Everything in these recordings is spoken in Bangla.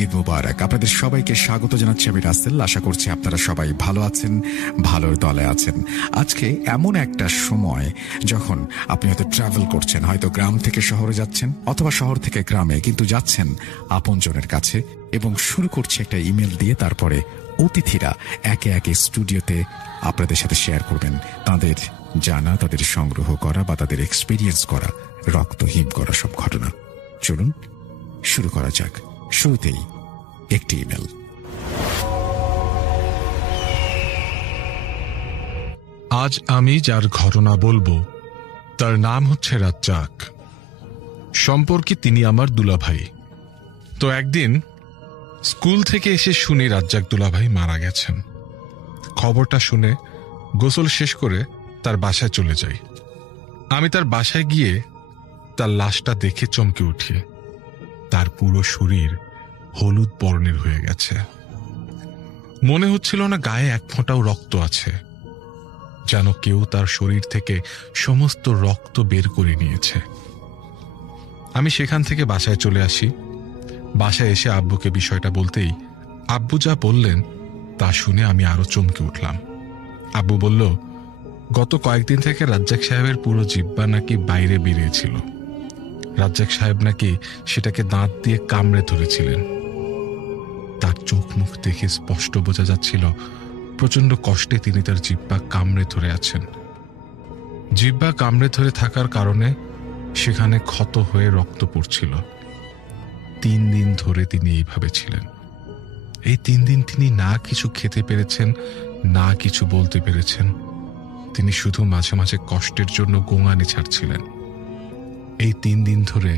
ঈদ মুবারক। আপনাদের সবাইকে স্বাগত জানাচ্ছি আমি রাসেল। আশা করছি আপনারা সবাই ভালো আছেন, ভালোর দলে আছেন। আজকে এমন একটা সময় যখন আপনি হয়তো ট্রাভেল করছেন, হয়তো গ্রাম থেকে শহরে যাচ্ছেন অথবা শহর থেকে গ্রামে, কিন্তু যাচ্ছেন আপনজনের কাছে এবং শুরু করছে একটা ইমেল দিয়ে। তারপরে অতিথিরা একে একে স্টুডিওতে আপনাদের সাথে শেয়ার করবেন তাদের জানা, তাদের সংগ্রহ করা বা তাদের এক্সপিরিয়েন্স করা, রক্তহীন করা সব ঘটনা। চলুন শুরু করা যাক। শুরুতেই একটি ইমেল। আজ আমি যার ঘটনা বলবো তার নাম হচ্ছে রাজ্জাক। সম্পর্কে তিনি আমার দুলাভাই। তো একদিন স্কুল থেকে এসে শুনি রাজ্জাক দুলাভাই মারা গেছেন। খবরটা শুনে গোসল শেষ করে তার বাসায় চলে যাই। আমি তার বাসায় গিয়ে তার লাশটা দেখে চমকে উঠি। তার পুরো শরীর হলুদ বর্ণের হয়ে গেছে। মনে হচ্ছিল না গায়ে এক ফোঁটাও রক্ত আছে, যেন কেউ তার শরীর থেকে সমস্ত রক্ত বের করে নিয়েছে। আমি সেখান থেকে বাসায় চলে আসি। বাসায় এসে আব্বুকে বিষয়টা বলতেই আব্বু যা বললেন তা শুনে আমি আরো চমকে উঠলাম। আব্বু বলল, গত কয়েকদিন থেকে রাজ্জাক সাহেবের পুরো জিহ্বা নাকি বাইরে বেরিয়েছিল। রাজ্জাক সাহেব নাকি সেটাকে দাঁত দিয়ে কামড়ে ধরেছিলেন। তার চোখ মুখ দেখে স্পষ্ট বোঝা যাচ্ছিল প্রচন্ড কষ্টে তিনি তার জিহ্বা কামড়ে ধরে আছেন। জিহ্বা কামড়ে ধরে থাকার কারণে সেখানে ক্ষত হয়ে রক্ত পড়ছিল। 3 দিন ধরে তিনি এইভাবে ছিলেন। এই 3 দিন তিনি না কিছু খেতে পেরেছেন, না কিছু বলতে পেরেছেন। তিনি শুধু মাঝে মাঝে কষ্টের জন্য গোঙানি ছাড়ছিলেন। এই 3 দিন ধরে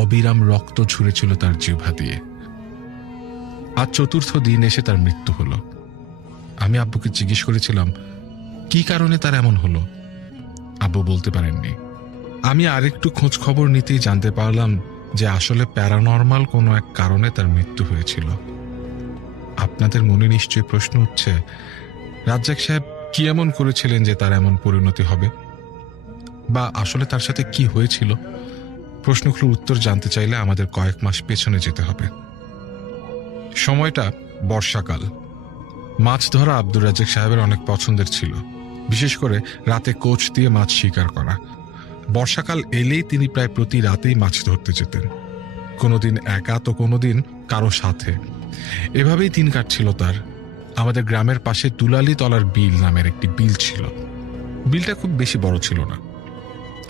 অবিরাম রক্ত ঝরেছিল তার জিহ্বা দিয়ে। আজ 4র্থ দিন এসে তার মৃত্যু হলো। আমি আব্বুকে জিজ্ঞেস করেছিলাম কি কারণে তার এমন হলো। আব্বু বলতে পারেননি। আমি আরেকটু খোঁজ খবর নিতেই জানতে পারলাম যে আসলে প্যারানর্মাল কোনো এক কারণে তার মৃত্যু হয়েছিল। আপনাদের মনে নিশ্চয়ই প্রশ্ন উঠছে, রাজ্জাক সাহেব কি এমন করেছিলেন যে তার এমন পরিণতি হবে, বা আসলে তার সাথে কি হয়েছিল? প্রশ্নগুলোর উত্তর জানতে চাইলে আমাদের কয়েক মাস পেছনে যেতে হবে। সময়টা বর্ষাকাল। মাছ ধরা আব্দুর রাজ্জাক সাহেবের অনেক পছন্দের ছিল, বিশেষ করে রাতে কোচ দিয়ে মাছ শিকার করা। বর্ষাকাল এলেই তিনি প্রায় প্রতি রাতেই মাছ ধরতে যেতেন, কোনোদিন একা তো কোনোদিন কারো সাথে। এভাবেই দিন কাটছিল তার। আমাদের গ্রামের পাশে দুলালি তলার বিল নামের একটি বিল ছিল। বিলটা খুব বেশি বড় ছিল না,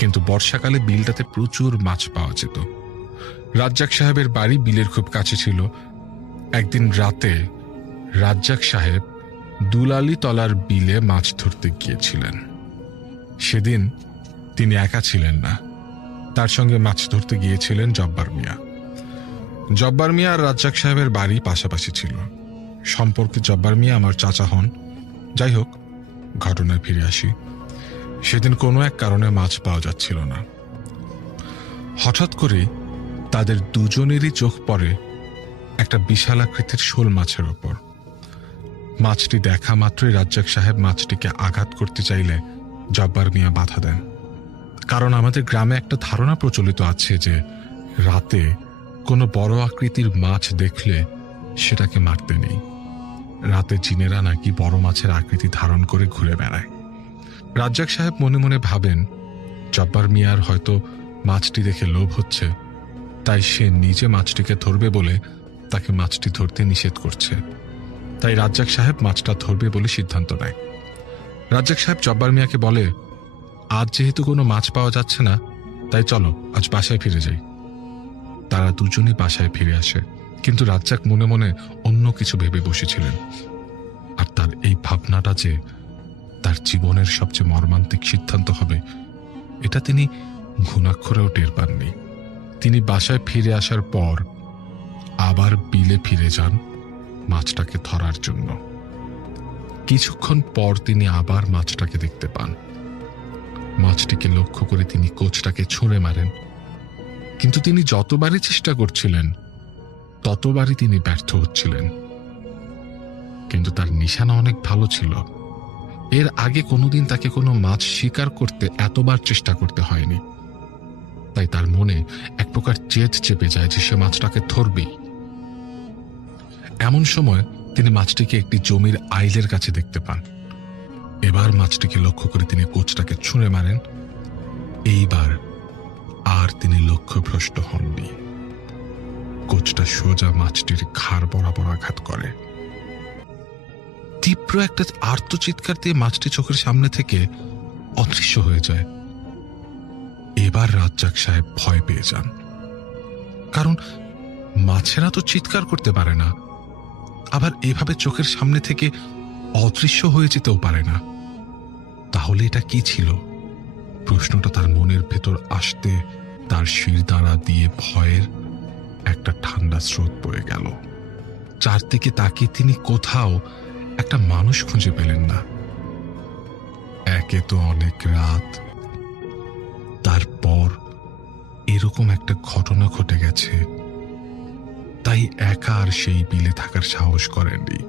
কিন্তু বর্ষাকালে বিলটাতে প্রচুর মাছ পাওয়া যেত। রাজ্জাক সাহেবের বাড়ি বিলের খুব কাছে ছিল। একদিন রাতে রাজ্জাক সাহেব দুলালি তলার বিলে মাছ ধরতে গিয়েছিলেন। সেদিন তিনি একা ছিলেন না, তার সঙ্গে মাছ ধরতে গিয়েছিলেন জব্বার মিয়া। জব্বার মিয়া আর রাজ্জাক সাহেবের বাড়ি পাশাপাশি ছিল। সম্পর্কে জব্বার মিয়া আমার চাচা হন। যাই হোক, ঘটনায় ফিরে আসি। সেদিন কোনো এক কারণে মাছ পাওয়া যাচ্ছিল না। হঠাৎ করে তাদের দুজনেরই চোখ পড়ে একটা বিশাল আকৃতির শোল মাছের ওপর। মাছটি দেখা মাত্রই রাজ্জাক সাহেব মাছটিকে আঘাত করতে চাইলে জব্বার মিয়া বাধা দেন। কারণ আমাদের গ্রামে একটা ধারণা প্রচলিত আছে যে রাতে কোনো বড় আকৃতির মাছ দেখলে সেটাকে মারতে নেই। রাতে জিনেরা নাকি বড় মাছের আকৃতি ধারণ করে ঘুরে বেড়ায়। রাজ্জাক সাহেব মনে মনে ভাবেন জব্বার মিয়ার হয়তো মাছটি দেখে লোভ হচ্ছে, তাই সে নিজে মাছটিকে ধরবে বলে তাকে মাছটি ধরতে নিষেধ করছে। তাই রাজ্জাক সাহেব মাছটা ধরবে বলে সিদ্ধান্ত নেয়। রাজ্জাক সাহেব জব্বার মিয়াকে বলে, আজ যেহেতু কোনো মাছ পাওয়া যাচ্ছে না, তাই চলো আজ বাসায় ফিরে যাই। তারা দুজনেই বাসায় ফিরে আসে, কিন্তু রাজ্জাক মনে মনে অন্য কিছু ভেবে বসেছিলেন। আর তার এই ভাবনাটা যে তার জীবনের সবচেয়ে মর্মান্তিক সিদ্ধান্ত হবে, এটা তিনি ঘুণাক্ষরেও টের পাননি। তিনি বাসায় ফিরে আসার পর আবার বিলে ফিরে যান মাছটাকে ধরার জন্য। কিছুক্ষণ পর তিনি আবার মাছটাকে দেখতে পান। মাছটিকে লক্ষ্য করে তিনি কোচটাকে ছুঁড়ে মারেন, কিন্তু তিনি যতবারই চেষ্টা করছিলেন ততবারই তিনি ব্যর্থ হচ্ছিলেন। কিন্তু তার নিশানা অনেক ভালো ছিল। এর আগে কোনোদিন তাকে কোনো মাছ শিকার করতে এতবার চেষ্টা করতে হয়নি। তাই তার মনে এক প্রকার জেদ চেপে যায় যে সে মাছটাকে ধরবেই। এমন সময় তিনি মাছটিকে একটি জমির আইলের কাছে দেখতে পান। এবার মাছটিকে লক্ষ্য করে তিনি কোচটাকে ছুঁড়ে মারেন। এইবার আর তিনি লক্ষ্যভ্রষ্ট হননি। কোচটা সোজা মাছটির ঘাড় বরাবর আঘাত করে। তীব্র একটা আর্তচিৎকার দিয়ে মাছটি চোখের সামনে থেকে অদৃশ্য হয়ে যায়। এবার রাজ্জাক সাহেব ভয় পেয়ে যান, কারণ মাছেরা তো চিৎকার করতে পারে না, আবার এভাবে চোখের সামনে থেকে অদৃশ্য হয়ে যেতেও পারে না। তাহলে এটা কি ছিল? প্রশ্নটা তার মনের ভেতর আসতে তার শিরদাঁড়া দিয়ে ভয়ের একটা ঠান্ডা স্রোত বয়ে গেল। চারদিকে তাকিয়ে তিনি কোথাও একটা মানুষ খুঁজে পেলেন না। একে তো অনেক রাত, তারপর এরকম একটা ঘটনা ঘটে গেছে, তাই একা আর সেই বিলে থাকার সাহস করেননি।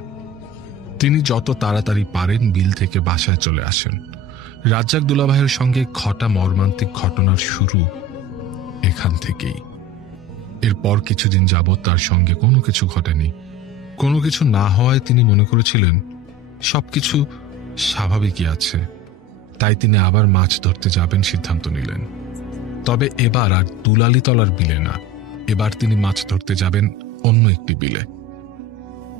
তিনি যত তাড়াতাড়ি পারেন বিল থেকে বাসায় চলে আসেন। রাজ্জাক দুলাভাইয়ের সঙ্গে ঘটা মর্মান্তিক ঘটনার শুরু এখান থেকেই। এরপর কিছুদিন যাবৎ তার সঙ্গে কোনো কিছু ঘটেনি। কোনো কিছু না হওয়ায় তিনি মনে করেছিলেন সবকিছু স্বাভাবিকই আছে, তাই তিনি আবার মাছ ধরতে যাবেন সিদ্ধান্ত নিলেন। তবে এবার আর দুলালিতলার বিলে না, এবার তিনি মাছ ধরতে যাবেন অন্য একটি বিলে।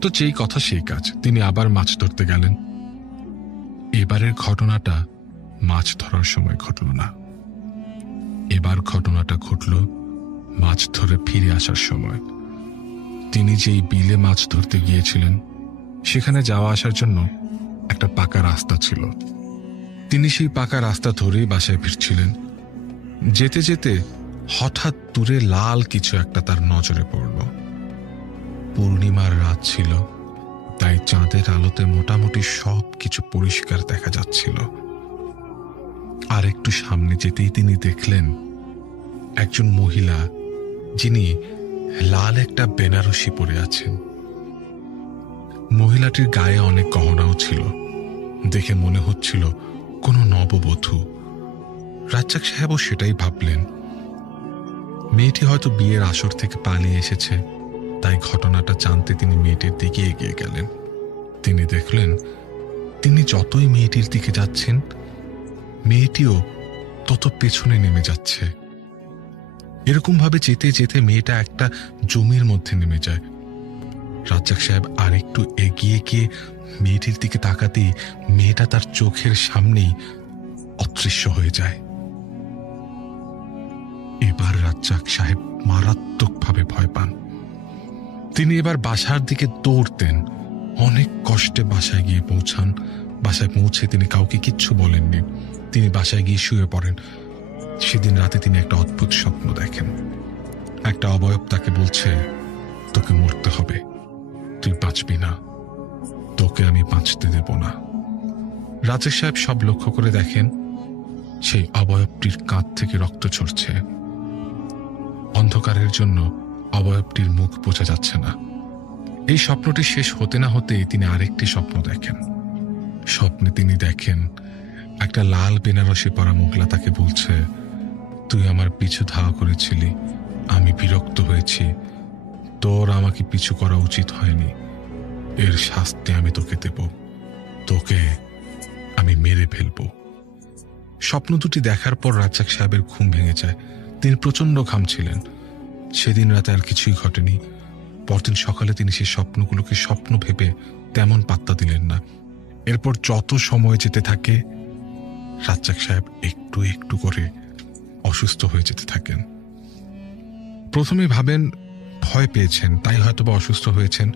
তো যেই কথা সেই কাজ, তিনি আবার মাছ ধরতে গেলেন। এবারের ঘটনাটা মাছ ধরার সময় ঘটল না, এবার ঘটনাটা ঘটল মাছ ধরে ফিরে আসার সময়। তিনি যেই বিলে মাছ ধরতে গিয়েছিলেন সেখানে যাওয়া আসার জন্য একটা পাকা রাস্তা ছিল। তিনি সেই পাকা রাস্তা ধরেই বাসায় ফিরছিলেন। যেতে যেতে হঠাৎ দূরে লাল কিছু একটা তার নজরে পড়ল। পূর্ণিমার রাত ছিল, তাই চাঁদের আলোতে মোটামুটি সব কিছু পরিষ্কার দেখা যাচ্ছিল। আর একটু সামনে যেতেই তিনি দেখলেন একজন মহিলা, যিনি লাল একটা বেনারসি পরে আছেন। মহিলাটির গায়ে অনেক গহনাও ছিল, দেখে মনে হচ্ছিল কোনো নববধূ। রাজ্জাক সাহেবও সেটাই ভাবলেন। মেয়েটি হয়তো বিয়ের আসর থেকে পালিয়ে এসেছে, তাই ঘটনাটা জানতে তিনি মেয়েটির দিকে এগিয়ে গেলেন। তিনি দেখলেন তিনি যতই মেয়েটির দিকে যাচ্ছেন, মেয়েটিও তত পেছনে নেমে যাচ্ছে। এরকম ভাবে যেতে যেতে মেয়েটা একটা জমির মধ্যে নেমে যায়। রাজ্জাক সাহেব আর একটু এগিয়ে গিয়ে মেয়েটির দিকে তাকাতেই মেয়েটা তার চোখের সামনেই অদৃশ্য হয়ে যায়। এবার রাজ্জাক সাহেব মারাত্মকভাবে ভয় পান। তিনি এবার বাসার দিকে দৌড় দেন। অনেক কষ্টে বাসায় গিয়ে পৌঁছান। বাসায় পৌঁছে তিনি কাউকে কিচ্ছু বলেননি। তিনি বাসায় গিয়ে শুয়ে পড়েন। সেদিন রাতে তিনি একটা অদ্ভুত স্বপ্ন দেখেন। একটা অবয়ব তাকে বলছে, তোকে মরতে হবে, তুই বাঁচবি না, তোকে আমি বাঁচতে দেব না। রাজ্জাক সাহেব সব লক্ষ্য করে দেখেন সেই অবয়বটির কাঁধ থেকে রক্ত ঝরছে। অন্ধকারের জন্য অবয়বটির মুখ বোঝা যাচ্ছে না। এই স্বপ্নটি শেষ হতে না হতেই তিনি আরেকটি স্বপ্ন দেখেন। স্বপ্নে তিনি দেখেন একটা লাল বেনারসি পরা মহিলা তাকে বলছে, তুই আমার পিছু ধাওয়া করেছিলি, আমি বিরক্ত হয়েছি, তোর আমাকে পিছু করা উচিত হয়নি, এর শাস্তি আমি তোকে দেব, তোকে আমি মেরে ফেলব। স্বপ্ন দুটি দেখার পর রাজ্জাক সাহেবের ঘুম ভেঙে যায়। তিনি প্রচন্ড ঘামছিলেন। সেদিন রাতে আর কিছুই ঘটেনি। পরদিন সকালে তিনি সেই স্বপ্নগুলোকে স্বপ্ন ভেবে তেমন পাত্তা দিলেন না। এরপর যত সময় যেতে থাকে রাজ্জাক সাহেব একটু একটু করে অসুস্থ হয়ে যেতে থাকেন। প্রথমে ভাবেন ভয় পেয়েছেন, তাই হয়তোবা অসুস্থ হয়েছেন,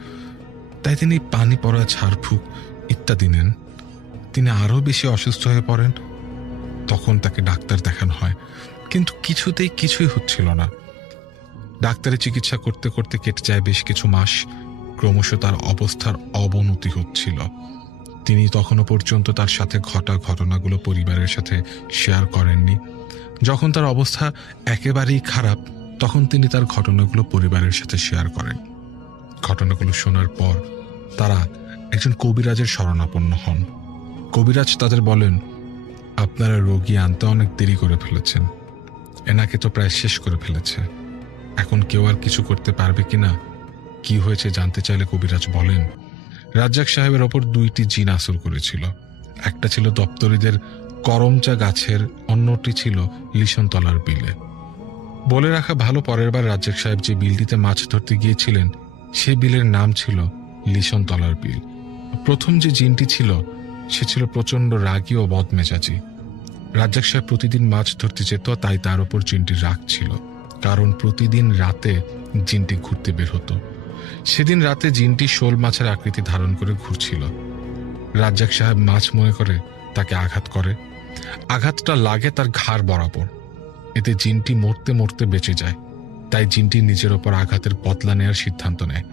তাই তিনি পানি পড়া, ঝাড়ফুঁক ইত্যাদি নেন। তিনি আরো বেশি অসুস্থ হয়ে পড়েন। তখন তাকে ডাক্তার দেখানো হয়, কিন্তু কিছুতেই কিছুই হচ্ছিল না। ডাক্তারের চিকিৎসা করতে করতে কেটে যায় বেশ কিছু মাস। ক্রমশ তার অবস্থার অবনতি হচ্ছিল। তিনি তখনও পর্যন্ত তার সাথে ঘটা ঘটনাগুলো পরিবারের সাথে শেয়ার করেননি। যখন তার অবস্থা একেবারেই খারাপ, তখন তিনি তার ঘটনাগুলো পরিবারের সাথে শেয়ার করেন। ঘটনাগুলো শোনার পর তারা একজন কবিরাজের শরণাপন্ন হন। কবিরাজ তাদের বলেন, আপনারা রোগী আনতে অনেক দেরি করে ফেলেছেন, এনাকে তো প্রায় শেষ করে ফেলেছে, এখন কেউ আর কিছু করতে পারবে কিনা কি হয়েছে জানতে চাইলে কবিরাজ বলেন, রাজ্জাক সাহেবের ওপর 2টি জিন আসর করেছিল। একটা ছিল দপ্তরিদের করমচা গাছের, অন্যটি ছিল লিশনতলার বিলে। বলে রাখা ভালো, পরের বার রাজ্জাক সাহেব যে বিলটিতে মাছ ধরতে গিয়েছিলেন সে বিলের নাম ছিল লিশনতলার বিল। প্রথম যে জিনটি ছিল সে ছিল প্রচণ্ড রাগী ও বদমেজাজি। রাজ্জাক সাহেব প্রতিদিন মাছ ধরতে যেত, তাই তার উপর জিনটির রাগ ছিল, কারণ প্রতিদিন রাতে জিনটি ঘুরতে বের হতো। সেদিন রাতে জিনটি শোল মাছের আকৃতি ধারণ করে ঘুরছিল। রাজ্জাক সাহেব মাছ মনে করে তাকে আঘাত করে। আঘাতটা লাগে তার ঘাড় বরাবর। এতে জিনটি মরতে মরতে বেঁচে যায়। তাই জিনটি নিজের ওপর আঘাতের বদলা নেওয়ার সিদ্ধান্ত নেয়।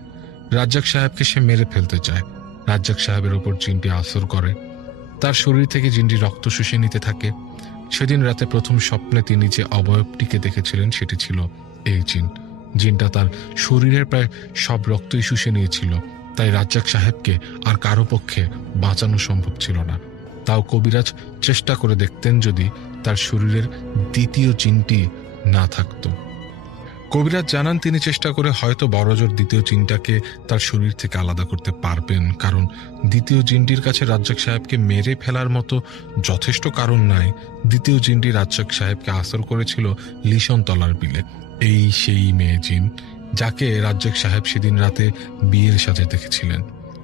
রাজ্জাক সাহেবকে সে মেরে ফেলতে চায়। রাজ্জাক সাহেবের ওপর জিনটি আসর করে। তার শরীর থেকে জিনটি রক্ত শুষে নিতে থাকে। সেদিন রাতে প্রথম স্বপ্নে তিনি যে অবয়বটিকে দেখেছিলেন সেটি ছিল এই জিন। জিনটা তার শরীরের প্রায় সব রক্তই শুষে নিয়েছিল। তাই রাজ্জাক সাহেবকে আর কারো পক্ষে বাঁচানো সম্ভব ছিল না। তাও কবিরাজ চেষ্টা করে দেখতেন যদি তার শরীরের দ্বিতীয় জিনটি না থাকতো। কবিরাজ জানান তিনি চেষ্টা করে হয়তো বড়জোর দ্বিতীয় জিনটাকে তার শরীর থেকে আলাদা করতে পারবেন, কারণ দ্বিতীয় জিনটির কাছে রাজ্জাক সাহেবকে মেরে ফেলার মতো যথেষ্ট কারণ নাই। দ্বিতীয় জিনটি রাজ্জাক সাহেবকে আসর করেছিল লিশনতলার বিলে। এই সেই মেয়ে জিন যাকে রাজ্জাক সাহেব সেদিন রাতে বিয়ের সাথে দেখেছিলেন।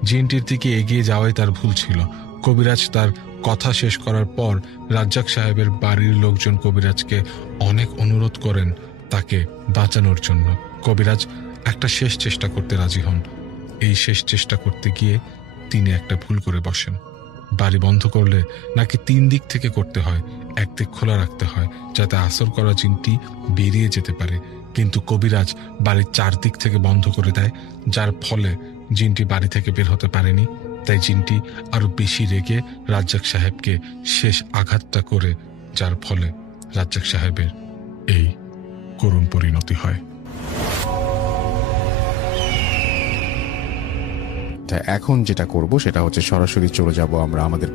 জিনটির দিকে এগিয়ে যাওয়াই তার ভুল ছিল। কবিরাজ তার কথা শেষ করার পর রাজ্জাক সাহেবের বাড়ির লোকজন কবিরাজকে অনেক অনুরোধ করেন তাকে বাঁচানোর জন্য। কবিরাজ একটা শেষ চেষ্টা করতে রাজি হন। এই শেষ চেষ্টা করতে গিয়ে তিনি একটা ভুল করে বসেন। বাড়ি বন্ধ করলে নাকি 3 দিক থেকে করতে হয়, একদিক খোলা রাখতে হয় যাতে আসর করা জিনটি বেরিয়ে যেতে পারে। কিন্তু কবিরাজ বাড়ির 4 দিক থেকে বন্ধ করে দেয়, যার ফলে জিনটি বাড়ি থেকে বের হতে পারেনি। তাই জিনটি আরো বেশি রেগে রাজ্জাক সাহেবকে শেষ আঘাতটা করে, যার ফলে রাজ্জাক সাহেবের এই করুণ পরিণতি হয়। এখন যেটা করব সেটা হচ্ছে সরাসরি চলে যাব আমরা আমাদের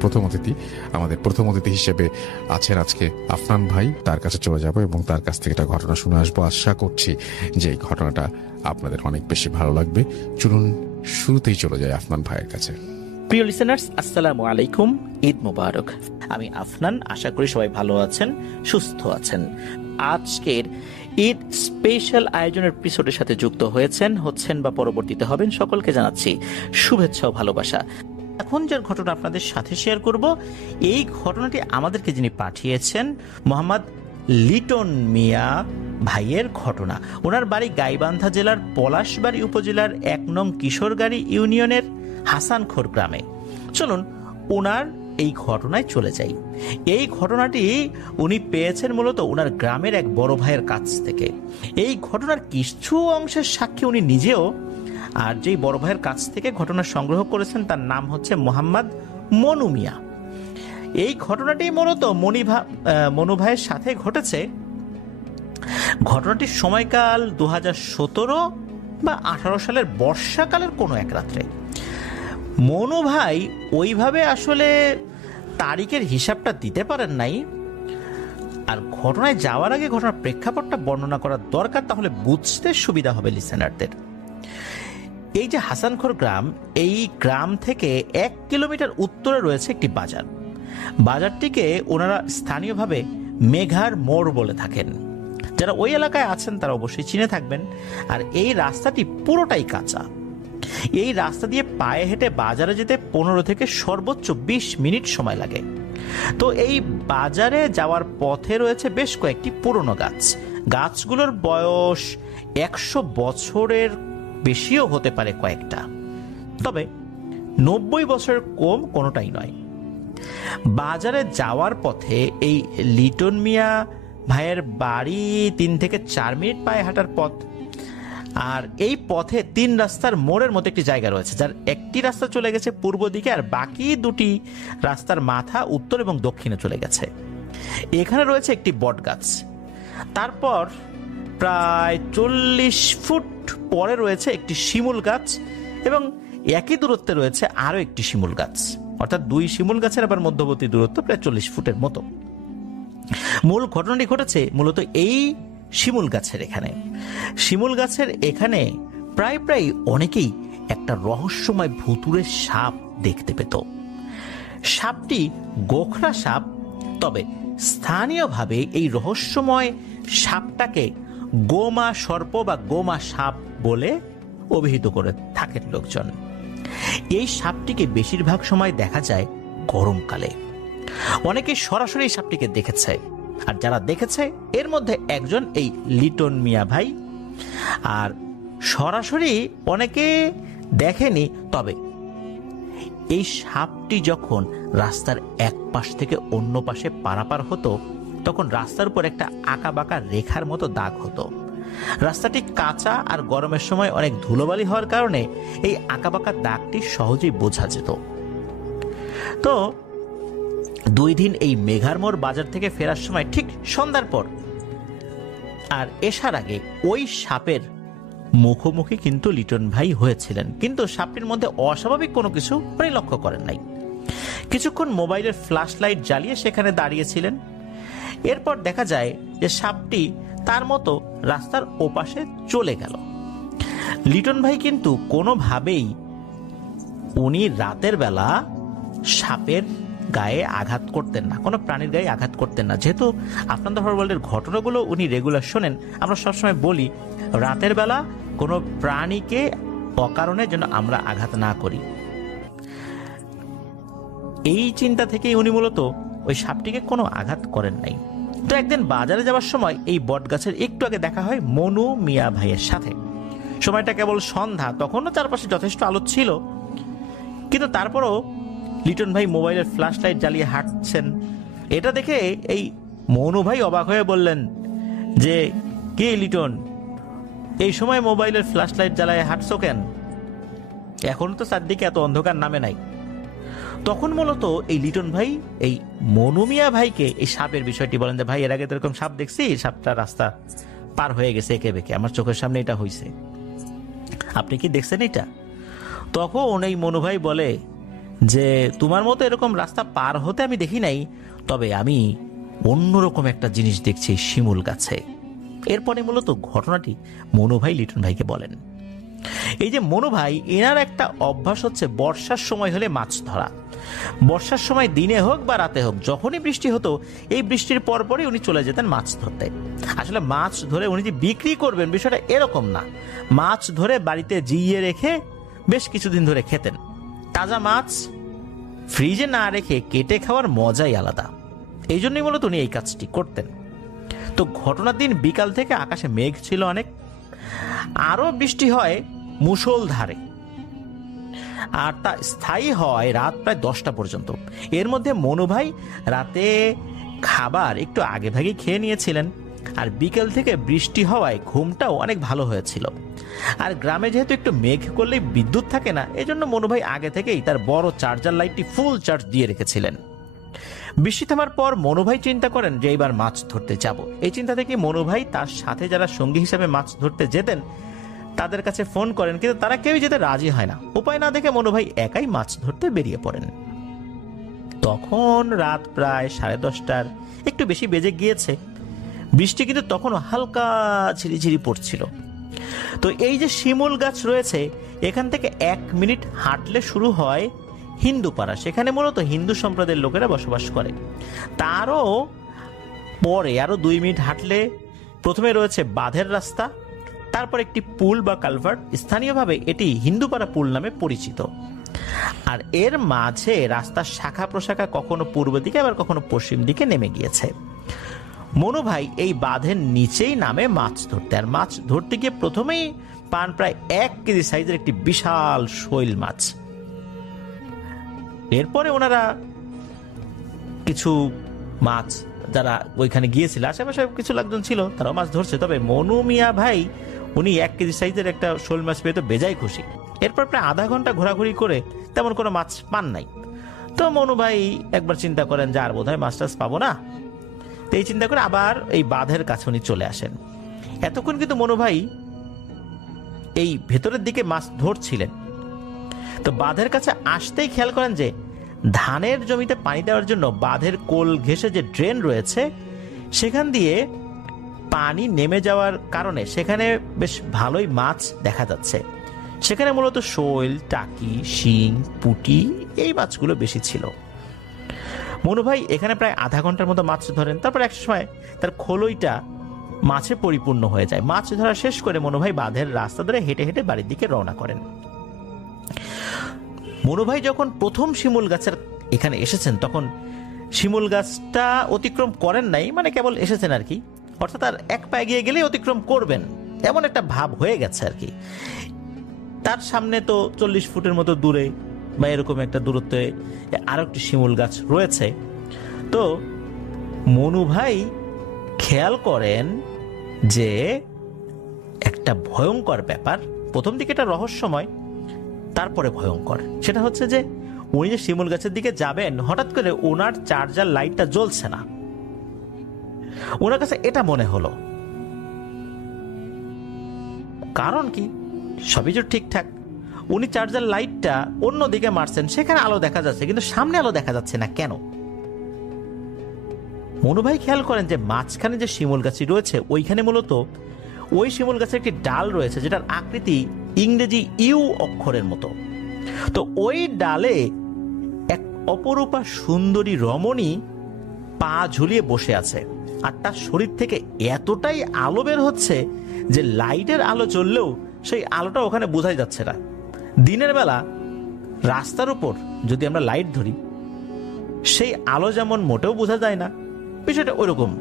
প্রথম অতিথি হিসেবে আছেন আজকে আফনান ভাই, তার কাছে চলে যাব এবং তার কাছ থেকে একটা ঘটনা শুনে আসবো। আশা করছি যে এই ঘটনাটা আপনাদের অনেক বেশি ভালো লাগবে। চলুন শুরুতেই চলে যায় আফনান ভাইয়ের কাছে। প্রিয় লিসেনার্স, আসসালামু আলাইকুম, ঈদ মোবারক। আমি আফনান, আশা করি সবাই ভালো আছেন, সুস্থ আছেন। আজকের ঈদ স্পেশাল আয়োজনের এপিসোডের সাথে যুক্ত হচ্ছেন বা পরবর্তীতে হবেন, সকলকে জানাচ্ছি শুভেচ্ছা ও ভালোবাসা। এখন যে ঘটনা আপনাদের সাথে শেয়ার করব, এই ঘটনাটি আমাদেরকে যিনি পাঠিয়েছেন মোহাম্মদ লিটন মিয়া ভাইয়ের ঘটনা। ওনার বাড়ি গাইবান্ধা জেলার পলাশবাড়ী উপজেলার 1 নং কিশোরগাড়ি ইউনিয়নের হাসানখোর গ্রামে। চলুন ওনার এই ঘটনায় চলে যাই। এই ঘটনাটি উনি পেয়েছেন মূলত ওনার গ্রামের এক বড় ভাইয়ের কাছ থেকে। এই ঘটনার কিছু অংশের সাক্ষী উনি নিজেও, আর যেই বড় ভাইয়ের কাছ থেকে ঘটনা সংগ্রহ করেছেন তার নাম হচ্ছে মোহাম্মদ মনু মিয়া। এই ঘটনাটি মূলত মনু ভাইয়ের সাথে ঘটেছে। ঘটনাটির সময়কাল 2017 বা 18 সালের বর্ষাকালের কোনো এক রাত্রে। মনু ভাই ওইভাবে আসলে তারিখের হিসাবটা দিতে পারেন নাই। আর ঘটনায় যাওয়ার আগে ঘটনার প্রেক্ষাপটটা বর্ণনা করার দরকার, তাহলে বুঝতে সুবিধা হবে লিসেনারদের। এই যে হাসানখোর গ্রাম, এই গ্রাম থেকে 1 কিলোমিটার উত্তরে রয়েছে একটি বাজার। বাজারটিকে ওনারা স্থানীয়ভাবে মেঘার মোড় বলে থাকেন। যারা ওই এলাকায় আছেন তারা অবশ্যই চিনে থাকবেন। আর এই রাস্তাটি পুরোটাই কাঁচা। এই রাস্তা দিয়ে পায়ে হেঁটে বাজারে যেতে 15 থেকে সর্বোচ্চ 20 মিনিট সময় লাগে। তো এই বাজারে যাওয়ার পথে রয়েছে বেশ কয়েকটি পুরনো গাছ। গাছগুলোর বয়স 100 বছরের বেশিও হতে পারে কয়েকটা, তবে 90 বছরের কম কোনোটাই নয়। বাজারে যাওয়ার পথে এই লিটন মিয়া ভাইয়ের বাড়ি 3 থেকে 4 মিনিট পায়ে হাঁটার পথ। আর এই পথে 3 রাস্তার মোড়ের মতো একটি জায়গা রয়েছে, যার একটি রাস্তা চলে গেছে পূর্ব দিকে, আর বাকি 2টি রাস্তার মাথা উত্তর এবং দক্ষিণে চলে গেছে। এখানে রয়েছে একটি বট গাছ। তারপর প্রায় 40 ফুট পরে রয়েছে একটি শিমুল গাছ, এবং একই দূরত্বে রয়েছে আরো একটি শিমুল গাছ। অর্থাৎ 2 শিমুল গাছের আবার মধ্যবর্তী দূরত্ব প্রায় 40 ফুটের মতো। মূল ঘটনাটি ঘটেছে মূলত এই শিমুল গাছের এখানে। শিমুল গাছের এখানে প্রায় প্রায় অনেকেই একটা রহস্যময় ভুতুড়ে সাপ দেখতে পেত। সাপটি গোখরা সাপ, তবে স্থানীয়ভাবে এই রহস্যময় সাপটাকে গোমা সর্প বা গোমা সাপ বলে অভিহিত করে থাকেন লোকজন। এই সাপটিকে বেশিরভাগ সময় দেখা যায় গরমকালে। অনেকে সরাসরি সাপটিকে দেখেছে, আর যারা দেখেছে এর মধ্যে একজন এই লিটন মিয়া ভাই। আর সরাসরি অনেকে দেখেনি, তবে এই সাপটি যখন রাস্তার এক পাশ থেকে অন্য পাশে পারাপার হতো তখন রাস্তার উপর একটা আঁকা বাঁকা রেখার মতো দাগ হতো। রাস্তাটি কাঁচা আর গরমের সময় অনেক ধুলোবালি হওয়ার কারণে এই আঁকা বাঁকা দাগটি সহজেই বোঝা যেত। তো 2 দিন এই মেঘারমোড় বাজার থেকে ফেরার সময় ঠিক সন্ধ্যার পর আর এসার আগে ওই সাপের মুখোমুখি কিন্তু লিটন ভাই হয়েছিলেন, কিন্তু সাপটির মধ্যে অস্বাভাবিক কোনো কিছু উনি লক্ষ্য করেন নাই। কিছুক্ষণ মোবাইলের ফ্ল্যাশ লাইট জ্বালিয়ে সেখানে দাঁড়িয়েছিলেন। এরপর দেখা যায় যে সাপটি তার মতো রাস্তার ওপাশে চলে গেল। লিটন ভাই কিন্তু কোনোভাবেই উনি রাতের বেলা সাপের গায়ে আঘাত করতেন না, কোনো প্রাণীর গায়ে আঘাত করতেন না। যেহেতু আপনাদের ওয়ার্ল্ডের ঘটনাগুলো উনি রেগুলার শোনেন, আমরা সবসময় বলি রাতের বেলা কোনো প্রাণীকে অকারণে যেন আমরা আঘাত না করি। এই চিন্তা থেকেই উনি মূলত ওই সাপটিকে কোনো আঘাত করেন নাই। তো একদিন বাজারে যাওয়ার সময় এই বটগাছের একটু আগে দেখা হয় মনু মিয়া ভাইয়ের সাথে। সময়টা কেবল সন্ধ্যা, তখনও চারপাশে যথেষ্ট আলো ছিল, কিন্তু তারপরও লিটন ভাই মোবাইলের ফ্ল্যাশ লাইট জ্বালিয়ে হাঁটছেন। এটা দেখে এই মনু ভাই অবাক হয়ে বললেন যে, কে লিটন, এই সময় মোবাইলের ফ্ল্যাশ লাইট জ্বালায় হাঁটছো কেন? এখন তো চারদিকে এত অন্ধকার নামে নাই। তখন মূলত এই লিটন ভাই এই মনু মিয়া ভাইকে এই সাপের বিষয়টি বলেন যে, ভাই এর আগে তো এরকম সাপ দেখছি, সাপটা রাস্তা পার হয়ে গেছে একে বেঁকে, আমার চোখের সামনে এটা হয়েছে, আপনি কি দেখছেন এটা? তখন এই মনু ভাই বলে যে, তোমার মতো এরকম রাস্তা পার হতে আমি দেখি নাই, তবে আমি অন্যরকম একটা জিনিস দেখছি শিমুল গাছে। এরপরে মূলত ঘটনাটি মনু ভাই লিটন ভাইকে বলেন। এই যে মনু ভাই, এনার একটা অভ্যাস হচ্ছে বর্ষার সময় হলে মাছ ধরা। বর্ষার সময় দিনে হোক বা রাতে হোক, যখনই বৃষ্টি হতো এই বৃষ্টির পরপরই উনি চলে যেতেন মাছ ধরতে। আসলে মাছ ধরে উনি যে বিক্রি করবেন বিষয়টা এরকম না, মাছ ধরে বাড়িতে জিইয়ে রেখে বেশ কিছুদিন ধরে খেতেন। তাজা মাছ ফ্রিজে না রেখে কেটে খাওয়ার মজাই আলাদা। এই জন্যই মূলত উনি এই কাজটি করতেন। তো ঘটনার দিন বিকাল থেকে আকাশে মেঘ ছিল অনেক, আরো বৃষ্টি হয় মুষলধারে, আর তা স্থায়ী হয় রাত প্রায় 10টা পর্যন্ত। এর মধ্যে মনু ভাই রাতে খাবার একটু আগে ভাগে খেয়ে নিয়েছিলেন, আর বিকেল থেকে বৃষ্টি হওয়ায় ঘুমটাও অনেক ভালো হয়েছিল। আর গ্রামে যেহেতু একটু মেঘ করলেই বিদ্যুৎ থাকে না, এজন্য মনু ভাই আগে থেকেই তার বড় চার্জার লাইটটি ফুল চার্জ দিয়ে রেখেছিলেন। বৃষ্টি থামার পর মনু ভাই চিন্তা করেন যে এবার মাছ ধরতে যাব। এই চিন্তা থেকে মনু ভাই তার সাথে যারা সঙ্গী হিসাবে মাছ ধরতে যেতেন তাদের কাছে ফোন করেন, কিন্তু তারা কেউই যেতে রাজি হয় না। উপায় না দেখে মনু ভাই একাই মাছ ধরতে বেরিয়ে পড়েন। তখন রাত প্রায় 10:30টার একটু বেশি বেজে গিয়েছে। বৃষ্টি কিন্তু তখনও হালকা ঝিরিঝিরি পড়ছিল। তো এই যে শিমুল গাছ রয়েছে, এখান থেকে 1 মিনিট হাঁটলে শুরু হয় হিন্দু পাড়া। সেখানে মূলত হিন্দু সম্প্রদায়ের লোকেরা বসবাস করে। তারও পরে আরো 2 মিনিট হাঁটলে প্রথমে রয়েছে বাঁধের রাস্তা, তারপর একটি পুল বা কালভার্ট, স্থানীয়ভাবে এটি হিন্দুপাড়া পুল নামে পরিচিত। আর এর মাঝে রাস্তার শাখা প্রশাখা কখনো পূর্ব দিকে আবার কখনো পশ্চিম দিকে নেমে গিয়েছে। মনু ভাই এই বাঁধের নিচেই নামে মাছ ধরতে, আর মাছ ধরতে গিয়ে প্রথমেই পান প্রায় 1 কেজি সাইজের একটি বিশাল শৈল মাছ। এরপরে ওনারা কিছু মাছ, যারা ওইখানে গিয়েছিল আশেপাশে কিছু লোকজন ছিল, তারাও মাছ ধরছে। তবে মনু মিয়া ভাই উনি 1 কেজি সাইজের একটা শোল মাছ পেয়ে তো বেজায় খুশি। এরপর প্রায় আধা ঘন্টা ঘোরাঘুরি করে তেমন কোনো মাছ পান নাই। তো মনু ভাই একবার চিন্তা করেন যে আর বোধহয় মাছ টাছ পাবো না। তো এই চিন্তা করে আবার এই বাঁধের কাছে উনি চলে আসেন। এতক্ষণ কিন্তু মনু ভাই এই ভেতরের দিকে মাছ ধরছিলেন। তো বাঁধের কাছে আসতেই খেয়াল করেন যে ধানের জমিতে পানি দেওয়ার জন্য বাঁধের কোল ঘেঁষে যে ড্রেন রয়েছে সেখান দিয়ে পানি নেমে যাওয়ার কারণে সেখানে বেশ ভালোই মাছ দেখা যাচ্ছে। সেখানে মূলত শৈল, টাকি, শিং, পুঁটি এই মাছগুলো বেশি ছিল। মনু ভাই এখানে প্রায় আধা ঘন্টার মতো মাছ ধরেন। তারপর এক সময় তার খোলইটা মাছে পরিপূর্ণ হয়ে যায়। মাছ ধরা শেষ করে মনু ভাই বাঁধের রাস্তা ধরে হেঁটে হেঁটে বাড়ির দিকে রওনা করেন। মনু ভাই যখন প্রথম শিমুল গাছের এখানে এসেছেন তখন শিমুল গাছটা অতিক্রম করেন নাই, মানে কেবল এসেছেন আর কি, অর্থাৎ আর এক পা এগিয়ে গেলেই অতিক্রম করবেন এমন একটা ভাব হয়ে গেছে আর কি। তার সামনে তো 40 ফুটের মতো দূরে বা এরকম একটা দূরত্বে আরো একটি শিমুল গাছ রয়েছে। তো মনু ভাই খেয়াল করেন যে একটা ভয়ঙ্কর ব্যাপার। প্রথম দিকে এটা রহস্যময়, তারপরে ভয়ঙ্কর। সেটা হচ্ছে যে উনি যে শিমুল গাছের দিকে যাবেন, হঠাৎ করে ওনার চার্জার লাইটটা জ্বলছে না। ওনার কাছে এটা মনে হলো, কারণ কি সবই তো ঠিকঠাক। উনি চার্জার লাইটটা অন্য দিকে মারছেন, সেখানে আলো দেখা যাচ্ছে, কিন্তু সামনে আলো দেখা যাচ্ছে না কেন? মনু ভাই খেয়াল করেন যে মাঝখানে যে শিমুল গাছটি রয়েছে ওইখানে মূলত ওই শিমুল গাছের একটি ডাল রয়েছে যেটার আকৃতি ইংরেজি ইউ অক্ষরের মতো। তো ওই ডালে এক অপরূপা সুন্দরী রমণী পা ঝুলিয়ে বসে আছে, আর তার শরীর থেকে এতটাই আলো বের হচ্ছে যে লাইটের আলো জ্বললেও সেই আলোটা ওখানে বোঝাই যাচ্ছে না। দিনের বেলা রাস্তার উপর যদি আমরা লাইট ধরি, সেই আলো যেমন মোটেও বোঝা যায় না, বিষয়টা ওইরকম।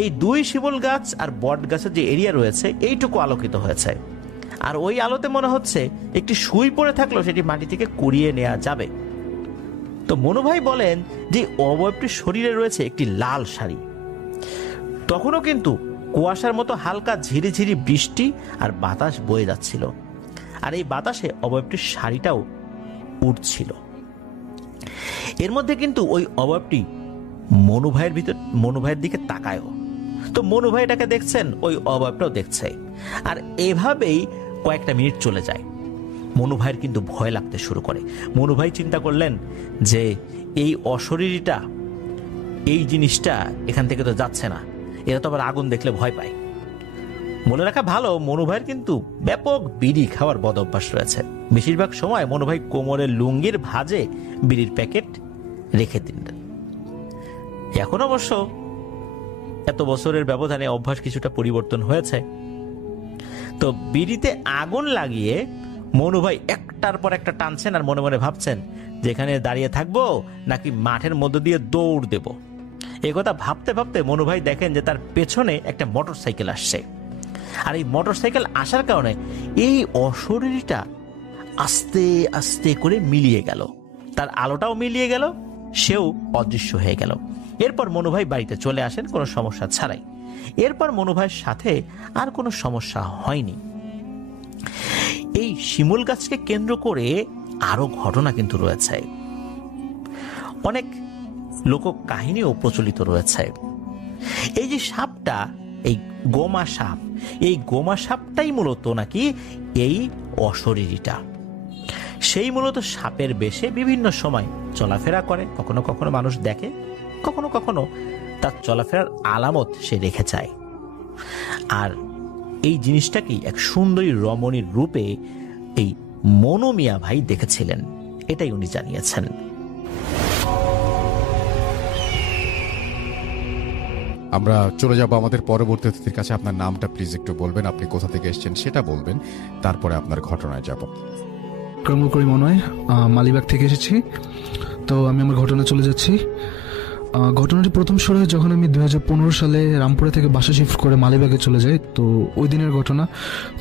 এই দুই শিমুল গাছ আর বট গাছের যে এরিয়া রয়েছে এইটুকু আলোকিত হয়েছে, আর ওই আলোতে মনে হচ্ছে একটি সুই পড়ে থাকলেও সেটি মাটি থেকে কুড়িয়ে নেওয়া যাবে। তো মনু ভাই বলেন যে অবয়বটির শরীরে রয়েছে একটি লাল শাড়ি। তখনও কিন্তু কুয়াশার মতো হালকা ঝিরিঝিরি বৃষ্টি আর বাতাস বয়ে যাচ্ছিল, আর এই বাতাসে অবয়বটির শাড়িটাও উঠছিল। এর মধ্যে কিন্তু ওই অবয়বটি মনু ভাইয়ের দিকে তাকায়ও। তো মনু ভাই এটাকে দেখছেন, ওই অবয়বটাও দেখছে, আর এভাবেই কয়েকটা মিনিট চলে যায়। মনু ভাইয়ের কিন্তু ভয় লাগতে শুরু করে। মনু ভাই চিন্তা করলেন যে এই অশরীরীটা, এই জিনিসটা এখান থেকে তো যাচ্ছে না, এরা তো আবার আগুন দেখলে ভয় পায়। মনে রাখা ভালো, মনু ভাইয়ের কিন্তু ব্যাপক বিড়ি খাওয়ার বদ অভ্যাস রয়েছে। বেশিরভাগ সময় মনু ভাই কোমরের লুঙ্গির ভাঁজে বিড়ির প্যাকেট রেখে দিন। এখন অবশ্য এত বছরের ব্যবধানে অভ্যাস কিছুটা পরিবর্তন হয়েছে। তো বিড়িতে আগুন লাগিয়ে মনু ভাই একটার পর একটা টানছেন আর মনে মনে ভাবছেন যেখানে দাঁড়িয়ে থাকবো নাকি মাঠের মধ্য দিয়ে দৌড় দেব। এ কথা ভাবতে ভাবতে মনু ভাই দেখেন যে তার পেছনে একটা মোটর সাইকেল আসছে, আর এই মোটর সাইকেল আসার কারণে এই অশরীরীটা আস্তে আস্তে করে মিলিয়ে গেল, তার আলোটাও মিলিয়ে গেল, সেও অদৃশ্য হয়ে গেল। এরপর মনু ভাই বাড়িতে চলে আসেন কোনো সমস্যা ছাড়াই। এরপর মনু ভাইয়ের সাথে আর কোনো সমস্যা হয়নি। এই শিমুল গাছকে কেন্দ্র করে আরো ঘটনা কিন্তু রয়েছে, অনেক লোক কাহিনীও প্রচলিত রয়েছে। এই যে সাপটা, এই গোমা সাপ, এই গোমা সাপটাই মূলত নাকি এই অশরীরীটা। সেই মূলত সাপের বেশে বিভিন্ন সময় চলাফেরা করে, কখনো কখনো মানুষ দেখে, কখনো কখনো তার চলাফেরার আলামত সে রেখে যায়। আর এই জিনিসটাকেই এক সুন্দরী রমণীর রূপে এই মনু মিয়া ভাই দেখেছিলেন, এটাই উনি জানিয়েছেন। আমরা চলে যাব আমাদের পরবর্তী অতিথির কাছে। আপনার নামটা প্লিজ একটু বলবেন, আপনি কোথা থেকে এসেছেন সেটা বলবেন, তারপরে আপনার ঘটনায় যাব। কর্মল করি মনে হয়, মালিবাগ থেকে এসেছি। তো আমি আমার ঘটনা চলে যাচ্ছি। ঘটনাটি প্রথম শুরু হয় যখন আমি 2015 সালে রামপুরা থেকে বাসা শিফট করে মালিবাগে চলে যাই। তো ওই দিনের ঘটনা।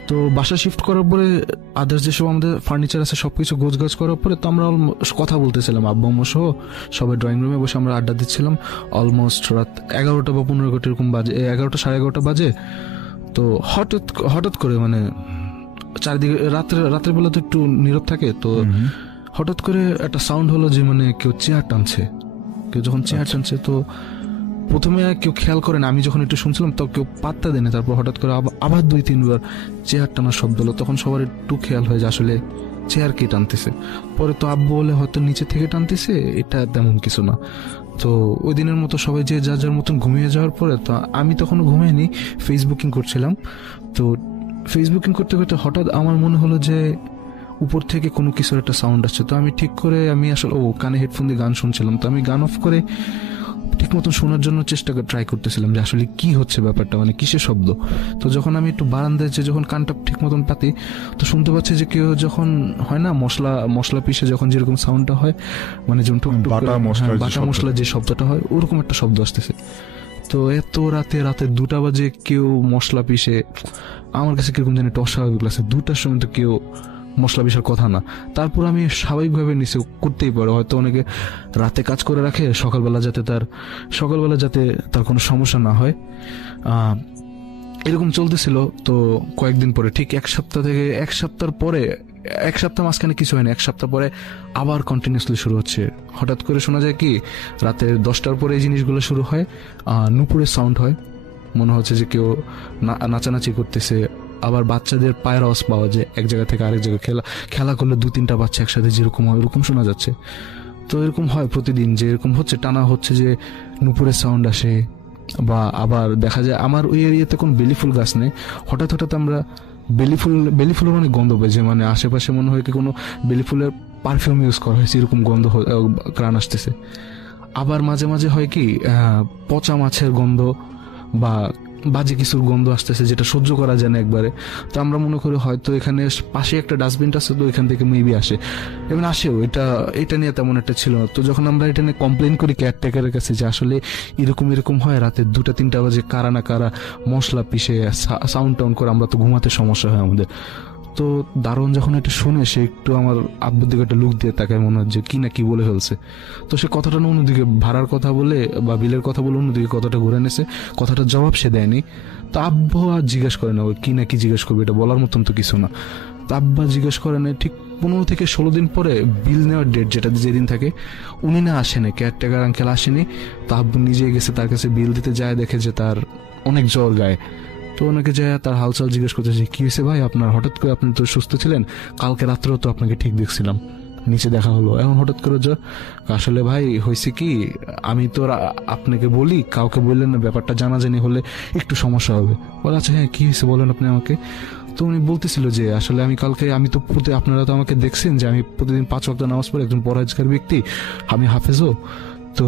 তো বাসা শিফট করার পরে আদার্স যেসব আমাদের ফার্নিচার আছে সব কিছু গোছগাছ করার পরে তো আমরা কথা বলতেছিলাম আব্বু আম্মু সহ, সবাই ড্রয়িং রুমে বসে আমরা আড্ডা দিচ্ছিলাম। অলমোস্ট রাত 11টা বা 15 এরকম বাজে, 11টা সাড়ে 11টা বাজে। তো হঠাৎ করে মানে চারিদিকে রাতের বেলা তো একটু নীরব থাকে, তো হঠাৎ করে একটা সাউন্ড হলো যে মানে কেউ চেয়ার টানছে, কেউ যখন চেয়ার টানছে। তো প্রথমে কেউ খেয়াল করে না, আমি যখন একটু শুনছিলাম তো কেউ পাত্তা দেয় না। তারপর হঠাৎ করে আবার 2-3 বার চেয়ার টানার শব্দ হলো, তখন সবার একটু খেয়াল হয়ে যে আসলে চেয়ার কে টানতেছে। পরে তো আব্বু বলে হয়তো নিচে থেকে টানতেছে, এটা তেমন কিছু না। তো ওই দিনের মতো সবাই যে যার যার মতন ঘুমিয়ে যাওয়ার পরে তো আমি তখনও ঘুমাইনি, ফেসবুকিং করছিলাম। তো ফেসবুকিং করতে করতে হঠাৎ আমার মনে হলো যে উপর থেকে কোনো কিছুর একটা সাউন্ড আসছে। তো আমি ঠিক করে আমি আসলে কানে হেডফোন দিয়ে গান শুনছিলাম। তো আমি গান অফ করে ঠিক মতন শোনার জন্য ট্রাই করতেছিলাম যে আসলে কি হচ্ছে ব্যাপারটা, মানে কিসের শব্দ। তো যখন আমি একটু বারান্দায় যে যখন কানটা ঠিক মতন পাতি, তো শুনতে পাচ্ছি যে কেউ যখন হয় না মশলা পিষে যখন যেরকম সাউন্ডটা হয়, মানে যেমন টুকটুক করে, বাটা মশলা যে শব্দটা হয় ওরকম একটা শব্দ আসতেছে। তো এত রাতে 2টা বাজে কেউ মশলা পিষে, আমার কাছে কিরকম জানি একটা অস্বাভাবিক লাগছে। 2টার সময় তো কেউ মশলা পিষার কথা না। তারপর আমি স্বাভাবিকভাবে নিচে করতেই পারে, হয়তো অনেকে রাতে কাজ করে রাখে সকালবেলা যাতে তার কোনো সমস্যা না হয়, এরকম চলতেছিল। তো কয়েকদিন পরে ঠিক এক সপ্তাহ মাঝখানে কিছু হয়নি, 1 সপ্তাহ পরে আবার কন্টিনিউসলি শুরু হচ্ছে। হঠাৎ করে শোনা যায় কি রাতে 10টার পরে এই জিনিসগুলো শুরু হয়, নুপুরের সাউন্ড হয়, মনে হচ্ছে যে কেউ নাচানাচি করতেছে। আবার বাচ্চাদের পায়ের আওয়াজ পাওয়া যায়, এক জায়গা থেকে আরেক জায়গায় খেলা করলে 2-3টা বাচ্চা একসাথে যেরকম হয় ওরকম শোনা যাচ্ছে। তো এরকম হয় প্রতিদিন, যে এরকম হচ্ছে টানা হচ্ছে যে নুপুরের সাউন্ড আসে। বা আবার দেখা যায় আমার ওই এরিয়াতে কোনো বেলি ফুল গাছ নেই, হঠাৎ আমরা বেলি ফুলের অনেক গন্ধ পাই, যে মানে আশেপাশে মনে হয় কি কোনো বেলি ফুলের পারফিউম ইউজ করা হয়েছে এরকম গন্ধ ঘ্রাণ আসতেছে। আবার মাঝে মাঝে হয় কি পচা মাছের গন্ধ বা বাজে কিছুর গন্ধ আসতেছে, যেটা সহ্য করা যায় না একবারে। তো আমরা মনে করি হয়তো এখানে পাশে একটা ডাস্টবিন আছে, তো এখান থেকে মেবি আসে, এবং আসেও। এটা নিয়ে তেমন একটা ছিল না। তো যখন আমরা এটা নিয়ে কমপ্লেন করি কেয়ারটেকারের কাছে যে আসলে এরকম হয় রাতে 2টা-3টা বাজে কারা না কারা মশলা পিষে সাউন্ড টাউন করে, আমরা তো ঘুমাতে সমস্যা হয় আমাদের। তো দারুণ যখন এটা শুনে সে একটু আমার আব্বুর দিকে একটা লুক দিয়ে তাকায়, মনে হচ্ছে কি না কি বলে ফেলছে। তো সে কথাটা না অন্যদিকে ভাড়ার কথা বলে বা বিলের কথা বলে অন্যদিকে কথাটা ঘুরে এনেছে, কথাটার জবাব সে দেয়নি। তো আব্বু আর জিজ্ঞেস করে না, কি না কি জিজ্ঞেস করবে, এটা বলার মতন তো কিছু না। তো আব্বা জিজ্ঞেস করে না, ঠিক 15 থেকে 16 দিন পরে বিল নেওয়ার ডেট যেটা যেদিন থাকে, উনি না আসেনি, কেয়ারটেকার আঙ্কেল আসেনি। তো আব্বু নিজে গেছে তার কাছে বিল দিতে, যায় দেখে যে তার অনেক জ্বর গায়ে। তো ওনাকে যায় তার হালচাল জিজ্ঞেস করতেছে, কি হয়েছে ভাই আপনার, হঠাৎ করে আপনি তো সুস্থ ছিলেন, কালকে রাত্রেও তো আপনাকে ঠিক দেখছিলাম, নিচে দেখা হলো, এখন হঠাৎ করে আসলে ভাই হয়েছে কি, আমি তো আপনাকে বলি, কাউকে বললেন না, ব্যাপারটা জানাজানি হলে একটু সমস্যা হবে। বলে আচ্ছা হ্যাঁ কি হয়েছে বলেন আপনি আমাকে। তো উনি বলতেছিল যে আসলে আমি তো আপনারা তো আমাকে দেখছেন যে আমি প্রতিদিন 5 ওয়াক্ত নামাজ পড়ি, একজন পরহেজগার ব্যক্তি, আমি হাফেজও। তো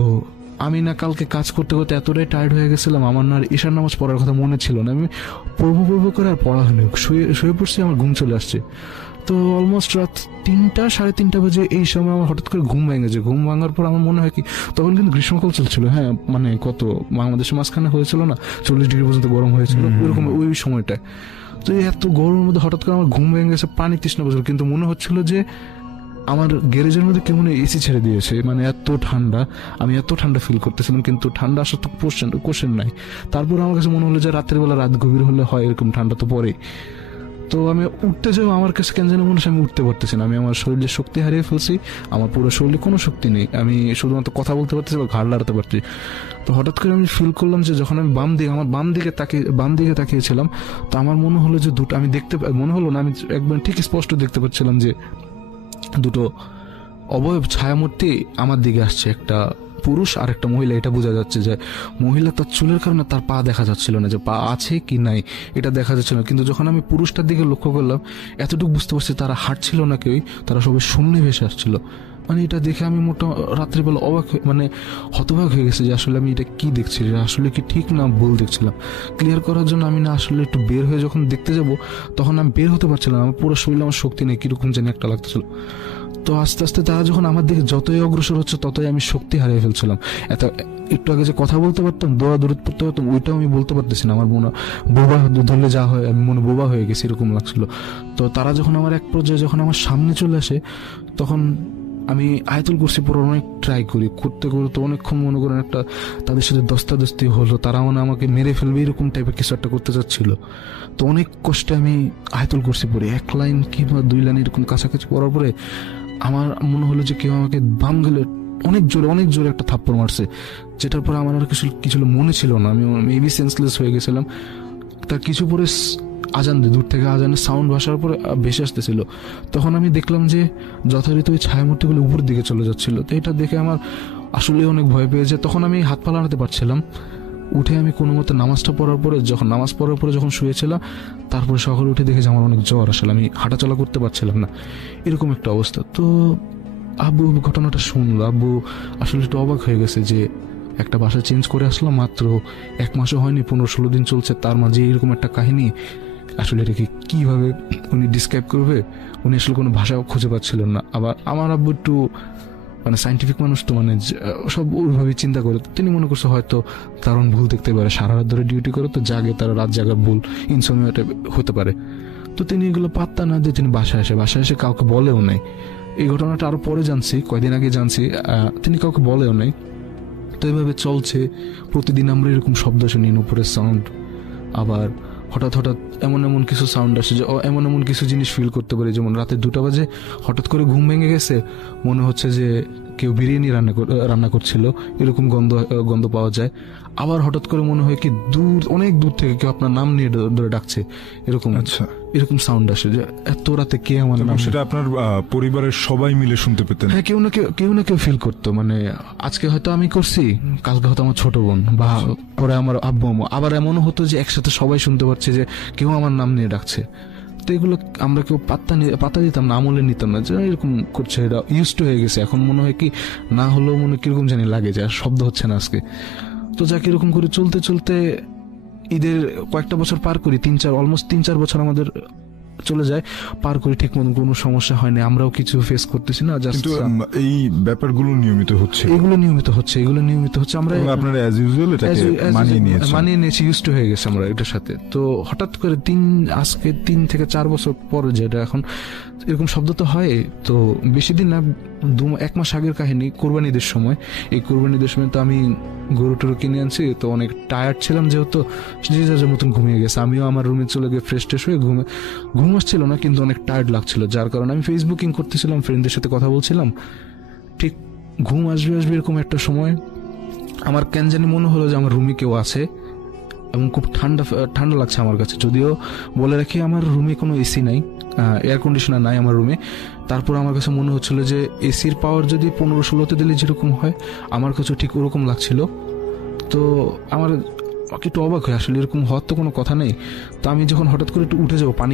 আমি না কালকে কাজ করতে করতে এতটাই টায়ার্ড হয়ে গেছিলাম, আমার না ঈশার নামাজ পড়ার কথা মনে ছিল না, আমি পড়বো করে আর পড়া হয়নি, শুয়ে পড়ছি, আমার ঘুম চলে আসছে। তো অলমোস্ট রাত 3টা-3:30 বাজে এই সময় আমার হঠাৎ করে ঘুম ভেঙেছে। ঘুম ভাঙার পর আমার মনে হয় কি, তখন কিন্তু গ্রীষ্মকাল চলছিল, হ্যাঁ মানে কত বাংলাদেশের মাঝখানে হয়েছিল না 40 ডিগ্রি পর্যন্ত গরম হয়েছিল ওইরকম ওই সময়টায়। তো এত গরমের মধ্যে হঠাৎ করে আমার ঘুম ভেঙে গেছে, পানি তৃষ্ণা পেয়েছিল, কিন্তু মনে হচ্ছিল যে আমার গ্যারেজের মধ্যে কেমন এসি ছেড়ে দিয়েছে, মানে এত ঠান্ডা, আমি এত ঠান্ডা ফিল করতেছিলাম, কিন্তু ঠান্ডা আসার তো কোশ্চেন নাই। তারপর আমার কাছে মনে হলো যে রাতের বেলা রাত গভীর হলে হয় এরকম ঠান্ডা তো পরে। তো আমি উঠতে যাবো, আমার কাছে কেন যেন মনে হচ্ছে আমি উঠতে পারতেছি না, আমি আমার শরীরের শক্তি হারিয়ে ফেলছি, আমার পুরো শরীরে কোনো শক্তি নেই, আমি শুধুমাত্র কথা বলতে পারতেছি বা ঘাড় লাড়াতে পারছি। তো হঠাৎ করে আমি ফিল করলাম যে যখন আমি বাম দিকে তাকিয়েছিলাম, তো আমার মনে হলো যে আমি মনে হলো না, আমি একবার ঠিক স্পষ্ট দেখতে পাচ্ছিলাম যে 2টো অবয়ব ছায়ামূর্তি আমার দিকে আসছে, একটা পুরুষ আর একটা মহিলা। এটা বোঝা যাচ্ছে যে মহিলা তার চুলের কারণে তার পা দেখা যাচ্ছিল না, যে পা আছে কি নাই এটা দেখা যাচ্ছিল না। কিন্তু যখন আমি পুরুষটার দিকে লক্ষ্য করলাম, এতটুকু বুঝতে পারছি তারা হাঁটছিল না কেউই, তারা সবাই শূন্যে ভেসে আসছিল। মানে এটা দেখে আমি রাত্রিবেলা হতবাক হয়ে গেছে যে আসলে আমি এটা কি দেখছি, আসলে কি ঠিক না ভুল দেখছিলাম। ক্লিয়ার করার জন্য আমি না আসলে একটু বের হয়ে যখন দেখতে যাব, তখন আমি বের হতে পারছিলাম, আমার পুরো শরীরে আমার শক্তি নেই, কিরকম জানি একটা লাগতেছিল। তো আস্তে আস্তে তারা যখন আমার দিকে যতই অগ্রসর হচ্ছে, ততই আমি শক্তি হারিয়ে ফেলছিলাম। একটু আগে যে কথা বলতে পারতাম, দোয়া দূরত পড়তে পারতাম, ওইটাও আমি বলতে পারতেছি না, আমার মনে বোবা ধরলে যা হয়, আমি মনে বোবা হয়ে গেছি এরকম লাগছিল। তো তারা যখন আমার এক পর্যায়ে যখন আমার সামনে চলে আসে, তখন আমি আয়াতুল কুরসি পড়ার অনেক ট্রাই করতে অনেকক্ষণ মনে করেন একটা তাদের সাথে দস্তাদস্তি হলো, তারা মানে আমাকে মেরে ফেলবে এরকম টাইপের কিছু একটা করতে চাচ্ছিল। তো অনেক কষ্টে আমি আয়াতুল কুরসি পড়ি, 1 লাইন কিংবা 2 লাইন এরকম কাছাকাছি পড়ার পরে আমার মনে হলো যে কেউ আমাকে বাম গেলে অনেক জোরে একটা থাপ্পড় মারছে, যেটার পরে আমার আর কিছু মনে ছিল না, আমি মেবি সেন্সলেস হয়ে গেছিলাম। তার কিছু পরে আজান দূর থেকে আজানের সাউন্ড ভাসার পরে ভেসে আসতেছিল। তখন আমি দেখলাম যে যথারীতি ওই ছায়ামূর্তিগুলো উপর দিকে চলে যাচ্ছিল। তো এটা দেখে আমার আসলে অনেক ভয় পেয়েছে। তখন আমি হাত পা নাড়াতে পারছিলাম। উঠে আমি কোনো মতে নামাজটা পড়ার পরে যখন শুয়েছিলাম, তারপরে সকালে উঠে দেখে যে আমার অনেক জ্বর, আসলে আমি হাঁটাচলা করতে পারছিলাম না, এরকম একটা অবস্থা। তো আব্বু ঘটনাটা শুনলো, আব্বু আসলে একটু অবাক হয়ে গেছে যে একটা বাসা চেঞ্জ করে আসলাম, মাত্র 1 মাসও হয়নি, 15-16 দিন চলছে, তার মাঝে এরকম একটা কাহিনী। আসলে এটাকে কিভাবে উনি ডিসক্রাইব করবে, উনি আসলে কোনো ভাষা খুঁজে পাচ্ছিলেন না। আবার আমার আব্বু একটু মানে সাইন্টিফিক মানুষ, তো মানে সব ওইভাবে চিন্তা করে। তিনি মনে করছে হয়তো কারণ ভুল দেখতে পারে, সারা রাত ধরে ডিউটি করে তো জাগে, তারা রাত জাগার ভুল, ইনসোমিয়াটা হতে পারে। তো তিনি এগুলো পাত্তা না দিয়ে তিনি বাসায় এসে কাউকে বলেও নাই। এই ঘটনাটা আরো পরে জানছি, কয়দিন আগে জানছি, তিনি কাউকে বলেও নাই। তো এইভাবে চলছে, প্রতিদিন আমরা এরকম শব্দ শুনি, উপরের সাউন্ড, আবার হঠাৎ এমন কিছু সাউন্ড আসে যে এমন কিছু জিনিস ফিল করতে পারি। যেমন রাতে 2টা বাজে হঠাৎ করে ঘুম ভেঙে গেছে, মনে হচ্ছে যে কেউ বিরিয়ানি রান্না করছিল, এরকম গন্ধ পাওয়া যায়। আবার হঠাৎ করে মনে হয় কি অনেক দূর থেকে কেউ আপনার নাম নিয়ে ধরে ডাকছে, এরকম সাউন্ড আসে যে এত রাতে কে আমার নাম। সেটা আপনার পরিবারের সবাই মিলে শুনতে পেতেন? হ্যাঁ, কেউ না কেউ ফিল করতো। মানে আজকে হয়তো আমি করছি, কালকে হয়তো আমার ছোট বোন, বা পরে আমার আব্বু আম্মু। আবার এমনও হতো যে একসাথে সবাই শুনতে পাচ্ছে যে কেউ আমার নাম নিয়ে ডাকছে। তো এগুলো আমরা কেউ পাত্তা দিতাম না, আমলে নিতাম না, যে এরকম করছে, এটা ইউজ টু হয়ে গেছে। এখন মনে হয় কি না হলেও মনে কিরকম জানি লাগে যে আর শব্দ হচ্ছে না আজকে। তো যাকে এরকম করে চলতে ঈদের কয়েকটা বছর পার করি, অলমোস্ট 3-4 বছর আমাদের চলে যায়, পার করি, ঠিক মতো কোনো সমস্যা হয়নি, আমরাও কিছু ফেস করতেছি না। কিন্তু এই ব্যাপারগুলো নিয়মিত হচ্ছে, এগুলো নিয়মিত হচ্ছে আমরা আপনারা অ্যাজ ইউজুয়াল এটাকে মানিয়ে নিয়েছি, ইউজ টু হয়ে গেছে আমরা এটার সাথে। তো হঠাৎ করে আজকে 3 থেকে 4 বছর পরে যেটা এখন এরকম শব্দ তো হয়। তো বেশি দিন না, 1 মাস আগের কাহিনী, কোরবানিদের সময়। এই কোরবানিদের সময় তো আমি গরু টরু কিনে আনছি, তো অনেক টায়ার্ড ছিলাম, যেহেতু যে যার মতন ঘুমিয়ে গেছে। আমিও আমার রুমে চলে গিয়ে ফ্রেশ হয়ে ঘুম আসছিল না, কিন্তু অনেক টায়ার্ড লাগছিল, যার কারণে আমি ফেসবুকিং করতেছিলাম, ফ্রেন্ডদের সাথে কথা বলছিলাম। ঠিক ঘুম আসবে এরকম একটা সময় আমার কেন জানি মনে হলো যে আমার রুমে কেউ আছে, এবং খুব ঠান্ডা লাগছে আমার কাছে। যদিও বলে রাখি আমার রুমে কোনো এসি নাই, এয়ার কন্ডিশনার নাই আমার রুমে। তারপর আমার কাছে মনে হচ্ছিল যে এসির পাওয়ার যদি 15-16তে দিলে যেরকম হয়, আমার কাছে ঠিক ওরকম লাগছিল। তো আমার একটু অবাক হয়, আসলে এরকম হওয়ার তো কোনো কথা নেই। তো আমি যখন হঠাৎ করে একটু উঠে যাবো, পানি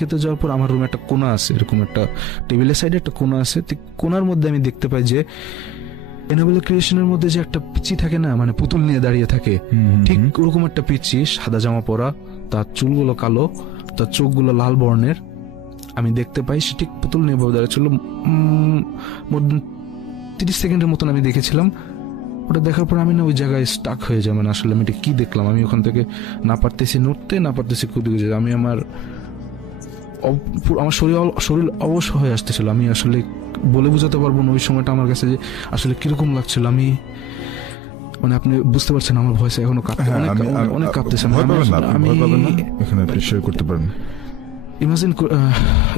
খেতে যাওয়ার পর আমার রুমে একটা কোণা আছে, এরকম একটা টেবিলের সাইডে একটা কোণা আছে। কোণার মধ্যে আমি দেখতে পাই যে এনাবেল ক্রিয়েশনের মধ্যে যে একটা পিচি থাকে না, মানে পুতুল নিয়ে দাঁড়িয়ে থাকে, ঠিক ওরকম একটা পিচি, সাদা জামা পরা, তার চুলগুলো কালো, তার চোখগুলো লাল বর্ণের। আমি দেখতে পাই সে ঠিক পুতুল নিয়ে দাঁড়িয়ে ছিল। 30 সেকেন্ডের মতন আমি দেখেছিলাম। ওটা দেখার পর আমি না ওই জায়গায় স্টাক হয়ে যাই, মানে আসলে আমি এটা কি দেখলাম। আমি ওখান থেকে না পারতেছি নড়তে, না পারতেছি কুদিয়ে যেতে। আমি আমার শরীর অবশ হয়ে আসতেছিল। আমি আসলে বলে বোঝাতে পারবো না ওই সময়টা আমার কাছে যে আসলে কিরকম লাগছিল। আমি মানে আপনি বুঝতে পারছেন আমার ভয়েসে এখনো অনেক কাঁপতেছে। আমি এখানে আপনি শেয়ার করতে পারেন।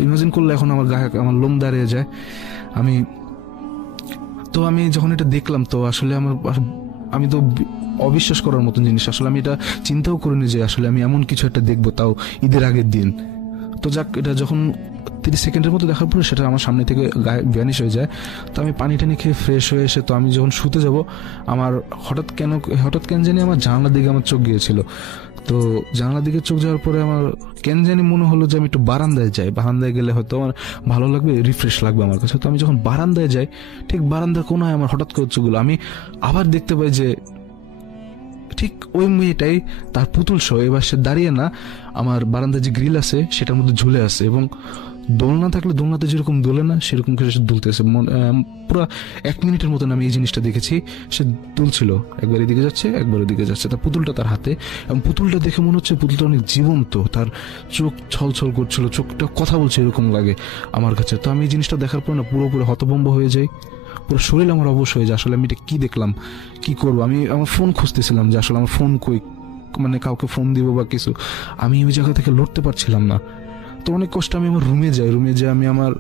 ইমাজিন করলে এখন আমার গায়ে আমার লোম দাঁড়িয়ে যায়। আমি যখন এটা দেখলাম, তো আসলে আমি তো অবিশ্বাস করার মতন জিনিস, আসলে আমি এটা চিন্তাও করিনি যে আসলে আমি এমন কিছু একটা দেখবো, তাও ঈদের আগের দিন। তো যাক, এটা যখন 30 সেকেন্ডের মতো দেখার পরে সেটা আমার সামনে থেকে গায়ে ভ্যানিশ হয়ে যায়। তো আমি পানি টানি খেয়ে ফ্রেশ হয়ে এসে, তো আমি যখন শুতে যাব, আমার হঠাৎ কেন জানি আমার জানলার দিকে আমার চোখ গিয়েছিল। তো জানলার দিকে চোখ যাওয়ার পরে আমার কেন জানি মনে হলো যে আমি একটু বারান্দায় যাই, বারান্দায় গেলে হয়তো আমার ভালো লাগবে, রিফ্রেশ লাগবে আমার কাছে। তো আমি যখন বারান্দায় যাই, ঠিক বারান্দার কোনায় আমার হঠাৎ করে চোখগুলো, আমি আবার দেখতে পাই যে ঠিক ওই মেয়েটাই তার পুতুল সহ, এবার সে দাঁড়িয়ে না, আমার বারান্দায় যে গ্রিল আছে সেটার মধ্যে ঝুলে আছে, এবং দোলনা থাকলে দোলনাতে যেরকম দোলে না, সেরকম করে সে দুলতেছে। পুরো 1 মিনিটের মতন আমি এই জিনিসটা দেখেছি। সে দুলছিল, একবার এদিকে যাচ্ছে, একবার ওদিকে যাচ্ছে, তার পুতুলটা তার হাতে, এবং পুতুলটা দেখে মনে হচ্ছে পুতুলটা অনেক জীবন্ত, তার চোখ ছলছল করছিল, চোখটা কথা বলছে, এরকম লাগে আমার কাছে। তো আমি এই জিনিসটা দেখার পর না পুরোপুরি হতভম্ব হয়ে যাই, পুরো শরীর আমার অবশ হয়ে যায়। আসলে আমি এটা কি দেখলাম, কি করবো। আমি আমার ফোন খুঁজতেছিলাম যে আসলে আমার ফোন কই, মানে কাউকে ফোন দিব বা কিছু। আমি ওই জায়গা থেকে লড়তে পারছিলাম না। তো অনেক কষ্ট আমি আমার রুমে যাই। আমি আমার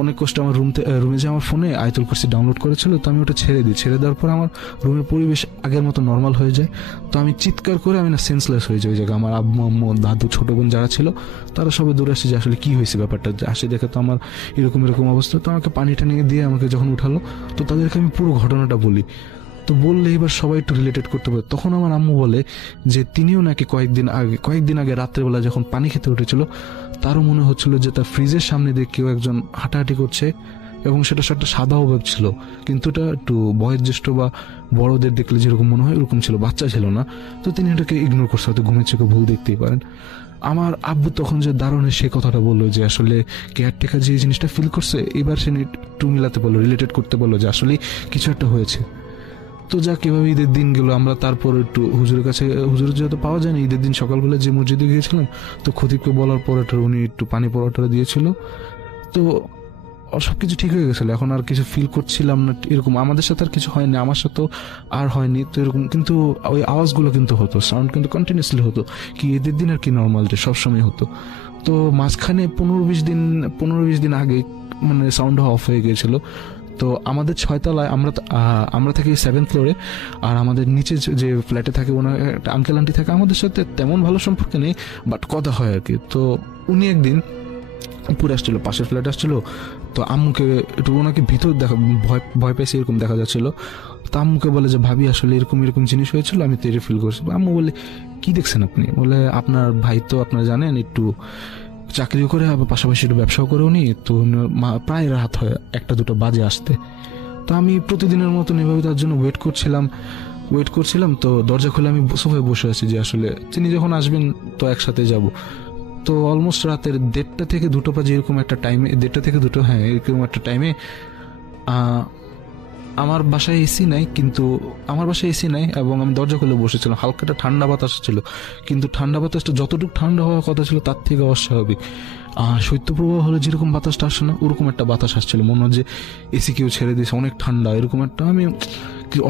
অনেক কষ্ট আমার রুমে যে আমার ফোনে আয়াতুল কুরসি ডাউনলোড করেছিল, তো আমি ওটা ছেড়ে দিই। ছেড়ে দেওয়ার পর আমার রুমের পরিবেশ আগের মতো নর্মাল হয়ে যায়। তো আমি চিৎকার করে আমি না সেন্সলেস হয়ে যাই ওই জায়গায়। আমার আব্বু আম্মু দাদু ছোট বোন যারা ছিল তারা সবাই দৌড়ে আসছে যে আসলে কি হয়েছে ব্যাপারটা, আসে দেখে তো আমার এরকম অবস্থা। তো আমাকে পানি টানি দিয়ে আমাকে যখন উঠালো, তো তাদেরকে আমি পুরো ঘটনাটা বলি। তো বললে এবার সবাই একটু রিলেটেড করতে পারে। তখন আমার আম্মু বলে যে তিনিও নাকি কয়েকদিন আগে রাত্রেবেলা যখন পানি খেতে উঠেছিল, তারও মনে হচ্ছিল যে তার ফ্রিজের সামনে দিয়ে কেউ একজন হাঁটাহাঁটি করছে, এবং সেটা একটা সাদা অভাব ছিল, কিন্তু এটা একটু বয়োজ্যেষ্ঠ বা বড়দের দেখলে যেরকম মনে হয় ওরকম ছিল, বাচ্চা ছিল না। তো তিনি এটাকে ইগনোর করছে, হয়তো ঘুমের চোখে ভুল দেখতেই পারেন। আমার আব্বু তখন যে দারুণ সে কথাটা বললো যে আসলে কেয়ারটেকার যে জিনিসটা ফিল করছে, এবার সে একটু মিলাতে পারলো, রিলেটেড করতে পারলো যে আসলে কিছু একটা হয়েছে। তো যা কিভাবে ঈদের দিন গেল, আমরা তারপর একটু হুজুরের কাছে, হুজুরের যেহেতু পাওয়া যায়নি ঈদের দিন সকালবেলা যে মসজিদে গিয়েছিলাম, তো খতিবকে বলার পর উনি একটু পানি পরোটা দিয়েছিল। তো সবকিছু ঠিক হয়ে গেছিল, এখন আর কিছু ফিল করছিলাম না এরকম। আমাদের সাথে আর কিছু হয়নি, আমার সাথেও আর হয়নি তো এরকম, কিন্তু ওই আওয়াজগুলো কিন্তু হতো, সাউন্ড কিন্তু কন্টিনিউসলি হতো, কি ঈদের দিন আর কি নর্মাল যে সবসময় হতো। তো মাঝখানে 15-20 দিন আগে মানে সাউন্ড অফ হয়ে গিয়েছিল। তো আমাদের 6 তলায়, আমরা থাকি 7th ফ্লোরে, আর আমাদের নিচে যে ফ্ল্যাটে থাকে ওনার একটা আঙ্কেল আন্টি থাকে, আমাদের সাথে তেমন ভালো সম্পর্ক নেই, বাট কথা হয় আর কি। তো উনি একদিন উপরে আসছিল, পাশের ফ্ল্যাটে আসছিল। তো আম্মুকে একটু ওনাকে ভিতর ভয় পেয়েছে এরকম দেখা যাচ্ছিল। তো আম্মুকে বলে যে ভাবি আসলে এরকম জিনিস হয়েছিল, আমি তো এটা ফিল করছি। আম্মু বলে কি দেখছেন আপনি? বলে আপনার ভাই তো আপনারা জানেন একটু চাকরিও করে, আবার পাশাপাশি একটু ব্যবসাও করে উনি, তো প্রায় রাত হয় 1-2 বাজে আসতে। তো আমি প্রতিদিনের মতন এভাবে তার জন্য ওয়েট করছিলাম। তো দরজা খুলে আমি সোফায় বসে আছি যে আসলে তিনি যখন আসবেন তো একসাথে যাব। তো অলমোস্ট রাতের 1:30 থেকে 2 বাজে এরকম একটা টাইমে, 1:30 থেকে 2, হ্যাঁ এরকম একটা টাইমে আমার বাসায় এসি নাই, এবং আমি দরজা খুলে বসেছিলাম। হালকা একটা ঠান্ডা বাতাস ছিল, কিন্তু ঠান্ডা বাতাসটা যতটুকু ঠান্ডা হওয়ার কথা ছিল তার থেকে অস্বাভাবিক। শৈত্যপ্রবাহ হলে যেরকম বাতাসটা আসে না, ওরকম একটা বাতাস আসছিল, মনে হয় যে এসি কেউ ছেড়ে দিয়েছে, অনেক ঠান্ডা এরকম একটা। আমি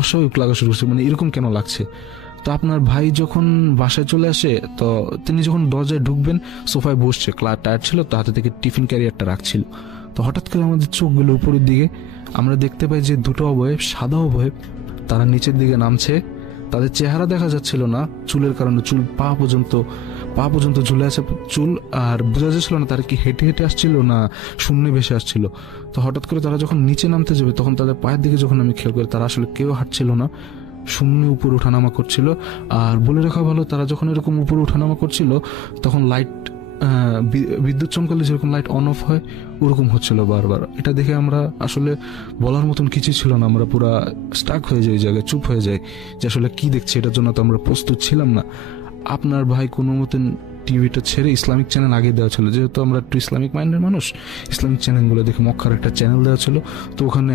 অস্বাভাবিক লাগা শুরু করছি, মানে এরকম কেন লাগছে। তো আপনার ভাই যখন বাসায় চলে আসে, তো তিনি যখন দরজায় ঢুকবেন, সোফায় বসছে, টায়ার্ড ছিল, তো হাতে থেকে টিফিন ক্যারিয়ারটা রাখছিল। তো হঠাৎ করে আমাদের চোখ গেল উপরের দিকে, আমরা দেখতে পাই যে 2 অবয়ব, সাদা অবয়ব, তারা নিচের দিকে নামছে। তাদের চেহারা দেখা যাচ্ছিল না চুলের কারণে, চুল পা পর্যন্ত ঝুলে আছে চুল, আর বোঝা যাচ্ছিল না তারা কি হেঁটে হেঁটে আসছিল না শূন্যে ভেসে আসছিল। তো হঠাৎ করে তারা যখন নিচে নামতে যাবে, তখন তাদের পায়ের দিকে যখন আমি খেয়াল করি, তারা আসলে কেউ হাঁটছিল না, শূন্য উপর ওঠানামা করছিল। আর বলে রাখা ভালো, তারা যখন এরকম উপরে ওঠানামা করছিল, তখন লাইট, বিদ্যুৎ চমকালে যেরকম লাইট অন অফ হয় ওরকম হচ্ছিল বারবার। এটা দেখে আমরা আসলে বলার মতন কিছু ছিল না, আমরা পুরো স্টাক হয়ে যাই, জায়গায় চুপ হয়ে যাই যে আসলে কি দেখছি, এটার জন্য তো আমরা প্রস্তুত ছিলাম না। আপনার ভাই কোনো মতন টিভিটা ছেড়ে ইসলামিক চ্যানেল আগে দেওয়া ছিল, যেহেতু আমরা একটু ইসলামিক মাইন্ডের মানুষ, ইসলামিক চ্যানেলগুলো দেখে মক্কার একটা চ্যানেল দেওয়া ছিল, তো ওখানে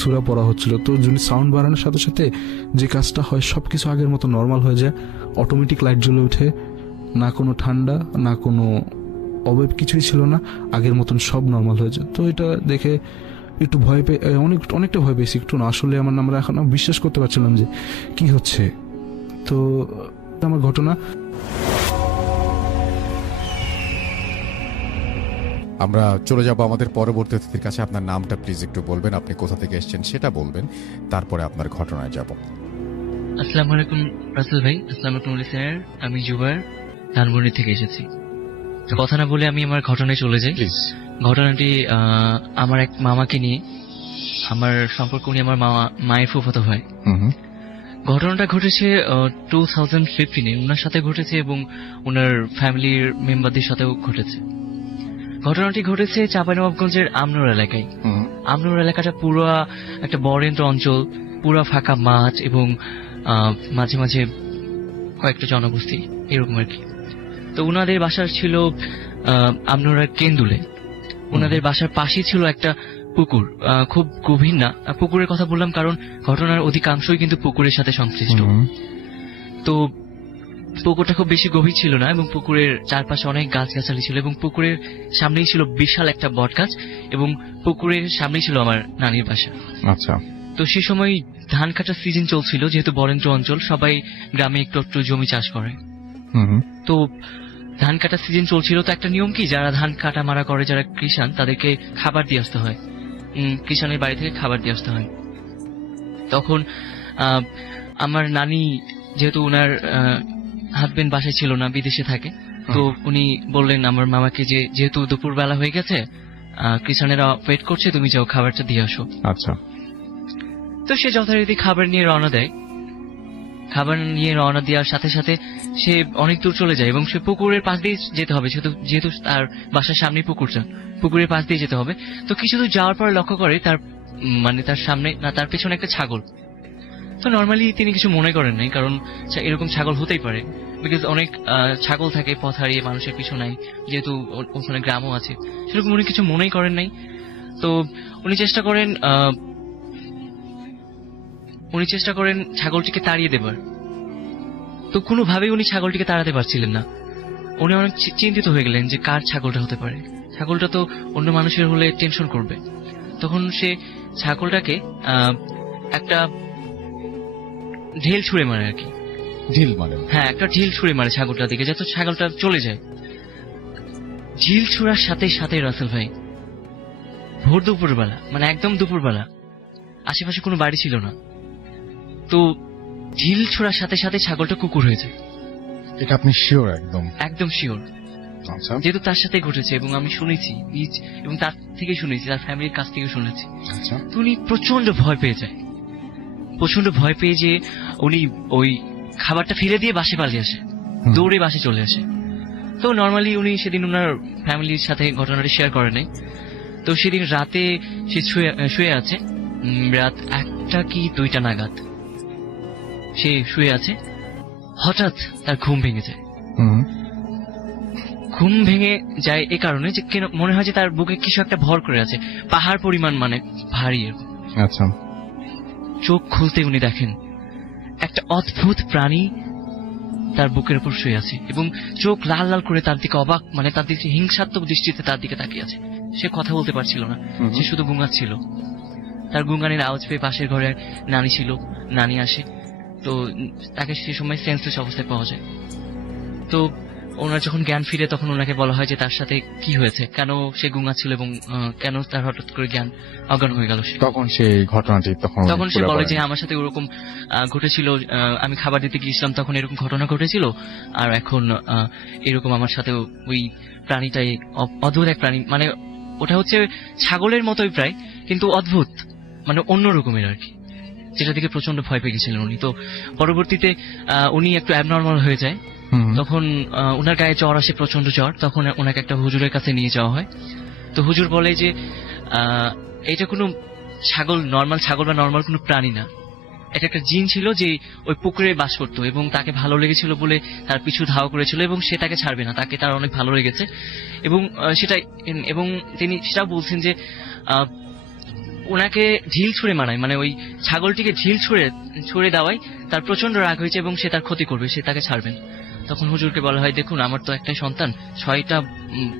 সূরা পড়া হচ্ছিল। তো যদি সাউন্ড বাড়ানোর সাথে সাথে যে কাজটা হয়, সবকিছু আগের মতো নর্মাল হয়ে যায়, অটোমেটিক লাইট জ্বলে ওঠে, না কোনো ঠান্ডা না কোনো অবয়ব, কিছুই ছিল না, আগের মতন সব নর্মাল হয়ে যায়। তো এটা দেখে একটু ভয় পেয়ে, অনেকটা ভয় পেয়েছি, একটু না আসলে আমরা এখন বিশ্বাস করতে পারছিলাম যে কি হচ্ছে। তো আমার ঘটনা। আমরা চলে যাব আমাদের পরবর্তী অতিথির কাছে। আপনার নামটা প্লিজ একটু বলবেন, আপনি কোথা থেকে এসেছেন সেটা বলবেন, তারপরে আপনার ঘটনায় যাব। আসসালামু আলাইকুম রাসেল ভাই। আসসালামু আলাইকুম লিসেনার, আমি জুবায়ের ধানমন্ডি থেকে এসেছি। তো কথা না বলে আমি আমার ঘটনায় চলে যাই। ঘটনাটি আমার এক মামাকে নিয়ে, আমার সম্পর্ক নিয়ে, আমার মায়ের ফুফাতো ভাই। ঘটনাটা ঘটেছে 2015-এ ওনার সাথে ঘটেছে, এবং ওনার ফ্যামিলির মেম্বারদের সাথেও ঘটেছে। ঘটনাটি ঘটেছে চাঁপাইনবাবগঞ্জের আমনোর এলাকায়। আমনোর এলাকাটা পুরো একটা বরেন্দ্র অঞ্চল, পুরো ফাঁকা মাঠ, এবং মাঝে মাঝে কয়েকটা জনবস্তি এরকম আর কি। তো ওনাদের বাসার ছিল আমনোরা কেন্দুলে। ওনাদের বাসার পাশেই ছিল একটা পুকুর, খুব গভীর না। পুকুরের কথা বললাম কারণ ঘটনার অধিকাংশই কিন্তু পুকুরের সাথে সংশ্লিষ্ট। তো পুকুরটা খুব বেশি গভীর ছিল না, এবং পুকুরের চারপাশে অনেক গাছগাছালি ছিল, এবং পুকুরের সামনেই ছিল বিশাল একটা বট গাছ, এবং পুকুরের সামনেই ছিল আমার নানির বাসা। আচ্ছা। তো সে সময় ধান কাটার সিজন চলছিল, যেহেতু বরেন্দ্র অঞ্চল, সবাই গ্রামে একটু একটু জমি চাষ করে। তো ধান কাটার সিজন চলছিল, তো একটা নিয়ম কি, যারা ধান কাটা মারা করে, যারা কৃষাণ, তাদেরকে খাবার দিয়ে আসতে হয়, কৃষাণের বাড়ি থেকে খাবার দিয়ে আসতে হয়। তখন আমার নানি, যেহেতু ওনার হাজবেন্ড বাসায় ছিল না, বিদেশে থাকে, তো উনি বললেন আমার মামাকে যে যেহেতু দুপুর বেলা হয়ে গেছে, কৃষাণেরা ওয়েট করছে, তুমি যাও খাবারটা দিয়ে আসো। আচ্ছা। তো সে যথারীতি খাবার নিয়ে রওনা দেয়। খাবার নিয়ে রওনা দেওয়ার সাথে সাথে সে অনেক দূর চলে যায় এবং সে পুকুরের পাশ দিয়ে যেতে হবে, যেহেতু তার বাসার সামনে পুকুরের পাশ দিয়ে যেতে হবে। তো কিছু দূর যাওয়ার পর লক্ষ্য করে তার তার সামনে না, তার পেছনে একটা ছাগল। তো নর্মালি তিনি কিছু মনে করেন নাই, কারণ এরকম ছাগল হতেই পারে, বিকজ অনেক ছাগল থাকে পথ হারিয়ে মানুষের পিছু নাই, যেহেতু ওখানে গ্রামও আছে, সেরকম উনি কিছু মনেই করেন নাই। তো উনি চেষ্টা করেন ছাগলটিকে তাড়িয়ে দেবার। তো কোনোভাবেই উনি ছাগলটিকে তাড়াতে পারছিলেন না। উনি অনেক চিন্তিত হয়ে গেলেন যে কার ছাগলটা হতে পারে, ছাগলটা তো অন্য মানুষের হলে টেনশন করবে। তখন সে ছাগলটাকে একটা ঢিল ছুঁড়ে মারে আর কি। ঢিল মারে? হ্যাঁ, একটা ঢিল ছুঁড়ে মারে ছাগলটার দিকে, যাতে ছাগলটা চলে যায়। ঢিল ছুঁড়ার সাথে সাথে রাসেল ভাই, ভোর দুপুরবেলা, একদম দুপুরবেলা, আশেপাশে কোনো বাড়ি ছিল না, তো ঢিল ছোড়ার সাথে সাথে ছাগলটা কুকুর হয়ে যায়। এটা আপনি শিওর? একদম শিওর। আচ্ছা। যেহেতু তার সাথে ঘটেছে এবং আমি শুনেছি এবং তার থেকে শুনেছি, তার ফ্যামিলির কাছ থেকে শুনেছি। আচ্ছা। তো উনি প্রচন্ড ভয় পেয়ে যায়, যে উনি ওই খাবারটা ফেলে দিয়ে বাসে পালিয়ে আসে, দৌড়ে বাসে চলে আসে। তো নর্মালি উনি সেদিন ওনার ফ্যামিলির সাথে ঘটনাটি শেয়ার করে নাই। তো সেদিন রাতে সে শুয়ে আছে, রাত 1টা কি 2টা নাগাদ সে শুয়ে আছে। হঠাৎ তার ঘুম ভেঙে যায়। ঘুম ভেঙে যায় এ কারণে যে মনে হয় যে তার বুকে কিছু একটা ভর করে আছে, পাহাড় পরিমাণ, ভারী। আচ্ছা। চোখ খুলতে উনি দেখেন একটা অদ্ভুত প্রাণী তার বুকের উপর শুয়ে আছে এবং চোখ লাল লাল করে তার দিকে অবাক, তার দিকে হিংসাত্মক দৃষ্টিতে তার দিকে তাকিয়ে আছে। সে কথা বলতে পারছিল না, সে শুধু গুঙাচ্ছিল। তার গুঙানির আওয়াজ পেয়ে পাশের ঘরে নানি ছিল, নানি আসে। তো তাকে সে সময় সেন্সলেস অবস্থায় পাওয়া যায়। তো ওনার যখন জ্ঞান ফিরে, তখন ওনাকে বলা হয় যে তার সাথে কি হয়েছে, কেন সে গুঙাচ্ছিল এবং কেন তার হঠাৎ করে অজ্ঞান হয়ে গেল। তখন সেই ঘটনাটি তখন সে বলে যে আমার সাথে ওরকম ঘটেছিল, আমি খাবার দিতে গিয়েছিলাম, তখন এরকম ঘটনা ঘটেছিল, আর এখন এরকম আমার সাথে ওই প্রাণীটাই অদ্ভুত এক প্রাণী, ওটা হচ্ছে ছাগলের মতোই প্রায়, কিন্তু অদ্ভুত, অন্য রকমের আর কি, যেটা দিকে প্রচন্ড ভয় পেয়ে গেছিলেন উনি। তো পরবর্তীতে উনি একটু অ্যাবনর্মাল হয়ে যায়। তখন ওনার গায়ে জ্বর আসে, প্রচন্ড জ্বর। তখন ওনাকে একটা হুজুরের কাছে নিয়ে যাওয়া হয়। তো হুজুর বলে যে এটা কোনো নর্মাল ছাগল বা নর্মাল কোনো প্রাণী না, এটা একটা জিন ছিল যে ওই পুকুরে বাস করতো এবং তাকে ভালো লেগেছিল বলে তার পিছু ধাওয়া করেছিল এবং সে তাকে ছাড়বে না, তাকে তার অনেক ভালো লেগেছে। এবং তিনি সেটাও বলছেন যে ওনাকে ঢিল ছুঁড়ে মারায়, ওই ছাগলটিকে ঢিল ছুঁড়ে দেওয়ায় তার প্রচন্ড রাগ হয়েছে এবং সে তার ক্ষতি করবে, সে তাকে ছাড়বেন। তখন হুজুরকে বলা হয়, দেখুন আমার তো একটাই সন্তান, 6টা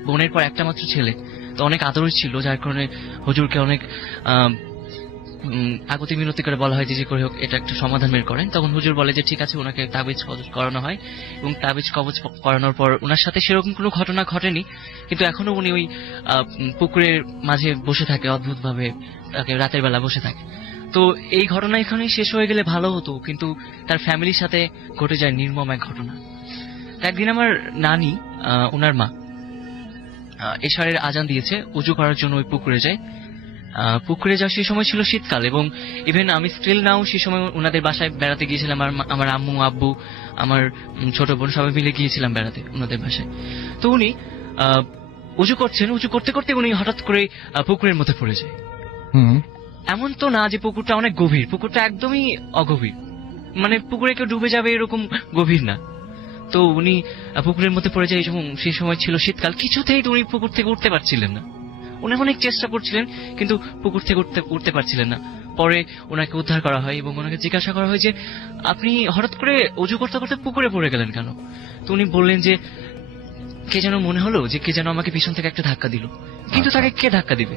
বোনের পর একটা মাত্র ছেলে, তো অনেক আদর ছিল, যার কারণে হুজুরকে অনেক আগতি মিনতি করে বলা হয় যে করে হোক এটা একটা সমাধান বের করেন। তখন হুজুর বলে যে ঠিক আছে, ওনাকে তাবিজ কবজ করানো হয় এবং তাবিজ কবজ করানোর পর ওনার সাথে সেরকম কোনো ঘটনা ঘটেনি, কিন্তু এখনো উনি ওই পুকুরের মাঝে বসে থাকে, অদ্ভুত ভাবে তাকে রাতের বেলা বসে থাকে। তো এই ঘটনা এখানেই শেষ হয়ে গেলে ভালো হতো, কিন্তু তার ফ্যামিলির সাথে ঘটে যায় নির্মম এক ঘটনা। একদিন আমার নানি, ওনার মা, এশারের আজান দিয়েছে, উজু করার জন্য ওই পুকুরে যায়। পুকুরে যাওয়া সেই সময় ছিল শীতকাল এবং ইভেন আমি স্টিল নাও সেই সময় ওনাদের বাসায় বেড়াতে গিয়েছিলাম। আমার আম্মু, আব্বু, আমার ছোট বোন সবাই মিলে গিয়েছিলাম বেড়াতে ওনাদের বাসায়। তো উনি উজু করছেন, উজু করতে করতে উনি হঠাৎ করে পুকুরের মধ্যে পড়ে যায়। এমন তো না যে পুকুরটা অনেক গভীর, পুকুরটা একদমই অগভীর, পুকুরে কেউ ডুবে যাবে এরকম গভীর না। তো উনি পুকুরের মধ্যে পড়ে যায়। সেই সময় ছিল শীতকাল, কিছুতেই উনি পুকুর থেকে উঠতে পারছিলেন না। উনি অনেক চেষ্টা করছিলেন কিন্তু পুকুর থেকে উঠতে পারছিলেন না। পরে ওনাকে উদ্ধার করা হয় এবং ওনাকে জিজ্ঞাসা করা হয় যে আপনি হঠাৎ করে উজু করতে করতে পুকুরে পড়ে গেলেন কেন? তো উনি বললেন যে কে যেন মনে হলো যে কে যেন আমাকে পিছন থেকে একটা ধাক্কা দিল, কিন্তু তাকে কে ধাক্কা দিবে,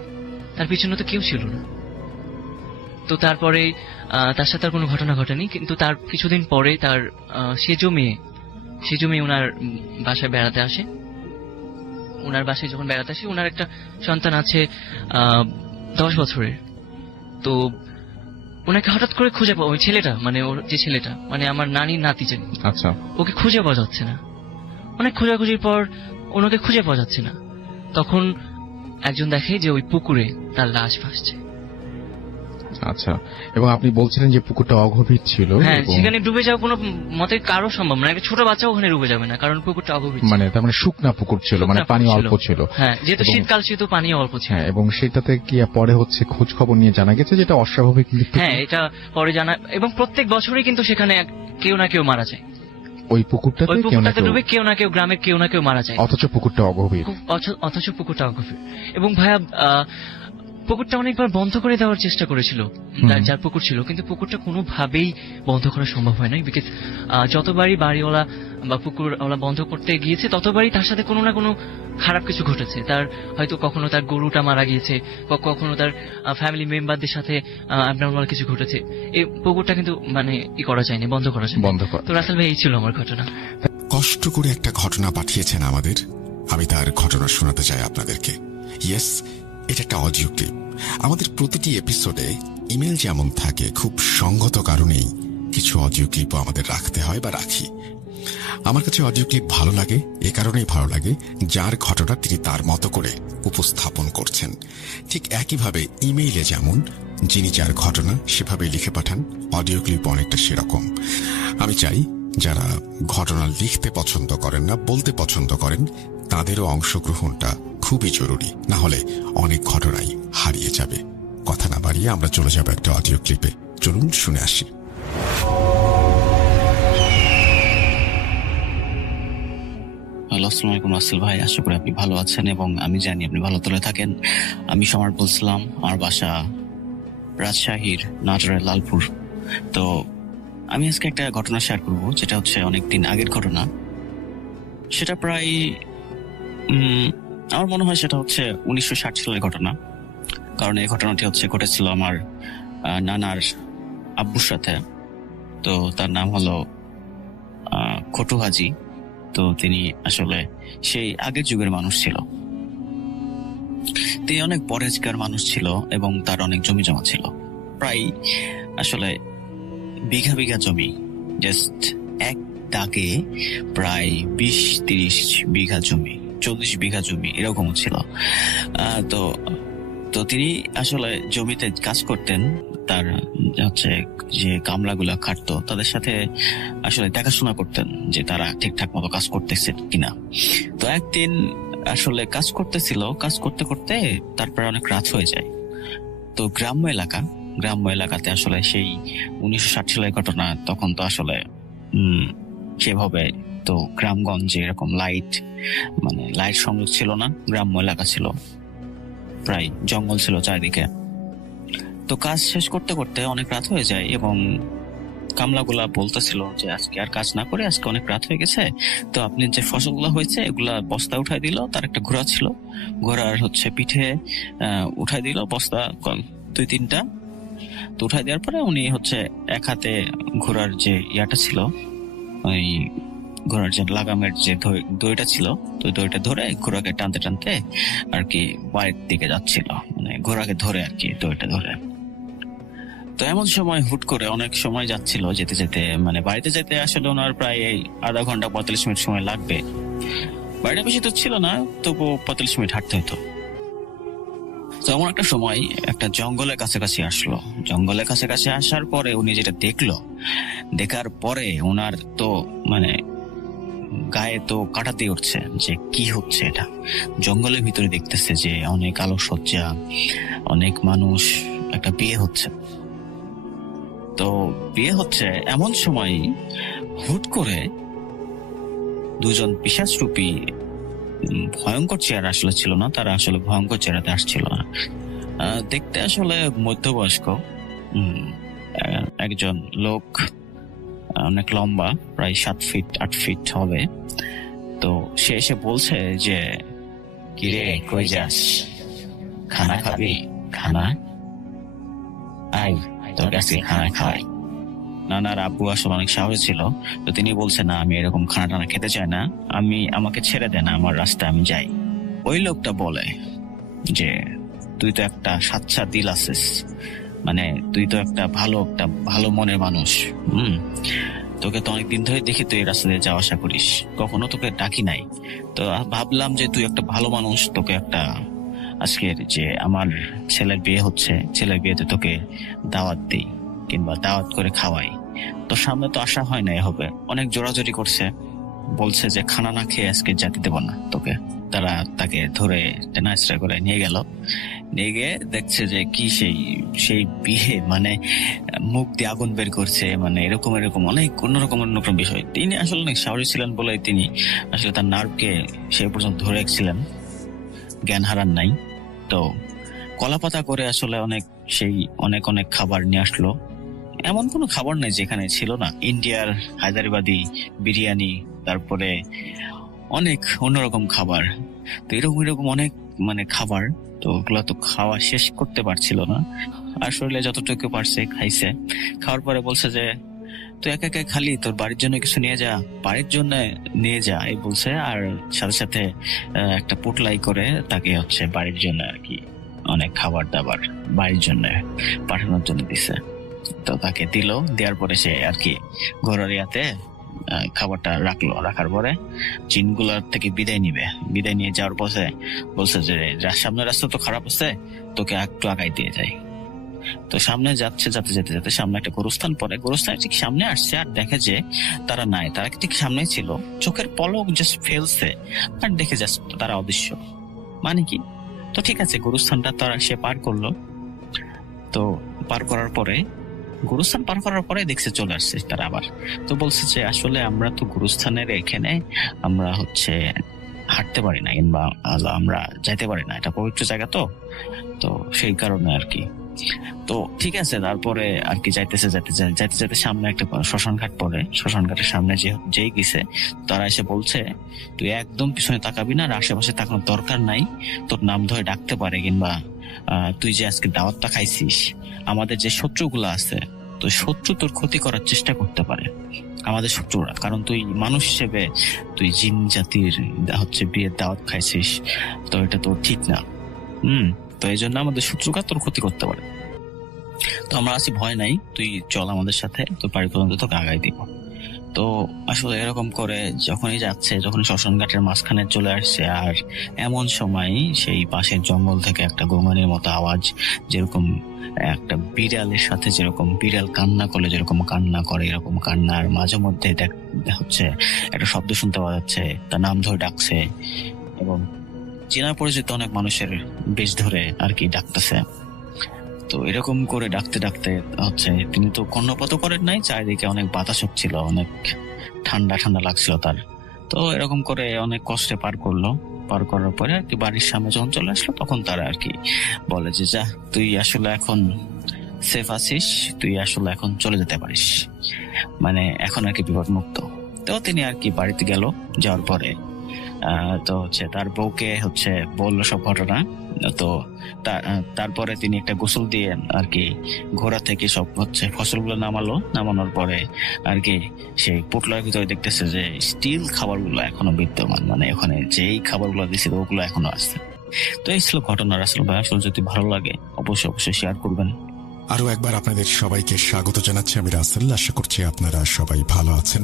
তার পিছনে তো কেউ ছিল না। তো তারপরে তার সাথে আর কোনো ঘটনা ঘটেনি, কিন্তু তার কিছুদিন পরে তার সেজো মেয়ে ওনার বাসায় বেড়াতে আসে। ওনার বাসায় যখন বেড়াতে আসি, ওনার একটা সন্তান আছে 10 বছরের। তো ওনাকে হঠাৎ করে খুঁজে পাওয়া, ওই ছেলেটা মানে ওর যে ছেলেটা মানে আমার নানির নাতি যে, আচ্ছা, ওকে খুঁজে পাওয়া যাচ্ছে না। অনেক খোঁজাখুঁজির পর ওনাকে খুঁজে পাওয়া যাচ্ছে না। তখন একজন দেখে যে ওই পুকুরে তার লাশ ভাসছে। আচ্ছা, এবং আপনি বলছিলেন যে পুকুরটা অগভীর ছিল। হ্যাঁ, এবং সেখানে ডুবে যাওয়া কোনো মতে কারো সম্ভব না, একটা ছোট বাচ্চা ওখানে ডুবে যাবে না, কারণ পুকুরটা অগভীর ছিল। মানে তার মানে শুকনা পুকুর ছিল, মানে শুকনা পানি পুকুর অল্প ছিল। হ্যাঁ, যেহেতু এবং- শীতকাল সেহেতু পানি অল্প ছিল। হ্যাঁ, এবং সেটাতে কি পরে হচ্ছে খোঁজ খবর নিয়ে জানা গেছে যেটা অস্বাভাবিক মৃত্যু। হ্যাঁ, এটা পরে জানা, এবং প্রত্যেক বছরই কিন্তু সেখানে কেউ না কেউ মারা যায়। ওই পুকুরটাতে ওই কেউ না পুকুরটাতে কেউ, ডুবে কেউ না কেউ, গ্রামের কেউ না কেউ মারা যায়। অথচ পুকুরটা অগভীর। অথচ পুকুরটা অগভীর। এবং ভাইয়া পুকুরটা অনেকবার বন্ধ করে দেওয়ার চেষ্টা করেছিল যার পুকুর ছিল, কিন্তু পুকুরটা কোনোভাবেই বন্ধ করা সম্ভব হয় নাই। বিকজ যতবারই বাড়িওয়ালা বা পুকুরওয়ালা বন্ধ করতে গিয়েছে, ততবারই তার সাথে কোনো না কোনো খারাপ কিছু ঘটেছে। তার হয়তো কখনো তার গরুটা মারা গিয়েছে, কখনো তার ফ্যামিলি মেম্বারদের সাথে অ্যাবনর্মাল কিছু ঘটেছে। এই পুকুরটা কিন্তু মানে করা যায়নি, বন্ধ করা যায়। বন্ধ করা। তো রাসেল ভাই, এই ছিল আমার ঘটনা। কষ্ট করে একটা ঘটনা পাঠিয়েছেন আমাদের, আমি তার ঘটনা শোনাতে চাই আপনাদেরকে। ইয়েস, এটা একটা অডিও ক্লিপ। আমাদের প্রতিটি এপিসোডে ইমেল যেমন থাকে, খুব সঙ্গত কারণেই কিছু অডিও ক্লিপও আমাদের রাখতে হয় বা রাখি। আমার কাছে অডিও ক্লিপ ভালো লাগে, এ কারণেই ভালো লাগে যার ঘটনা তিনি তার মতো করে উপস্থাপন করছেন। ঠিক একইভাবে ইমেইলে যেমন যিনি যার ঘটনা সেভাবে লিখে পাঠান, অডিও ক্লিপ অনেকটা সেরকম। আমি চাই যারা ঘটনা লিখতে পছন্দ করেন না, বলতে পছন্দ করেন, তাদেরও অংশগ্রহণটা খুবই জরুরি, না হলে অনেক ঘটনাই হারিয়ে যাবে। কথা না বাড়িয়ে আমরা চলে যাব একটা অডিও ক্লিপে। চলুন শুনে আসি। হ্যালো, আসসালামু আলাইকুম রাসেল ভাই, আশা করি আপনি ভালো আছেন এবং আমি জানি আপনি ভালো তলে থাকেন। আমি সমর বলছিলাম, আমার বাসা রাজশাহীর নাটোরের লালপুর। তো আমি আজকে একটা ঘটনা শেয়ার করব, যেটা হচ্ছে অনেকদিন আগের ঘটনা। সেটা প্রায় আমার মনে হয় সেটা হচ্ছে 1960 সালের ঘটনা, কারণ এই ঘটনাটি ঘটেছিল আমার নানার আব্বুর সাথে। তো তার নাম হলো খটু হাজি। তো তিনি আসলে সেই আগের যুগের মানুষ ছিল। তিনি অনেক পরেজগার মানুষ ছিল এবং তার অনেক জমি জমা ছিল, প্রায় আসলে বিঘা বিঘা জমি, জাস্ট এক দাগে প্রায় 20-30 বিঘা জমি, 40 বিঘা জমি এরকম ছিল। তো তিনি আসলে জমিতে কাজ করতেন। তার যে কামলাগুলা খাটতো তাদের সাথে আসলে দেখাশোনা করতেন যে তারা ঠিকঠাক মতো কাজ করতেছে কিনা। তো একদিন আসলে কাজ করতে করতে তারপরে অনেক রাত হয়ে যায়। তো গ্রাম্য এলাকাতে আসলে সেই 1960 সালের ঘটনা, তখন তো আসলে সেভাবে তো গ্রামগঞ্জে এরকম লাইট সংযোগ ছিল না, গ্রাম্য এলাকা ছিল, প্রায় জঙ্গল ছিল চারিদিকে। তো কাজ শেষ করতে করতে অনেক রাত হয়ে যায় এবং কামলাগুলা বলতেছিল যে আজকে আর কাজ না করে, আজকে অনেক রাত হয়ে গেছে, তো আপনি যে ফসলগুলা হয়েছে এগুলা বস্তা উঠাই দিল। তার একটা ঘোড়া ছিল, ঘোড়ার পিঠে উঠাই দিল বস্তা 2-3টা। তো উঠাই দেওয়ার পরে উনি এক হাতে ঘোড়ার যে ইয়াটা ছিল, ওই ঘোড়ার যে লাগামের যে দড়িটা ছিল, তো দড়িটা ধরে ঘোড়াকে টানতে টানতে আর কি বাড়ির দিকে যাচ্ছিল, ঘোড়াকে ধরে আর কি দড়িটা ধরে। তো এমন সময় হুট করে অনেক সময় যাচ্ছিল, যেতে যেতে বাড়িতে যেতে আসলে ওনার প্রায় 0.5 ঘন্টা 45 মিনিট সময় লাগবে। বাড়িটা বেশি তো ছিল না, তবু 45 মিনিট হাঁটতে হতো। তো এমন একটা সময় একটা জঙ্গলের কাছাকাছি আসলো। জঙ্গলের কাছাকাছি আসার পরে উনি যেটা দেখার পরে ওনার তো গায়ে তো কাঁটা দিয়ে উঠছে যে কি হচ্ছে এটা। জঙ্গলের ভিতরে দেখতেছে যে অনেক আলোকসজ্জা, অনেক মানুষ, একটা বিয়ে হচ্ছে। তো বিয়ে হচ্ছে এমন সময় হুট করে দুজন পিশাচরূপী ভয়ঙ্কর চেহারা আসলে ছিল না, তারা আসলে ভয়ঙ্কর চেহারাতে আসছিল না। দেখতে আসলে মধ্যবয়স্ক একজন লোক, অনেক লম্বা, প্রায় 7-8 ফিট হবে। তো সে এসে বলছে যে, কিরে কই যাস, খানা খাবি? খানা আয়, তোর কাছে খানা খাওয়াই। নানার আব্বু আসলে অনেক সাহসী ছিল, তো তিনি বলছে না, আমি এরকম খানা টানা খেতে চাই না, আমাকে ছেড়ে দেন, আমার রাস্তা আমি যাই। ওই লোকটা বলে যে তুই তো একটা সাচ্চা দিল আছিস, মানে তুই তো একটা ভালো মনের মানুষ। তোকে তো অনেকদিন ধরে দেখি তুই এই রাস্তা দিয়ে যাওয়া আসা করিস, কখনো তোকে ডাকি নাই। তো ভাবলাম যে তুই একটা ভালো মানুষ, তোকে একটা আজকের যে আমার ছেলের বিয়ে হচ্ছে, ছেলের বিয়েতে তোকে দাওয়াত দিই কিংবা দাওয়াত করে খাওয়াই। তো সামনে তো আসা হয় না, হবে অনেক জোরাজোরি করছে, বলছে যে খানা না খেয়ে আজকে যেতে দেব না তোকে। তারা তাকে ধরে টেনাস্ট্রা করে নিয়ে গেল, নিয়ে গিয়ে দেখছে যে কি সেই বিয়ে, মানে মুখ দিয়ে আগুন বের করছে, মানে এরকম অনেক অন্যরকম বিষয়। তিনি আসলে অনেক সাহসী ছিলেন বলে তিনি আসলে তার নার্ভকে সে পর্যন্ত ধরে রেখেছিলেন, জ্ঞান হারান নাই। তো কলাপাতা করে আসলে অনেক খাবার নিয়ে আসলো। এমন কোনো খাবার নাই যেখানে ছিল না, ইন্ডিয়ার হায়দ্রাবাদি বিরিয়ানি, তারপরে অনেক অন্যরকম খাবার। তো এরকম অনেক মানে খাবার, তো ওগুলো তো খাওয়া শেষ করতে পারছিল না। আসলে যতটুকু পারছে খাইছে। খাওয়ার পরে বলছে যে তুই একা একা খালি, তোর বাড়ির জন্য কিছু নিয়ে যা, বাড়ির জন্য নিয়ে যা এই বলছে। আর সাথে সাথে একটা পুটলাই করে তাকে বাড়ির জন্য আর কি অনেক খাবার দাবার বাড়ির জন্য পাঠানোর জন্য দিছে। তো তাকে দিল, দেওয়ার পরে সে আর কি ঘোড়ার ইয়াতে খাবারটা রাখার পরে জিনগুলার থেকে বিদায় নিয়ে যাওয়ার পথে বলছে যে সামনের রাস্তা তো খারাপ আছে, তোকে একটু আগাই দিয়ে যায়। তো সামনে যেতে সামনে একটা গোরস্থান পড়ে, গোরস্থানের ঠিক সামনে আসছে আর দেখে যে তারা নাই, তারা ঠিক সামনে ছিল, চোখের পলক জাস্ট ফেলছে আর দেখে জাস্ট তারা অদৃশ্য। মানে কি, তো ঠিক আছে গোরস্থানটা তারা সে পার করলো। তো গোরস্থান পার করার পরে দেখছে চলে আসছে তারা আবার। তো বলছে যে আসলে আমরা তো গোরস্থানের এখানে আমরা হাঁটতে পারি না কিংবা আমরা যাইতে পারি না, এটা পবিত্র জায়গা তো সেই কারণে আর কি। তো ঠিক আছে, তারপরে আর কি যাইতে সামনে একটা শ্মশান ঘাট পড়ে, শ্মশান ঘাটের সামনে যেই গেছে তারা এসে বলছে তুই একদম পিছনে তাকাবি না, আর আশেপাশে তাকানোর দরকার নাই, তোর নাম ধরে ডাকতে পারে কিংবা তুই যে আজকে দাওয়াতটা খাইছিস, আমাদের যে শত্রুগুলো আছে, তো শত্রু তোর ক্ষতি করার চেষ্টা করতে পারে, আমাদের শত্রুরা, কারণ তুই মানুষ হিসেবে তুই জিন জাতির বিয়ের দাওয়াত খাইছিস, তো এটা তো ঠিক না। তো এই জন্য আমাদের শত্রুরা তোর ক্ষতি করতে পারে। তো আমরা আছি, ভয় নাই, তুই চল আমাদের সাথে, তোর বাড়ি পর্যন্ত তোকে আগাই দিব। তো আসলে এরকম করে যখনই যাচ্ছে, যখন শ্মশান ঘাটের মাঝখানে চলে আসছে, আর এমন সময় সেই পাশের জঙ্গল থেকে একটা গোঙানির মতো আওয়াজ, যেরকম একটা বিড়ালের সাথে যেরকম বিড়াল কান্না করলে যেরকম কান্না করে, এরকম কান্নার মাঝে মধ্যে একটা শব্দ শুনতে পাওয়া যাচ্ছে, তার নাম ধরে ডাকছে এবং চেনা পরিচিত অনেক মানুষের বেশ ধরে আর কি ডাকতেছে। তো এরকম করে ডাকতে ডাকতে তিনি তো কর্ণপাত করেন নাই, চারিদিকে অনেক বাতাস হচ্ছিল, অনেক ঠান্ডা লাগছিল তার। তো এরকম করে অনেক কষ্টে পার করার পরে আর কি বাড়ির সামনে যখন চলে আসলো, তখন তারা আর কি বলে যে যা, তুই আসলে এখন সেফ আছিস, তুই আসলে এখন চলে যেতে পারিস, মানে এখন আর কি বিপদ মুক্ত। তো তিনি আর কি বাড়িতে গেল, যাওয়ার পরে তো তার বউকে বললো সব ঘটনা। তো তারপরে তিনি একটা গোসল দিয়ে আর কি ঘোড়া থেকে সব ফসলগুলো নামানোর পরে আর কি সেই পোটলার ভিতরে দেখতেছে যে স্টিল খাবারগুলো এখনো বিদ্যমান, মানে ওখানে যেই খাবারগুলো দিয়েছিল ওগুলো এখনো আসছে। তো এই ছিল ঘটনা। রাসেল ভাই, আসলে যদি ভালো লাগে অবশ্যই শেয়ার করবেন। আরো একবার আপনাদের সবাইকে স্বাগত জানাচ্ছি। আমি রাসেল। আশা করছি আপনারা সবাই ভালো আছেন,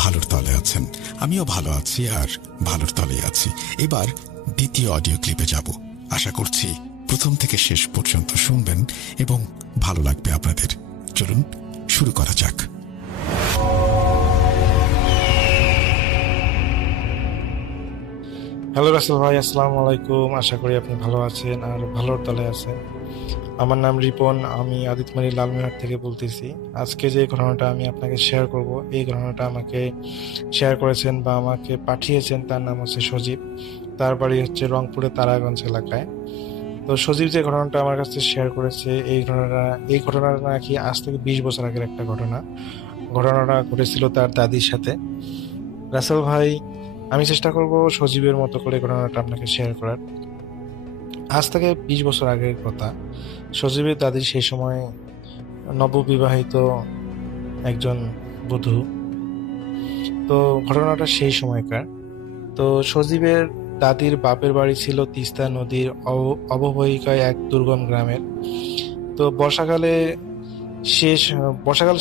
ভালোর তলে আছেন। আমিও ভালো আছি আর ভালোর তলে আছি। এবার দ্বিতীয় অডিও ক্লিপে যাব। আশা করছি প্রথম থেকে শেষ পর্যন্ত শুনবেন এবং ভালো লাগবে আপনাদের। চলুন শুরু করা যাক। হ্যালো রাসেল ভাই, আসসালামু আলাইকুম। আশা করি আপনি ভালো আছেন আর ভালোর তলে আছেন। আমার নাম রিপন, আমি আদিতমারি লালমিনহাট থেকে বলতেছি। আজকে যে ঘটনাটা আমি আপনাকে শেয়ার করব, এই ঘটনাটা আমাকে শেয়ার করেছেন বা আমাকে পাঠিয়েছেন, তার নাম সজীব। তার বাড়ি রংপুরে তারাগঞ্জ এলাকায়। তো সজীব যে ঘটনাটা আমার কাছে শেয়ার করেছে, এই ঘটনাটা নাকি আজ থেকে 20 বছর আগের একটা ঘটনাটা ঘটেছিল তার দাদির সাথে। রাসেল ভাই, আমি চেষ্টা করব সজীবের মতো করে ঘটনাটা আপনাকে শেয়ার করার। আজ থেকে 20 বছর আগের কথা। সজীবের দাদি সেই সময় নববিবাহিত একজন বধূ। তো ঘটনাটা সেই সময়কার। তো সজীবের দাদির বাপের বাড়ি ছিল তিস্তা নদীর অববাহিকায় এক দুর্গম গ্রামের। তো বর্ষাকাল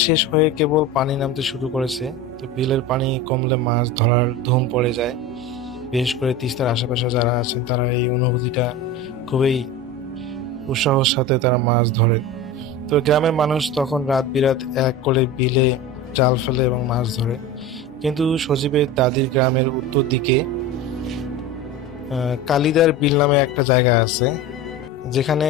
শেষ হয়ে কেবল পানি নামতে শুরু করেছে। তো বিলের পানি কমলে মাছ ধরার ধুম পড়ে যায়। বিশেষ করে তিস্তার আশেপাশে যারা আছেন তারা এই অনুভূতিটা খুবই উৎসাহের সাথে তারা মাছ ধরে। তো গ্রামের মানুষ তখন রাত বিরাত এক করে বিলে জাল ফেলে এবং মাছ ধরে। কিন্তু সজীবের দাদির গ্রামের উত্তর দিকে কালিদার বিল নামে একটা জায়গা আছে, যেখানে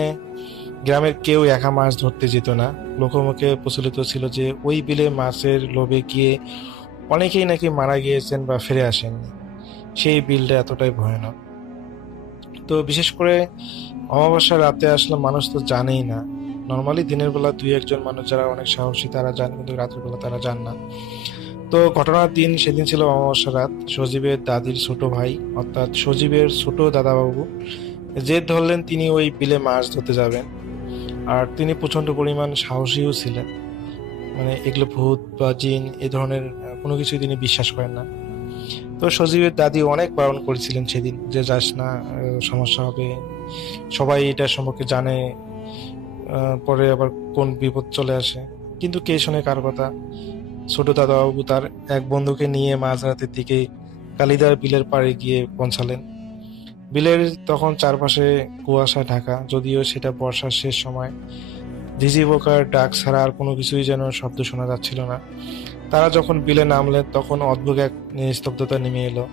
গ্রামের কেউ একা মাছ ধরতে যেত না। লোকমুখে প্রচলিত ছিল যে ওই বিলে মাছের লোভে গিয়ে অনেকেই নাকি মারা গিয়েছেন বা ফিরে আসেননি। সেই বিলটা এতটাই ভয়ানক। তো বিশেষ করে অমাবস্যার রাতে আসলে মানুষ তো জানেই না। নর্মালি দিনের বেলা দুই একজন মানুষ যারা অনেক সাহসী তারা যান, কিন্তু রাতের বেলা তারা যান না। তো ঘটনার দিন সেদিন ছিল অমাবস্যা রাত। সজীবের দাদির ছোট ভাই অর্থাৎ সজীবের ছোট দাদাবাবু জেদ ধরলেন তিনি ওই বিলে মাছ ধরতে যাবেন। আর তিনি প্রচন্ড পরিমাণ সাহসীও ছিলেন। মানে এগুলো ভূত বা জিন এই ধরনের কোনো কিছুই তিনি বিশ্বাস করেন না। তো সজীবের দাদি অনেক বারণ করেছিলেন সেদিন যে যাস না, সমস্যা হবে, সবাই এটা সম্পর্কে জানে, পরে আবার কোন বিপদ চলে আসে। কিন্তু কে শোনে কার কথা। ছোট দাদাবাবু তার এক বন্ধুকে নিয়ে মাঝরাতের দিকে কালিদার বিলের পাড়ে গিয়ে পৌঁছালেন। বিলের তখন চারপাশে কুয়াশায় ঢাকা, যদিও সেটা বর্ষার শেষ সময়। ঝিঝি পোকার ডাক ছাড়া আর কোনো কিছুই যেন শব্দ শোনা যাচ্ছিল না। তারা যখন বিলে নামলেন তখন অদ্ভুত এক নিস্তব্ধতা নেমে এলো।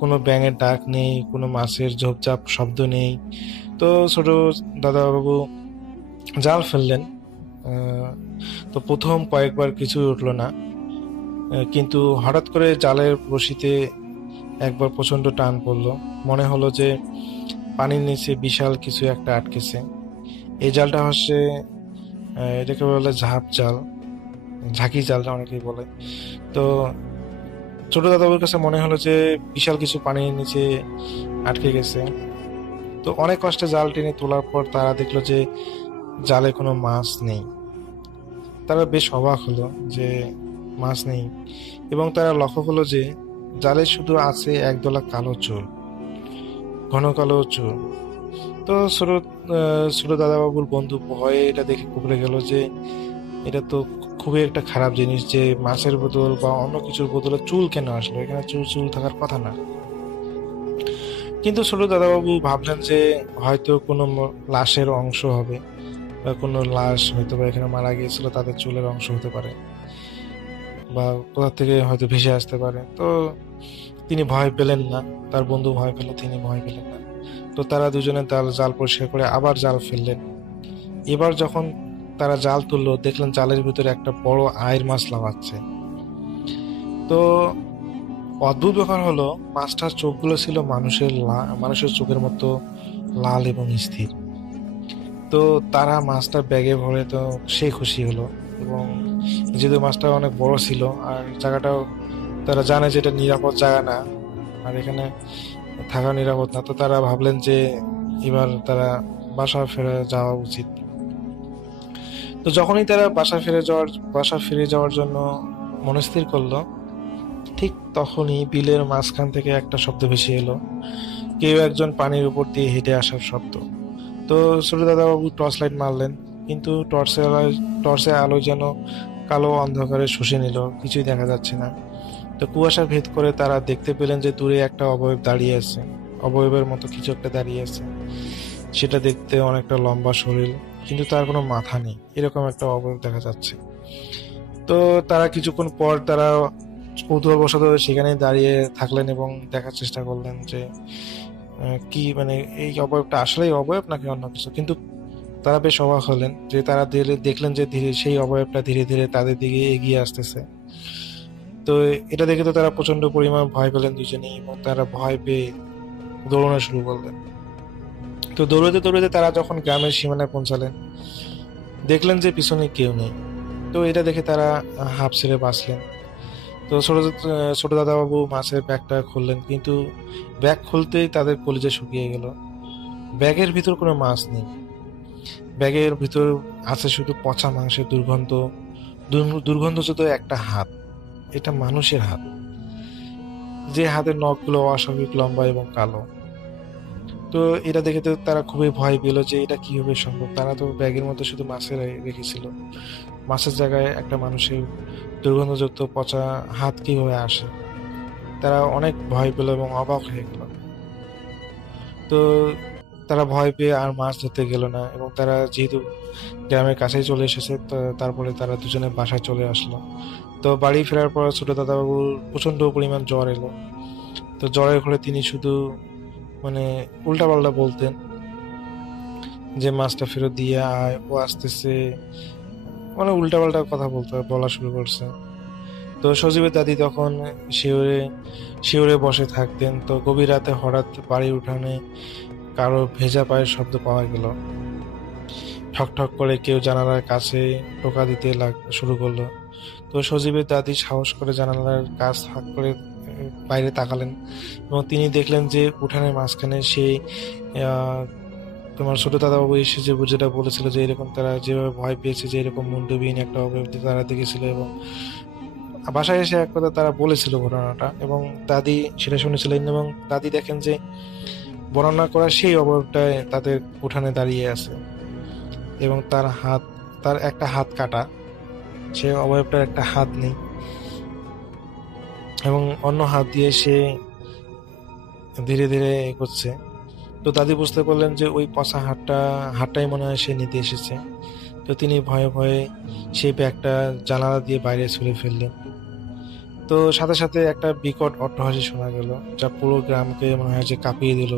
কোনো ব্যাঙের ডাক নেই, কোনো মাছের ঝোপঝাপ শব্দ নেই। তো ছোট দাদাবাবু জাল ফেললেন। তো প্রথম কয়েকবার কিছুই উঠলো না, কিন্তু হঠাৎ করে জালের বড়শিতে একবার প্রচন্ড টান পড়লো। মনে হলো যে পানির নিচে বিশাল কিছু একটা আটকেছে। এই জালটা হচ্ছে এটাকে বলে ঝাঁপ জাল, ঝাঁকি জালটা অনেকেই বলে। তো ছোট দাদাবাবুর কাছে মনে হলো যে বিশাল কিছু পানির নিচে আটকে গেছে। তো অনেক কষ্টে জাল টেনে তোলার পর তারা দেখলো যে জালে কোনো মাছ নেই। তারা বেশ অবাক হলো যে মাছ নেই, এবং তারা লক্ষ্য করলো যে জালে শুধু আছে একদলা কালো চুল, ঘন কালো চুল। তো ছোট দাদাবাবুর বন্ধু ভয়ে এটা দেখে কুকড়ে গেল যে এটা তো খুবই একটা খারাপ জিনিস, যে মাছের বোতল বা অন্য কিছুর বোতলে চুল কেন আসলো, এখানে চুল থাকার কথা না। কিন্তু ছোট দাদাবাবু ভাবলেন যে হয়তো কোনো লাশের অংশ হবে, বা কোনো লাশ হয়তো বা এখানে মারা গিয়েছিল, তাদের চুলের অংশ হতে পারে, বা কোথা থেকে হয়তো ভেসে আসতে পারে। তো তিনি ভয় পেলেন না, তার বন্ধু ভয় পেল, তিনি ভয় পেলেন না। তো তারা দুজনে জাল পরিষ্কার করে আবার জাল ফেললেন। এবার যখন তারা জাল তুললো দেখলেন জালের ভিতরে একটা বড় আইড় মাছ লাফাচ্ছে। তো অদ্ভুত ব্যাপার হলো মাছটার চোখগুলো ছিল মানুষের চোখের মতো লাল এবং স্থির। তো তারা মাছটা ব্যাগে ভরে তো সে খুশি হলো, এবং যেহেতু মাছটা অনেক বড় ছিল আর জায়গাটাও তারা জানে যে এটা নিরাপদ জায়গা না, আর এখানে থাকা নিরাপদ না, তো তারা ভাবলেন যে এবার তারা বাসা ফিরে যাওয়া উচিত। তো যখনই তারা বাসা ফিরে যাওয়ার জন্য মনস্থির করলো, ঠিক তখনই বিলের মাঝখান থেকে একটা শব্দ ভেসে এলো, কেউ একজন পানির উপর দিয়ে হেঁটে আসার শব্দ। তো ছোট দাদাবাবু টর্চ লাইট মারলেন, কিন্তু টর্চের আলো যেন কালো অন্ধকারে শুষে নিল, কিছুই দেখা যাচ্ছে না। তো কুয়াশা ভেদ করে তারা দেখতে পেলেন যে দূরে একটা অবয়ব দাঁড়িয়ে আছে, অবয়বের মতো কিছু একটা দাঁড়িয়ে আছে। সেটা দেখতে অনেকটা লম্বা শরীর, কিন্তু তার কোনো মাথা নেই, এরকম একটা অবয়ব দেখা যাচ্ছে। তো তারা কিছুক্ষণ পর তারা কৌতূহলবশত সেখানে দাঁড়িয়ে থাকলেন এবং দেখার চেষ্টা করলেন যে কি মানে এই অবয়বটা আসলেই অবয়ব নাকি অন্য কিছু। কিন্তু তারা বেশ অবাক হলেন যে তারা দেখলেন যে সেই অবয়বটা ধীরে ধীরে তাদের দিকে এগিয়ে আসতেছে। তো এটা দেখে তো তারা প্রচন্ড পরিমাণ ভয় পেলেন দুজনেই, এবং তারা ভয় পেয়ে দৌড়ানো শুরু করলেন। তো দৌড়াতে দৌড়াতে তারা যখন গ্রামের সীমানায় পৌঁছালেন দেখলেন যে পিছনে কেউ নেই। তো এটা দেখে তারা হাঁপ ছেড়ে বাঁচলেন। তো ছোট দাদাবাবু মাছের ব্যাগটা খুললেন, কিন্তু ব্যাগ খুলতেই তাদের কলিজা শুকিয়ে গেল। ব্যাগের ভিতর কোনো মাছ নেই, ব্যাগের ভিতর আছে শুধু পচা মাংসের দুর্গন্ধযুক্ত একটা হাত, এটা মানুষের হাত। যে হাতের নখগুলো অস্বাভাবিক লম্বা এবং কালো। তো এটা দেখে তো তারা খুবই ভয় পেল যে এটা কিভাবে সম্ভব। তারা তো ব্যাগের মধ্যে শুধু মাছের রেখেছিল, মাছের জায়গায় একটা মানুষের দুর্গন্ধযুক্ত পচা হাত কিভাবে আসে। তারা অনেক ভয় পেল এবং অবাক হয়ে গেল। তো তারা ভয় পেয়ে আর মাছ ধরতে গেল না, এবং তারা যেহেতু গ্রামের কাছেই চলে এসেছে, তো তারপরে তারা দুজনে বাসায় চলে আসলো। তো বাড়ি ফেরার পর ছোট দাদাবাবুর প্রচন্ড পরিমাণ জ্বর এলো। তো জ্বরের ফলে তিনি শুধু মানে উল্টাপাল্টা বলতেন যে মাছটা ফেরত দিয়ে আয়, ও আসতেছে, মানে উল্টাপাল্টা কথা বলা শুরু করছে। তো সজীবের দাদি তখন শিওরে শিওরে বসে থাকতেন। তো গভীর রাতে হঠাৎ বাড়ির উঠানে কারো ভেজা পায়ের শব্দ পাওয়া গেল। ঠক ঠক করে কেউ জানালার কাছে টোকা দিতে শুরু করলো। তো সজীবের দাদি সাহস করে জানালার কাছ ফাঁক করে বাইরে তাকালেন, এবং তিনি দেখলেন যে উঠানের মাঝখানে সেই তোমার ছোট দাদাবাবু এসে যেটা বলেছিল যে এরকম তারা যেভাবে ভয় পেয়েছে, যে এরকম মুন্ডবিহীন একটা অবয়ব তারা দেখেছিল, এবং বাসায় এসে এক কথা তারা বলেছিল ঘটনাটা, এবং দাদি সেটা শুনেছিলেন। এবং দাদি দেখেন যে বর্ণনা করা সেই অবয়বটায় তাদের উঠানে দাঁড়িয়ে আছে, এবং তার একটা হাত কাটা, সে অবয়বটার একটা হাত নেই, এবং অন্য হাত দিয়ে সে ধীরে ধীরে এগোচ্ছে। তো দাদি বুঝতে পারলেন যে ওই পচা হাতটাই মনে হয় সে নিতে এসেছে। তো তিনি ভয়ে ভয়ে সেই ব্যাগটা জানালা দিয়ে বাইরে ছুঁড়ে ফেললেন। তো সাথে সাথে একটা বিকট অট্টহাসি শোনা গেল, যা পুরো গ্রামকে মনে হয় যে কাঁপিয়ে দিল।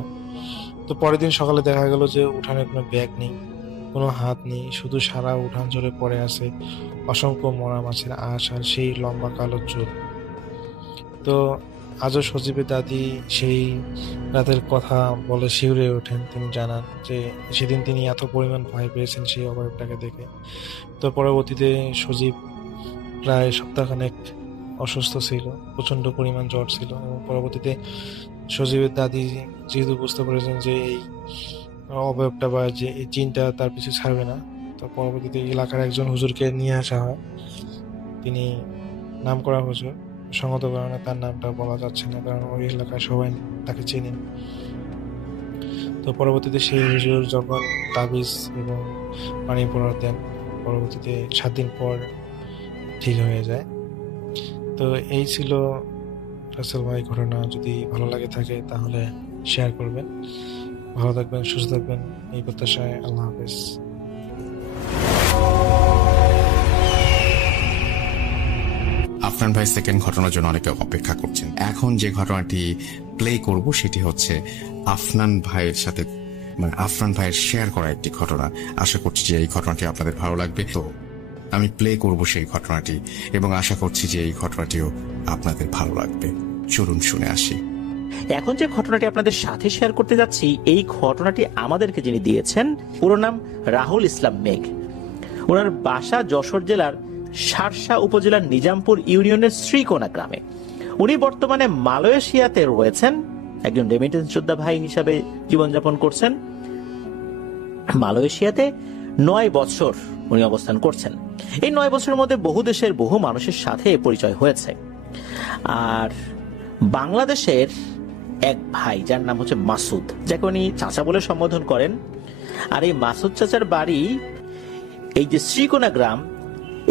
তো পরের দিন সকালে দেখা গেল যে উঠানে কোনো ব্যাগ নেই, কোনো হাত নেই, শুধু সারা উঠান জুড়ে পড়ে আছে অসংখ্য মরা মাছের আঁশ আর সেই লম্বা কালো চুল। তো আজও সজীবের দাদি সেই রাতের কথা বলে শিউরে ওঠেন। তিনি জানান যে সেদিন তিনি এত পরিমাণ ভয় পেয়েছেন সেই অবয়বটাকে দেখে। তো পরবর্তীতে সজীব প্রায় সপ্তাহখানেক অসুস্থ ছিল, প্রচন্ড পরিমাণ জ্বর ছিল, এবং পরবর্তীতে সজীবের দাদি যেহেতু বুঝতে পেরেছেন যে এই অবয়বটা বা যে এই জিনটা তার পিছু ছাড়বে না, তো পরবর্তীতে এলাকার একজন হুজুরকে নিয়ে আসা হয়। তিনি নাম করা হুজুর, সঙ্গত কারণে তার নামটা বলা যাচ্ছে না, কারণ ওই এলাকায় সবাই তাকে চেনেন। তো পরবর্তীতে সেই হুজুর যখন তাবিজ এবং পানি পড়া দেন, পরবর্তীতে 7 দিন পর ঠিক হয়ে যায়। তো এই ছিল রাসেল ভাই ঘটনা। যদি ভালো লাগে থাকে তাহলে শেয়ার করবেন। ভালো থাকবেন, সুস্থ থাকবেন, এই প্রত্যাশায় আল্লাহ হাফেজ। আফনান ভাই সেকেন্ড ঘটনার জন্য অনেকে অপেক্ষা করছেন। এখন যে ঘটনাটি প্লে করব সেটি হচ্ছে আফনান ভাইয়ের সাথে, মানে আফনান ভাইয়ের শেয়ার করা একটি ঘটনা। আশা করছি যে এই ঘটনাটি আপনাদের ভালো লাগবে। তো আমি প্লে করব সেই ঘটনাটি, এবং আশা করছি যে এই ঘটনাটিও আপনাদের ভালো লাগবে। চলুন শুনে আসি। এখন যে ঘটনাটি আপনাদের সাথে শেয়ার করতে যাচ্ছি, এই ঘটনাটি আমাদেরকে যিনি দিয়েছেন, পুরো নাম রাহুল ইসলাম মেঘ। ওনার বাসা যশোর জেলার শার্শা উপজেলার নিজামপুর ইউনিয়নের শ্রীকোনা গ্রামে। উনি বর্তমানে মালয়েশিয়াতে রয়েছেন, একজন রেমিটেন্স যোদ্ধা ভাই হিসাবে জীবনযাপন করছেন। মালয়েশিয়াতে 9 বছর উনি অবস্থান করছেন। এই 9 বছরের মধ্যে বহু দেশের বহু মানুষের সাথে পরিচয় হয়েছে। আর বাংলাদেশের এক ভাই যার নাম হচ্ছে মাসুদ, যাকে উনি চাচা বলে সম্বোধন করেন। আর এই মাসুদ চাচার বাড়ি এই যে শ্রীকোনা গ্রাম,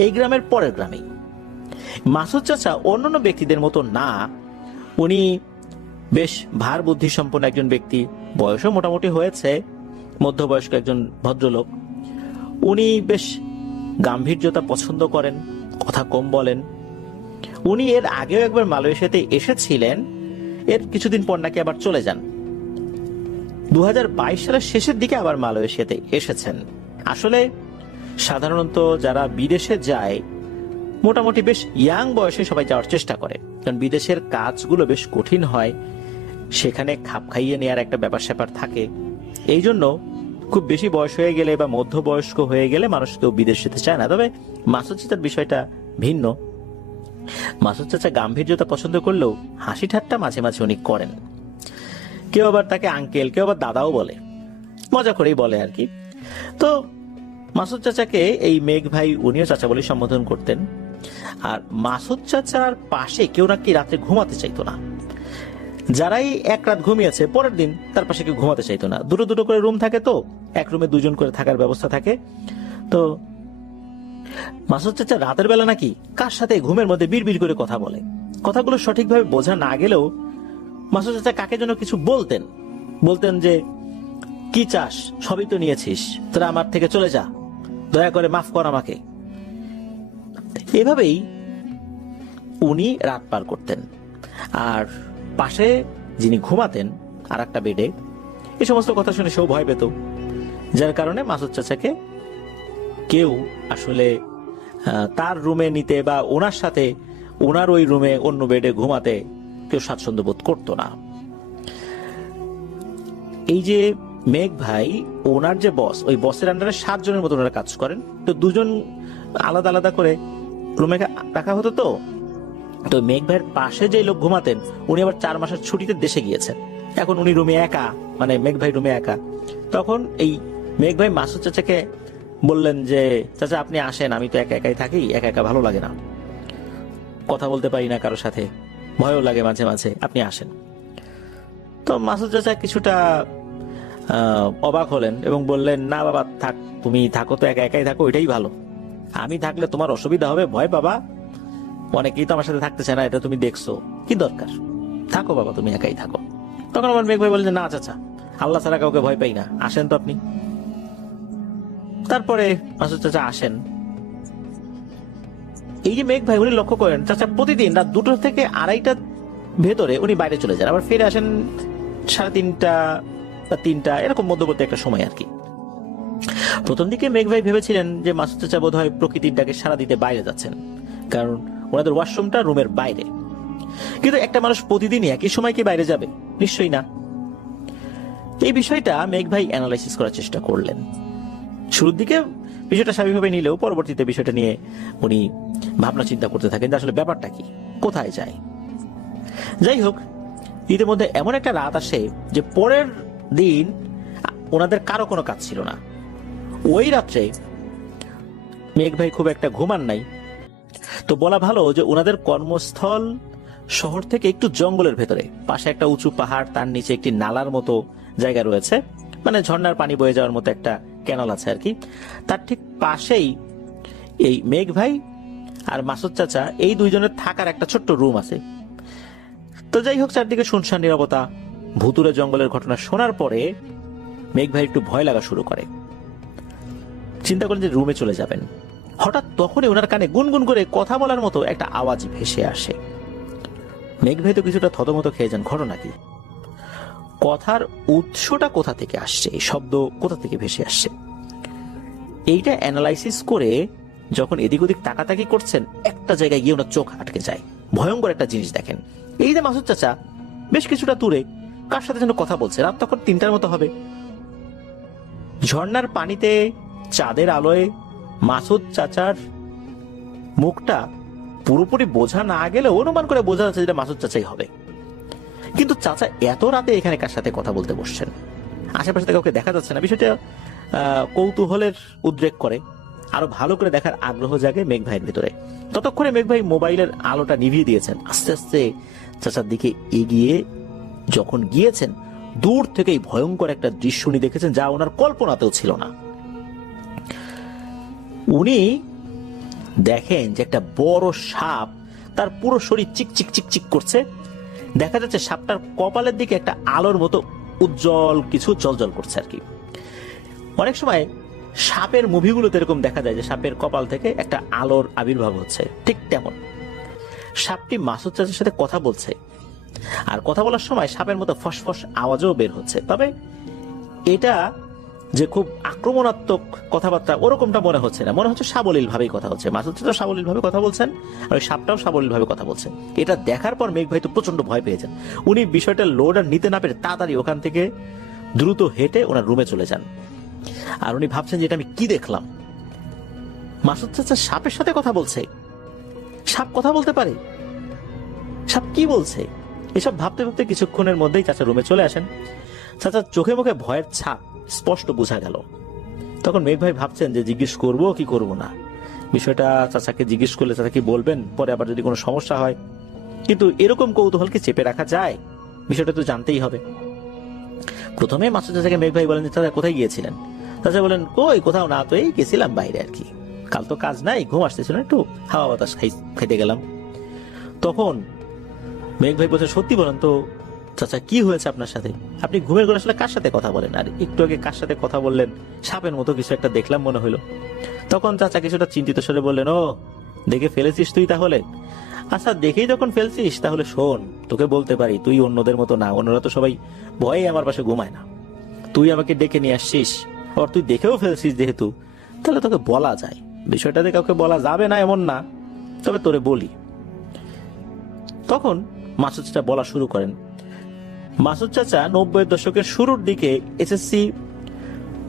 এই গ্রামের পরের গ্রামেই। মাসুদ চাচা অন্যান্য ব্যক্তিদের মতো না, উনি বেশ ভার বুদ্ধি সম্পন্ন একজন ব্যক্তি, বয়সও মোটামুটি হয়েছে, মধ্যবয়স্ক একজন ভদ্রলোক। উনি বেশ গাম্ভীর্যতা পছন্দ করেন, কথা কম বলেন। উনি এর আগেও একবার মালয়েশিয়াতে এসেছিলেন, এর কিছুদিন পর নাকি আবার চলে যান। 2022 সালের শেষের দিকে আবার মালয়েশিয়াতে এসেছেন। আসলে সাধারণত যারা বিদেশে যায় মোটামুটি বেশ ইয়াং বয়সে সবাই যাওয়ার চেষ্টা করে, কারণ বিদেশের কাজগুলো বেশ কঠিন হয়, সেখানে খাপ খাইয়ে নেওয়ার একটা ব্যাপার স্যাপার থাকে। এই জন্য খুব বেশি বয়স হয়ে গেলে বা মধ্যবয়স্ক হয়ে গেলে মানুষ কেউ বিদেশ যেতে চায় না। তবে মাসুদ চাচার বিষয়টা ভিন্ন। মাসুদ চাচা গাম্ভীর্যতা পছন্দ করলেও হাসি ঠাট্টা মাঝে মাঝে উনি করেন। কেউ আবার তাকে আঙ্কেল, কেউ আবার দাদাও বলে, মজা করেই বলে আর কি। তো মাসুদ চাচাকে এই মেঘ ভাই উনিও চাচা বলে সম্বোধন করতেন। আর মাসুদ চাচার পাশে কেউ নাকি রাতে ঘুমাতে চাইতো না। যারাই এক রাত ঘুমিয়েছে পরের দিন তার পাশে কেউ ঘুমাতে চাইতো না। দুটো দুটো করে রুম থাকে, তো এক রুমে দুজন করে থাকার ব্যবস্থা থাকে। তো মাসুদ চাচা রাতের বেলা নাকি কার সাথে ঘুমের মধ্যে বিড়বিড় করে কথা বলে। কথাগুলো সঠিকভাবে বোঝা না গেলেও মাসুদ চাচা কাকে যেন কিছু বলতেন যে কি চাস, সবই তো নিয়েছিস, তোরা আমার থেকে চলে যা, দয়া করে মাফ কর আমাকে। এভাবেই উনি রাত পার করতেন। আর পাশে যিনি ঘুমাতেন আর একটা বেডে, এই সমস্ত কথা শুনে সেও ভয় পেত, যার কারণে মাসুদ চাচাকে কেউ আসলে তার রুমে নিতে বা ওনার সাথে ওনার ওই রুমে অন্য বেডে ঘুমাতে কেউ স্বাচ্ছন্দ্য বোধ করতো না। এই যে মেঘ ভাই, ওনার যে বস, ওই বসের আন্ডারে 7 জনের মতো ওনারা কাজ করেন। তো 2 জন আলাদা আলাদা করে রুমে রাখা হতো। তো মেঘ ভাইয়ের পাশে যে লোক ঘুমাতেন উনি আবার 4 মাসের ছুটিতে দেশে গিয়েছেন। এখন উনি রুমে একা, মানে মেঘ ভাই রুমে একা। তখন এই মেঘ ভাই মাসুদ চাচাকে বললেন যে চাচা আপনি আসেন, আমি তো একা একাই থাকি, একা একা ভালো লাগে না, কথা বলতে পারি না কারোর সাথে, ভয়ও লাগে মাঝে মাঝে, আপনি আসেন। তো মাসুদ চাচা কিছুটা অবাক হলেন এবং বললেন, না বাবা থাক, তুমি থাকো তো, একা একাই থাকো, ওইটাই ভালো। আমি থাকলে তোমার অসুবিধা হবে, ভয় বাবা, অনেকেই তো আমার সাথে থাকতে চায় না, এটা তুমি দেখছো, কি দরকার, থাকো বাবা, তুমি একাই থাকো। তখন আমার মেঘ ভাই বললেন, না চাচা, আল্লাহ ছাড়া কাউকে ভয় পাই না, আসেন তো আপনি। তারপরে মাসুদ চাচা আসেন। এই যে মেঘ ভাই, উনি লক্ষ্য করেন চাচা প্রতিদিন রাত 2টা থেকে 2:30টার ভেতরে উনি বাইরে চলে যান, আবার ফিরে আসেন 3:30 বা 3টা, এরকম মধ্যবর্তী একটা সময় আর কি। প্রথম দিকে মেঘ ভাই ভেবেছিলেন যে মাসুদ চাচা বোধ হয় প্রকৃতির ডাকে সাড়া দিতে বাইরে যাচ্ছেন, কারণ ওনাদের ওয়াশরুমটা রুমের বাইরে। কিন্তু একটা মানুষ প্রতিদিনই একই সময় কি বাইরে যাবে? নিশ্চয়ই না। এই বিষয়টা মেঘ ভাই অ্যানালাইসিস করার চেষ্টা করলেন। শুরুর দিকে বিষয়টা স্বাভাবিকভাবে নিলেও পরবর্তীতে বিষয়টা নিয়ে উনি ভাবনা চিন্তা করতে থাকেন যে আসলে ব্যাপারটা কি, কোথায় যায়। যাই হোক, ঈদের মধ্যে এমন একটা রাত আসে যে পরের দিন ওনাদের কারো কোনো কাজ ছিল না। ওই রাত্রে মেঘ ভাই খুব একটা ঘুমান নাই। তো বলা ভালো যে ওনাদের কর্মস্থল শহর থেকে একটু জঙ্গলের ভেতরে, পাশে একটা উঁচু পাহাড়, তার নিচে একটি নালার মতো জায়গা রয়েছে, মানে ঝর্ণার পানি বয়ে যাওয়ার মতো একটা ক্যানাল আছে আর কি। তার ঠিক পাশেই এই মেঘ ভাই আর মাসুদ চাচা এই 2 জনের থাকার একটা ছোট্ট রুম আছে। তো যাই হোক, চারদিকে শুনশান নীরবতা। ভুতুরে জঙ্গলের ঘটনা শোনার পরে মেঘ ভাই একটু ভয় লাগা শুরু করে। চিন্তা করেন যে রুমে চলে যাবেন। হঠাৎ তখনই ওনার কানে গুনগুন করে কথা বলার মতো একটা আওয়াজ ভেসে আসে। মেঘ ভাই তো কিছুটা থতমত খেয়ে যান, ঘটনা কি, কথার উৎসটা কোথা থেকে আসছে, এই শব্দ কোথা থেকে ভেসে আসছে। এইটা অ্যানালাইসিস করে যখন এদিক ওদিক তাকাতাকি করছেন, একটা জায়গায় গিয়ে ওনার চোখ আটকে যায়। ভয়ঙ্কর একটা জিনিস দেখেন। এই যে মাসুদ চাচা বেশ কিছুটা দূরে কার সাথে যেন কথা বলছে। রাত তখন 3টার মতো হবে। ঝর্ণার পানিতে চাঁদের আলোয় মাসুদ চাচার মুখটা পুরোপুরি বোঝা না গেলে অনুমান করে বোঝা যাচ্ছে যেটা মাসুদ চাচাই হবে। কিন্তু চাচা এত রাতে এখানে কার সাথে কথা বলতে বসছেন? আশেপাশে কাউকে দেখা যাচ্ছে না। বিষয়টা কৌতূহলের উদ্রেক করে, আরো ভালো করে দেখার আগ্রহ জাগে মেঘ ভাইয়ের ভিতরে। ততক্ষণে মেঘ ভাই মোবাইলের আলোটা নিভিয়ে দিয়েছেন। আস্তে আস্তে চাচার দিকে এগিয়ে যখন গিয়েছেন, দূর থেকেই ভয়ঙ্কর একটা দৃশ্য উনি দেখেছেন, যা ওনার কল্পনাতেও ছিল না। উনি দেখেন যে একটা বড় সাপ, তার পুরো শরীর চিকচিক চিকচিক করছে। দেখা যাচ্ছে সাপটার কপালের দিকে একটা আলোর মতো উজ্জ্বল কিছু জলজল করছে আর কি। অনেক সময় সাপের মুভিগুলোতে এরকম দেখা যায় যে সাপের কপাল থেকে একটা আলোর আবির্ভাব হচ্ছে, ঠিক তেমন সাপটি মাসুদ চাচার সাথে কথা বলছে। আর কথা বলার সময় সাপের মতো ফসফস আওয়াজও বের হচ্ছে। তবে এটা যে খুব আক্রমণাত্মক কথাবার্তা ওরকমটা মনে হচ্ছে না, মনে হচ্ছে সাবলীল ভাবেই কথা হচ্ছে। মাসুদ চাচা সাবলীল ভাবে কথা বলছেন আর ওই সাপটাও সাবলীল ভাবে কথা বলছে। এটা দেখার পর মেঘ ভাই তো প্রচন্ড ভয় পেয়েছেন। উনি বিষয়টা লোড আর নিতে না পেরে তাড়াতাড়ি ওখান থেকে দ্রুত হেঁটে ওনার রুমে চলে যান। আর উনি ভাবছেন যে এটা আমি কি দেখলাম। মাসুদ চাচা সাপের সাথে কথা বলছে, সাপ কথা বলতে পারে, সাপ কি বলছে, এসব ভাবতে ভাবতে কিছুক্ষণের মধ্যেই চাচা রুমে চলে আসেন। চাচার চোখে মুখে ভয়ের ছাপ স্পষ্ট বোঝা গেল। তখন মেঘ ভাই ভাবছেন যে জিজ্ঞেস করবো কি করব না। বিষয়টা চাচাকে জিজ্ঞেস করলে চাচা কি বলবেন, পরে আবার যদি কোনো সমস্যা হয়। কিন্তু এরকম কৌতূহলকে চেপে রাখা যায়? বিষয়টা তো জানতেই হবে। প্রথমে মাসুদ চাচাকে মেঘ ভাই বলেন যে চাচা কোথায় গিয়েছিলেন? চাচা বলেন কই কোথাও না, তো এই গেছিলাম বাইরে আর কি, কাল তো কাজ নাই, ঘুম আসতেছিল, একটু হাওয়া বাতাস খাইতে গেলাম। তখন মেঘ ভাই বলছে সত্যি বলেন তো চাচা কি হয়েছে আপনার সাথে? আপনি ঘুমের ঘরে আসলে কার সাথে কথা বলেন? আর একটু আগে কার সাথে কথা বললেন? সাপের মতো কিছু একটা দেখলাম মনে হলো। তখন চাচা কিছুটা চিন্তিত স্বরে বললেন, ও দেখে ফেলেছিস তুই তাহলে? আচ্ছা দেখেই যখন ফেলছিস তাহলে শোন, তোকে বলতে পারি তুই অন্যদের মতো না, অন্যরা তো সবাই ভয়ে আমার পাশে ঘুমায় না, তুই আমাকে ডেকে নিয়ে আসছিস, আর তুই দেখেও ফেলছিস যেহেতু, তাহলে তোকে বলা যায়। বিষয়টাতে কাউকে বলা যাবে না এমন না, তবে তোরে বলি। তখন মাসুদ চাচা বলা শুরু করেন। মাসুদ চাচা 90-এর দশকের শুরুর দিকে এসএসসি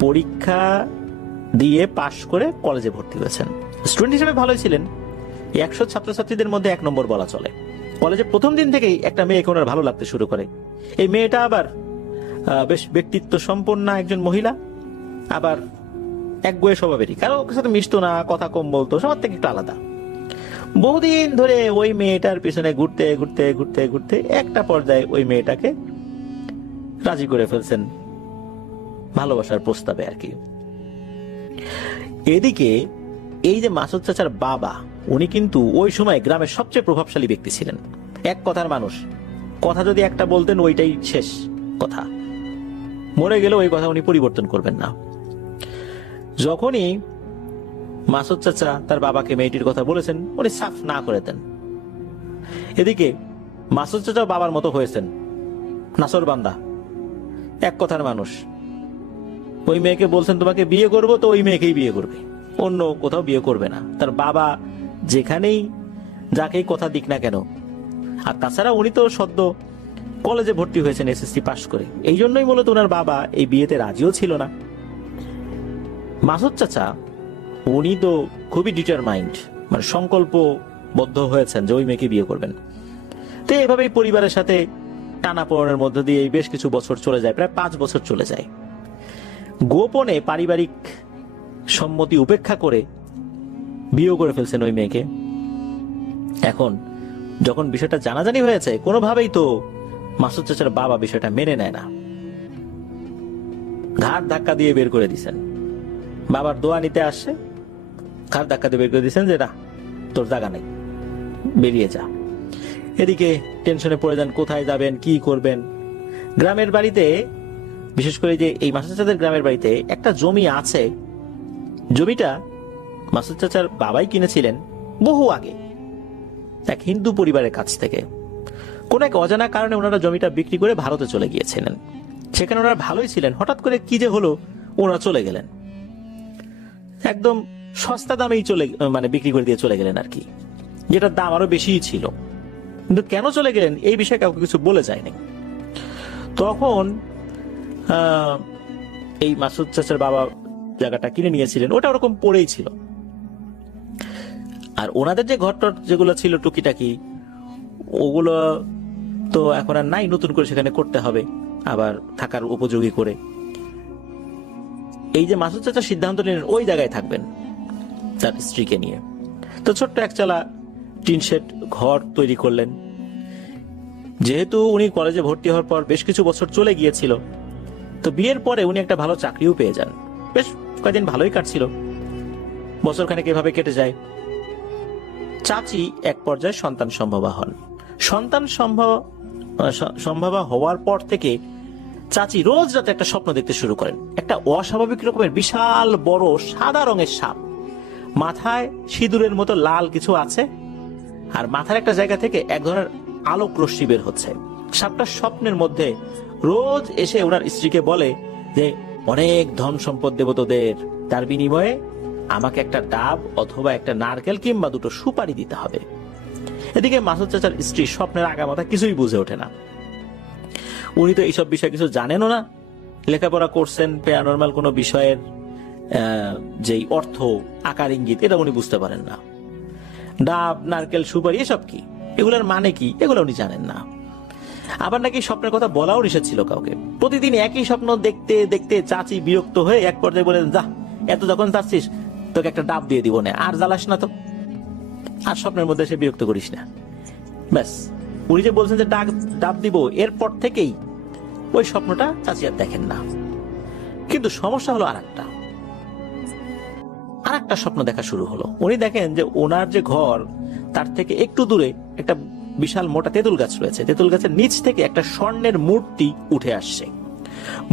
পরীক্ষা দিয়ে পাশ করে কলেজে ভর্তি হয়েছেন। স্টুডেন্ট হিসেবে ভালোই ছিলেন, 100 ছাত্রছাত্রীদের মধ্যে 1 নম্বর বলা চলে। কলেজে প্রথম দিন থেকেই একটা মেয়েকে ওনার ভালো লাগতে শুরু করে। এই মেয়েটা আবার বেশ ব্যক্তিত্ব সম্পন্ন একজন মহিলা, আবার একগুঁয়ে স্বভাবেরই, কারো সাথে মিশতো না, কথা কম বলতো, সবার থেকে একটু আলাদা। বহুদিন ধরে ওই মেয়েটার পিছনে ঘুরতে ঘুরতে ঘুরতে ঘুরতে একটা পর্যায়ে ওই মেয়েটাকে রাজি করে ফেলছেন ভালোবাসার প্রস্তাবে আর কি। এদিকে এই যে মাসুদ চাচার বাবা, উনি কিন্তু ওই সময় গ্রামের সবচেয়ে প্রভাবশালী ব্যক্তি ছিলেন, এক কথার মানুষ। কথা যদি একটা বলতেন ওইটাই শেষ কথা, মরে গেলে ওই কথা উনি পরিবর্তন করবেন না। যখনই মাসুদ চাচা তার বাবাকে মেয়েটির কথা বলেছেন, উনি সাফ না করে দেন। এদিকে মাসুদ চাচা বাবার মতো হয়েছেন, নাসর বান্দা, এক কথার মানুষ। ওই মেয়েকে বলছেন তোমাকে বিয়ে করবো, তো ওই মেয়েকেই বিয়ে করবে, অন্য কোথাও বিয়ে করবে না। তার বাবা যেখানেই যাকেই কথা দিক না কেন। আর তাছাড়া উনি তো সদ্য কলেজে ভর্তি হয়েছেন এসএসসি পাশ করে, এই জন্যই মূলত ওনার বাবা এই বিয়েতে রাজিও ছিল না। মাসুদ চাচা উনি তো খুবই ডিটারমাইন্ড, মানে সংকল্পবদ্ধ হয়েছেন যে ওই মেয়েকে বিয়ে করবেন। তো এভাবেই পরিবারের সাথে টানাপোড়েনের মধ্যে দিয়ে বেশ কিছু বছর চলে যায়, প্রায় 5 বছর চলে যায়। গোপনে পারিবারিক সম্মতি উপেক্ষা করে বিয়ে করে ফেলছেন ওই মেয়েকে। এখন যখন বিষয়টা জানাজানি হয়েছে, কোনোভাবেই তো মাসুদ চাচার বাবা বিষয়টা মেনে নেয় না, ঘাড় ধাক্কা দিয়ে বের করে দিচ্ছেন। বাবার দোয়া নিতে আসছে, ঘাড় ধাক্কা দিয়ে বের করে দিচ্ছেন যে না, তোর জায়গা নেই, বেরিয়ে যা। এদিকে টেনশনে পড়ে যান, কোথায় যাবেন, কি করবেন। গ্রামের বাড়িতে, বিশেষ করে যে এই মাসুদ চাচাদের গ্রামের বাড়িতে একটা জমি আছে, জমিটা মাসুদ চাচার বাবাই কিনেছিলেন বহু আগে এক হিন্দু পরিবারের কাছ থেকে। কোন এক অজানা কারণে ওনারা জমিটা বিক্রি করে ভারতে চলে গিয়েছিলেন। সেখানে ওনারা ভালোই ছিলেন, হঠাৎ করে কি যে হলো, ওনারা চলে গেলেন, একদম সস্তা দামেই বিক্রি করে দিয়ে চলে গেলেন আর কি, যেটার দাম আরো বেশিই ছিল। কিন্তু কেন চলে গেলেন এই বিষয়ে কাউকে কিছু বলে যায়নি। তখন এই মাসুদ চাচার বাবা জায়গাটা কিনে নিয়েছিলেন, ওটা ওরকম পড়েই ছিল। আর ওনাদের যে ঘরটর যেগুলো ছিল টুকিটাকি, ওগুলো তো এখন আর নাই, নতুন করে সেখানে করতে হবে, আবার থাকার উপযোগী করে। এই যে মাসুদ চাচা সিদ্ধান্ত নিলেন ওই জায়গায় থাকবেন তার স্ত্রীকে নিয়ে। তো ছোট্ট একচালা টিন শেড ঘর তৈরি করলেন। যেহেতু উনি কলেজে ভর্তি হওয়ার পর বেশ কিছু বছর চলে গিয়েছিল, তো বিয়ের পরে উনি একটা ভালো চাকরিও পেয়ে যান। বেশ কয়েকদিন ভালোই কাটছিল, বছরখানেক এভাবে কেটে যায়। চাচি এক পর্যায়ে সন্তান সম্ভবা হন। সন্তান সম্ভবা হওয়ার পর থেকে চাচি রোজ রাতে একটা স্বপ্ন দেখতে শুরু করেন। একটা অস্বাভাবিক রকমের বিশাল বড় সাদা রঙের সাপ, মাথায় সিঁদুরের মতো লাল কিছু আছে, আর মাথার একটা জায়গা থেকে এক ধরনের আলোক রশ্মি বের হচ্ছে। সাপটা স্বপ্নের মধ্যে রোজ এসে ওনার স্ত্রীকে বলে যে অনেক ধন সম্পদ দেব তোদের, তার বিনিময়ে আমাকে একটা ডাব অথবা একটা নারকেল কিংবা 2টো সুপারি দিতে হবে। এদিকে মাসুদ চাচার স্ত্রী স্বপ্নের আগামাথা কিছুই বুঝে ওঠে না। উনি তো এইসব বিষয়ে কিছু জানেনও না, লেখাপড়া করছেন, প্যারানরমাল কোনো বিষয়ের যেই অর্থ, আকার, ইঙ্গিত, এটা উনি বুঝতে পারেন না। ডাব, নারকেল, সুপারি এসব কি, এগুলোর মানে কি, এগুলো উনি জানেন না। আবার নাকি স্বপ্নের কথা বলাও নিষেধ ছিল কাউকে। প্রতিদিন একই স্বপ্ন দেখতে দেখতে চাচি বিরক্ত হয়ে এক পর্যায়ে বলেন, যা, এত যখন চাচ্ছিস তোকে একটা ডাব দিয়ে দিব না, আর জ্বালাস না তো, আর স্বপ্নের মধ্যে সে বিরক্ত করিস না। ব্যাস উনি যে বলছেন যে ডাব দিব, এরপর থেকেই ওই স্বপ্নটা চাচি আর দেখেন না। কিন্তু সমস্যা হলো আরেকটা স্বপ্ন দেখা শুরু হলো। উনি দেখেন যে ওনার যে ঘর তার থেকে একটু দূরে একটা বিশাল মোটা তেঁতুল গাছ রয়েছে। তেঁতুল গাছের নিচ থেকে একটা স্বর্ণের মূর্তি উঠে আসছে।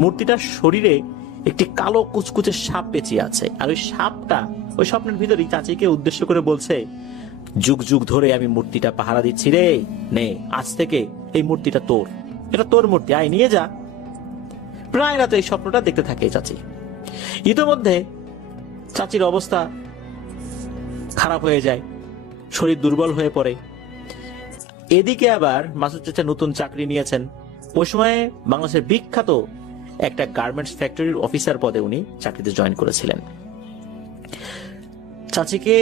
মূর্তিটার শরীরে একটি কালো কুচকুচে সাপ পেঁচিয়ে আছে, আর ওই সাপটা ওই স্বপ্নের ভিতরেই চাচিকে উদ্দেশ্য করে বলছে, যুগ যুগ ধরে আমি মূর্তিটা পাহারা দিচ্ছি রে, নে আজ থেকে এই মূর্তিটা তোর, এটা তোর মূর্তি, আয় নিয়ে যা। প্রায় রাতে এই স্বপ্নটা দেখতে থাকে চাচি। ইতোমধ্যে চাচির অবস্থা খারাপ হয়ে যায়, শরীর দুর্বল হয়ে পড়ে। এদিকে আবার মাসুদ চাচা নতুন চাকরি নিয়েছেন। ওই সময় বাংলাদেশের বিখ্যাত একটা গার্মেন্টস ফ্যাক্টরির অফিসার পদে উনি চাকরিতে জয়েন করেছিলেন। চাচিকে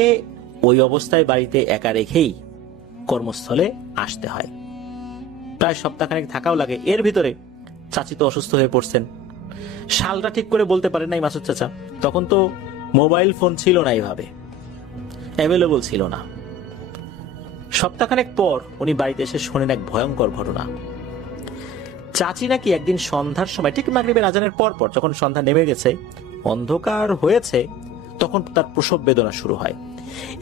ওই অবস্থায় বাড়িতে একা রেখেই কর্মস্থলে আসতে হয়। প্রায় সপ্তাহখানেক থাকাও লাগে। এর ভিতরে চাচি তো অসুস্থ হয়ে পড়ছেন। সালটা ঠিক করে বলতে পারেন নাই মাসুদ চাচা। তখন তো মোবাইল ফোন ছিল না, এইভাবে অ্যাভেলেবল ছিল না। সপ্তাহখানেক পর উনি বাড়িতে এসে শোনেন এক ভয়ঙ্কর ঘটনা। চাচি নাকি একদিন সন্ধ্যার সময়, ঠিক মাগরিবের আজানের পর যখন সন্ধ্যা নেমে গেছে, অন্ধকার হয়েছে, তখন তার প্রসব বেদনা শুরু হয়।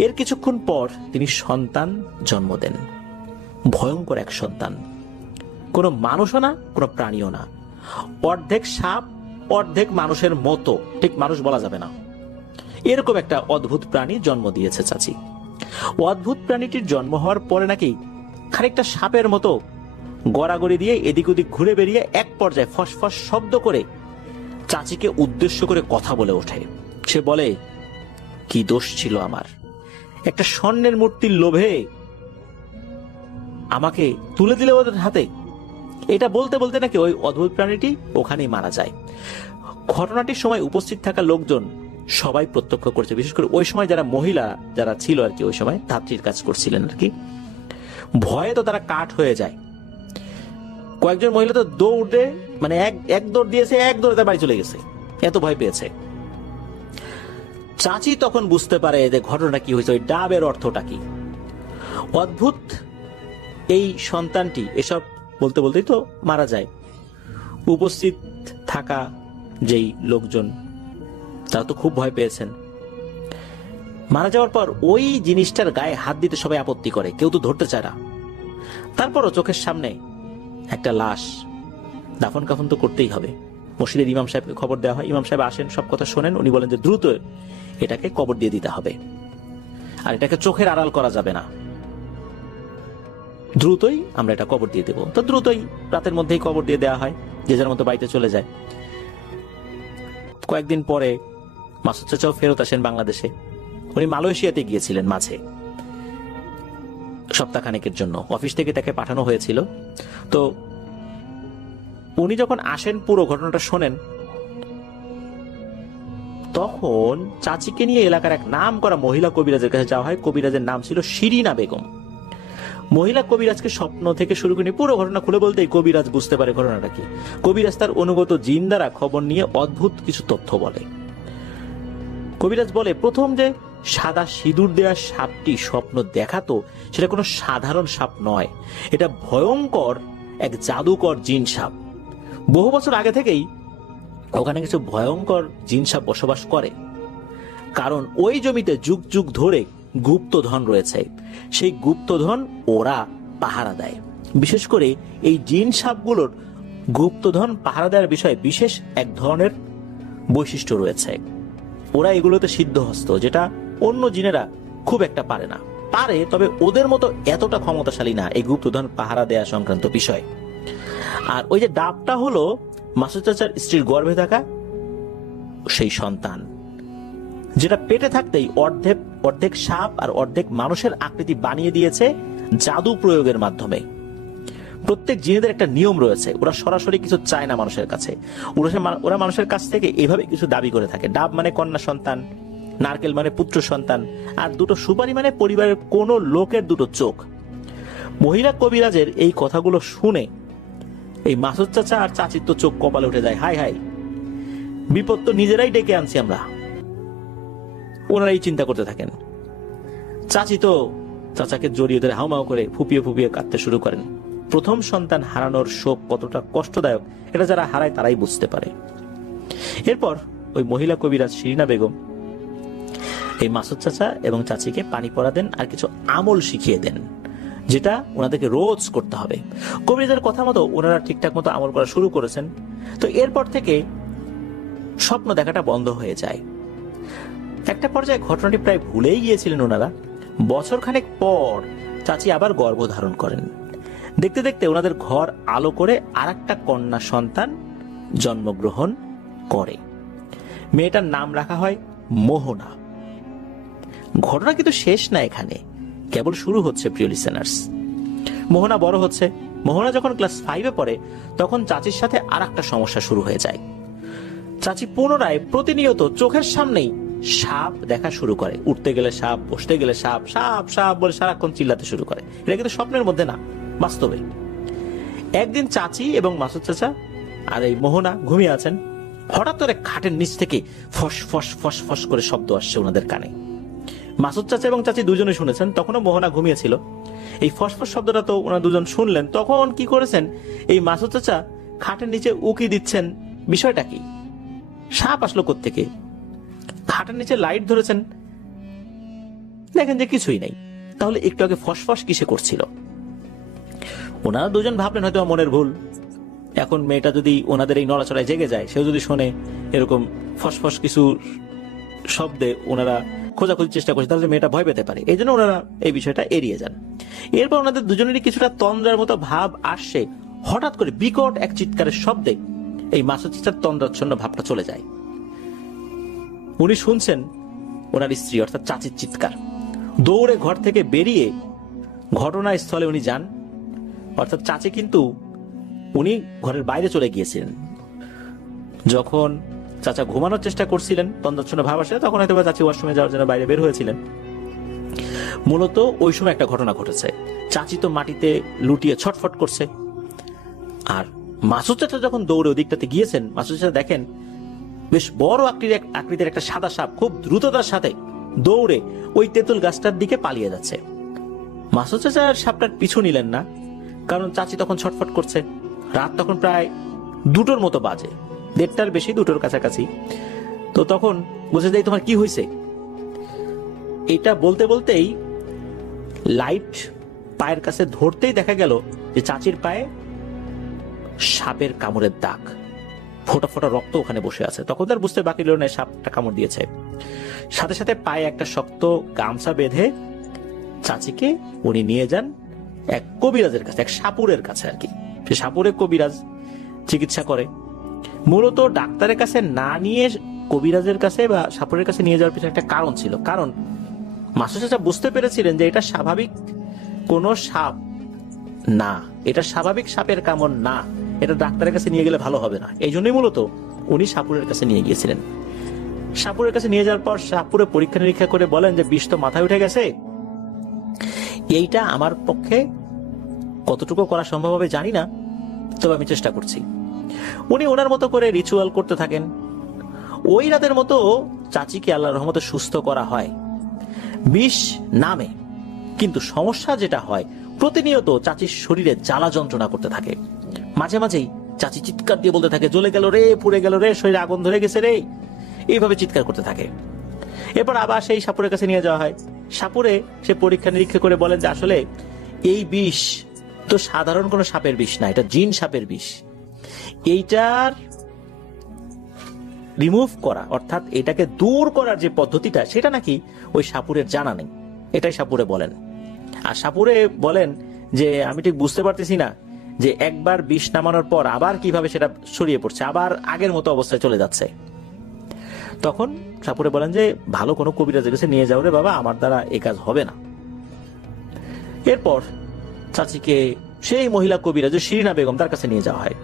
এর কিছুক্ষণ পর তিনি সন্তান জন্ম দেন। ভয়ঙ্কর এক সন্তান, কোনো মানুষও না, কোনো প্রাণীও না, অর্ধেক সাপ অর্ধেক মানুষের মতো, ঠিক মানুষ বলা যাবে না, এরকম একটা অদ্ভুত প্রাণী জন্ম দিয়েছে চাচি। অদ্ভুত প্রাণীটির জন্ম হওয়ার পরে নাকি খানিকটা সাপের মতো গড়াগড়ি দিয়ে এদিক ওদিক ঘুরে বেরিয়ে এক পর্যায়ে ফসফস শব্দ করে চাচিকে উদ্দেশ্য করে কথা বলে ওঠে। সে বলে, কি দোষ ছিল আমার, একটা স্বর্ণের মূর্তির লোভে আমাকে তুলে দিলে ওদের হাতে। এটা বলতে বলতে নাকি ওই অদ্ভুত প্রাণীটি ওখানেই মারা যায়। ঘটনাটির সময় উপস্থিত থাকা লোকজন সবাই প্রত্যক্ষ করছে, বিশেষ করে ওই সময় যারা মহিলা যারা ছিল আর কি, ওই সময় ধাত্রীর কাজ করছিলেন আর কি, ভয়ে তো তারা কাঠ হয়ে যায়। কয়েকজন মহিলা তো দৌড়ে, মানে এক দৌড় দিয়েছে, এক দৌড়ে তার বাড়ি চলে গেছে, এত ভয় পেয়েছে। চাচি তখন বুঝতে পারে যে ঘটনা কি হয়েছে, ওই ডাবের অর্থটা কি। অদ্ভুত এই সন্তানটি এসব বলতে বলতেই তো মারা যায়। উপস্থিত থাকা যেই লোকজন তারা তো খুব ভয় পেয়েছেন। মারা যাওয়ার পর ওই জিনিসটার গায়ে হাত দিতে সবাই আপত্তি করে, কেউ তো ধরতে চায় না। তারপরও চোখের সামনে একটা লাশ, দাফন কাফন তো করতেই হবে। মসজিদের ইমাম সাহেবকে খবর দেওয়া হয়, ইমাম সাহেব আসেন, সব কথা শোনেন। উনি বলেন যে দ্রুত এটাকে কবর দিয়ে দিতে হবে, আর এটাকে চোখের আড়াল করা যাবে না, দ্রুতই আমরা এটা কবর দিয়ে দেব। তো দ্রুতই রাতের মধ্যেই কবর দিয়ে দেওয়া হয়, যে যার মতো বাড়িতে চলে যায়। কয়েকদিন পরে মাসুদ চাচাও ফেরত আসেন বাংলাদেশে। উনি মালয়েশিয়াতে গিয়েছিলেন মাঝে সপ্তাহখানেকের জন্য, অফিস থেকে তাকে পাঠানো হয়েছিল। তো উনি যখন আসেন, পুরো ঘটনাটা শোনেন, তখন চাচিকে নিয়ে এলাকার এক নাম করা মহিলা কবিরাজের কাছে যাওয়া হয়। কবিরাজের নাম ছিল শিরিনা বেগম। মহিলা কবিরাজকে স্বপ্ন থেকে শুরু করে পুরো ঘটনা খুলে বলতেই কবিরাজ বুঝতে পারে ঘটনাটা কি। কবিরাজ তার অনুগত জিন দ্বারা খবর নিয়ে অদ্ভুত কিছু তথ্য বলে। কবিরাজ বলে, প্রথম যে সাদা সিঁদুর দেওয়া সাপটি স্বপ্ন দেখাতো, সেটা কোনো সাধারণ সাপ নয়, এটা ভয়ঙ্কর এক জাদুকর জিন সাপ। বহু বছর আগে থেকেই ওখানে কিছু ভয়ঙ্কর জিন সাপ বসবাস করে, কারণ ওই জমিতে যুগ যুগ ধরে গুপ্তধন রয়েছে। সেই গুপ্তধন ওরা পাহারা দেয়। বিশেষ করে এই জিন সাপগুলোর গুপ্তধন পাহারা দেওয়ার বিষয়ে বিশেষ এক ধরনের বৈশিষ্ট্য রয়েছে। ওরা এগুলোতে সিদ্ধহস্ত, যেটা অন্য জিনেরা খুব একটা পারে না। পারে, তবে ওদের মতো এতটা ক্ষমতাশালী না এই গুপ্তধন পাহারা দেয়া সংক্রান্ত বিষয়। আর ওই যে ডাবটা হলো মাসুদ চাচার স্ত্রীর গর্ভে থাকা সেই সন্তান, যেটা পেটে থাকতেই অর্ধেক সাপ আর অর্ধেক মানুষের আকৃতি বানিয়ে দিয়েছে জাদু প্রয়োগের মাধ্যমে। প্রত্যেক জিনেদের একটা নিয়ম রয়েছে, ওরা সরাসরি কিছু চায় না মানুষের কাছে, ওরা মানুষের কাছ থেকে এভাবে কিছু দাবি করে থাকে। ডাব মানে কন্যা সন্তান, নারকেল মানে পুত্র সন্তান, আর দুটো সুপারি মানে পরিবারের কোন লোকের দুটো চোখ। মহিলা কবিরাজের এই কথাগুলো শুনে এই মাসুদ চাচা আর চাচির তো চোখ কপালে উঠে যায়। হাই হাই, বিপদ তো নিজেরাই ডেকে আনছি আমরা। ওনারাই চিন্তা করতে থাকেন। চাচি তো চাচাকে জড়িয়ে ধরে হাউমাউ করে ফুপিয়ে ফুপিয়ে কাঁদতে শুরু করেন। প্রথম সন্তান হারানোর শোক কতটা কষ্টদায়ক এটা যারা হারায় তারাই বুঝতে পারে। এরপর ওই মহিলা কবিরাজ শিরিনা বেগম এই মাসুদ চাচা এবং চাচিকে পানি পড়া দেন আর কিছু আমল শিখিয়ে দেন, যেটা ওনাদেরকে রোজ করতে হবে। কবিরাজের কথা মতো ওনারা ঠিকঠাক মতো আমল করা শুরু করেছেন। তো এরপর থেকে স্বপ্ন দেখাটা বন্ধ হয়ে যায়। একটা পর্যায়ে ঘটনাটি প্রায় ভুলেই গিয়েছিলেন ওনারা। বছরখানেক পর চাচি আবার গর্ভধারণ করেন। দেখতে দেখতে ওনাদের ঘর আলো করে আরেকটা কন্যা সন্তান জন্মগ্রহণ করে। মেয়েটার নাম রাখা হয় মোহনা। ঘটনা কিন্তু শেষ না, এখানে কেবল শুরু হচ্ছে প্রিয় লিসেনার্স। মোহনা বড় হচ্ছে। মোহনা যখন ক্লাস 5-এ পড়ে তখন চাচির সাথে আরেকটা সমস্যা শুরু হয়ে যায়। চাচি পুনরায় প্রতিনিয়ত চোখের সামনেই সাপ দেখা শুরু করে। উঠতে গেলে সাপ, বসতে গেলে সাপ, সাপ সাপ বলে সারাক্ষণ চিল্লাতে শুরু করে। এটা কিন্তু স্বপ্নের মধ্যে না, বাস্তবে। একদিন চাচি এবং মাসুদ চাচা আর এই মোহনা ঘুমিয়ে আছেন। হঠাৎ করে খাটের নিচ থেকে ফস ফস ফস ফস করে শব্দ আসছে ওনাদের কানে। মাসুদ চাচা এবং চাচি দুজনে শুনেছেন, তখনও মোহনা ঘুমিয়েছিল। এই ফসফস শব্দটা তো ওনারা দুজন শুনলেন। তখন কি করেছেন, এই মাসুদ চাচা খাটের নিচে উকি দিচ্ছেন, বিষয়টা কি, সাপ আসলো কোত্থেকে। খাটের নিচে লাইট ধরেছেন, দেখেন যে কিছুই নেই। তাহলে একটু আগে ফসফস কিসে করছিল? ওনারা দুজন ভাবলেন হয়তো মনের ভুল। এখন মেয়েটা যদি ওনাদের এই নড়াচড়ায় জেগে যায়, সেও যদি শোনে এরকম ফসফস কিছু শব্দে ওনারা খোঁজাখুঁজির চেষ্টা করছে, তাহলে মেয়েটা ভয় পেতে পারে। এই জন্য ওনারা এই বিষয়টা এড়িয়ে যান। এরপর ওনাদের দুজনেরই কিছুটা তন্দ্রার মতো ভাব আসছে। হঠাৎ করে বিকট এক চিৎকারের শব্দে এই মাসুদ চাচার তন্দ্রাচ্ছন্ন ভাবটা চলে যায়। উনি শুনছেন ওনার স্ত্রী অর্থাৎ চাচির চিৎকার। দৌড়ে ঘর থেকে বেরিয়ে ঘটনাস্থলে উনি যান। অর্থাৎ চাচি কিন্তু উনি ঘরের বাইরে চলে গিয়েছিলেন। যখন চাচা ঘুমানোর চেষ্টা করছিলেন, তন্দ্রাচ্ছন্ন ভাব আসে, তখন হয়তো চাচি ওয়াশরুমে যাওয়ার জন্য বাইরে বের হয়েছিলেন। মূলত ওই সময় একটা ঘটনা ঘটেছে। চাচি তো মাটিতে লুটিয়ে ছটফট করছে, আর মাসুদ চাচা যখন দৌড়ে ওদিকটাতে গিয়েছেন, মাসুদ চাচা দেখেন বেশ বড় আকৃতির একটা সাদা সাপ খুব দ্রুততার সাথে দৌড়ে ওই তেঁতুল গাছটার দিকে পালিয়ে যাচ্ছে। মাসুদ চাচা সাপটার পিছু নিলেন না, কারণ চাচি তখন ছটফট করছে। রাত তখন প্রায় 2টোর মতো বাজে, 1:30টার বেশি, 2টোর কাছাকাছি। তো তখন বুঝে যাই তোমার কি হয়েছে। এটা বলতে বলতেই লাইট পায়ের কাছে ধরতেই দেখা গেল যে চাচির পায়ে সাপের কামড়ের দাগ, ফোটা ফোটা রক্ত ওখানে বসে আছে। তখন তার বুঝতে বাকি রইল না সাপটা কামড় দিয়েছে। সাথে সাথে পায়ে একটা শক্ত গামছা বেঁধে চাচিকে উনি নিয়ে যান এক কবিরাজের কাছে, এক সাপুরের কাছে আর কি। সে সাপুরে কবিরাজ চিকিৎসা করে। মূলত ডাক্তারের কাছে না নিয়ে কবিরাজের কাছে বা সাপুরের কাছে নিয়ে যাওয়ার পিছনে একটা কারণ ছিল। কারণ মাসুদ চাচা বুঝতে পেরেছিলেন যে এটা স্বাভাবিক কোনো সাপ না, এটা স্বাভাবিক সাপের কামড় না, এটা ডাক্তারের কাছে নিয়ে গেলে ভালো হবে না। এই জন্যই মূলত উনি সাপুরের কাছে নিয়ে গিয়েছিলেন। সাপুরের কাছে নিয়ে যাওয়ার পর সাপুরে পরীক্ষা নিরীক্ষা করে বলেন যে বিষ তো মাথায় উঠে গেছে, এইটা আমার পক্ষে কতটুকু করা সম্ভব হবে জানি না, তবে আমি চেষ্টা করছি। উনি ওনার মতো করে রিচুয়াল করতে থাকেন। ওই রাতের মতো চাচিকে আল্লাহর রহমতে সুস্থ করা হয়। বিষ নামে, কিন্তু সমস্যা যেটা হয় প্রতিনিয়ত চাচির শরীরে জ্বালা যন্ত্রণা করতে থাকে। মাঝে মাঝেই চাচি চিৎকার দিয়ে বলতে থাকে, জ্বলে গেল রে, পুড়ে গেল রে, শরীরে আগুন ধরে গেছে রে, এইভাবে চিৎকার করতে থাকে। এরপর আবার সেই সাপুরের কাছে নিয়ে যাওয়া হয়। সাপুরে সে পরীক্ষা নিরীক্ষা করে বলেন যে আসলে এই বিষ তো সাধারণ কোনো সাপের বিষ না, এটা জিন সাপের বিষ। এইটার রিমুভ করা অর্থাৎ এটাকে দূর করার যে পদ্ধতিটা সেটা নাকি ওই সাপুরের জানা নেই, এটাই সাপুরে বলেন। আর সাপুরে বলেন যে আমি ঠিক বুঝতে পারতেছি না যে একবার বিষ নামানোর পর আবার কিভাবে সেটা ছড়িয়ে পড়ছে, আবার আগের মতো অবস্থায় চলে যাচ্ছে। তখন সাপুরে বলেন যে ভালো কোনো কবিরাজের কাছে নিয়ে যাও রে বাবা, আমার দ্বারা এই কাজ হবে না। এরপর চাচিকে সেই মহিলা কবিরাজ শিরিনা বেগম তার কাছে নিয়ে যাওয়া হয়,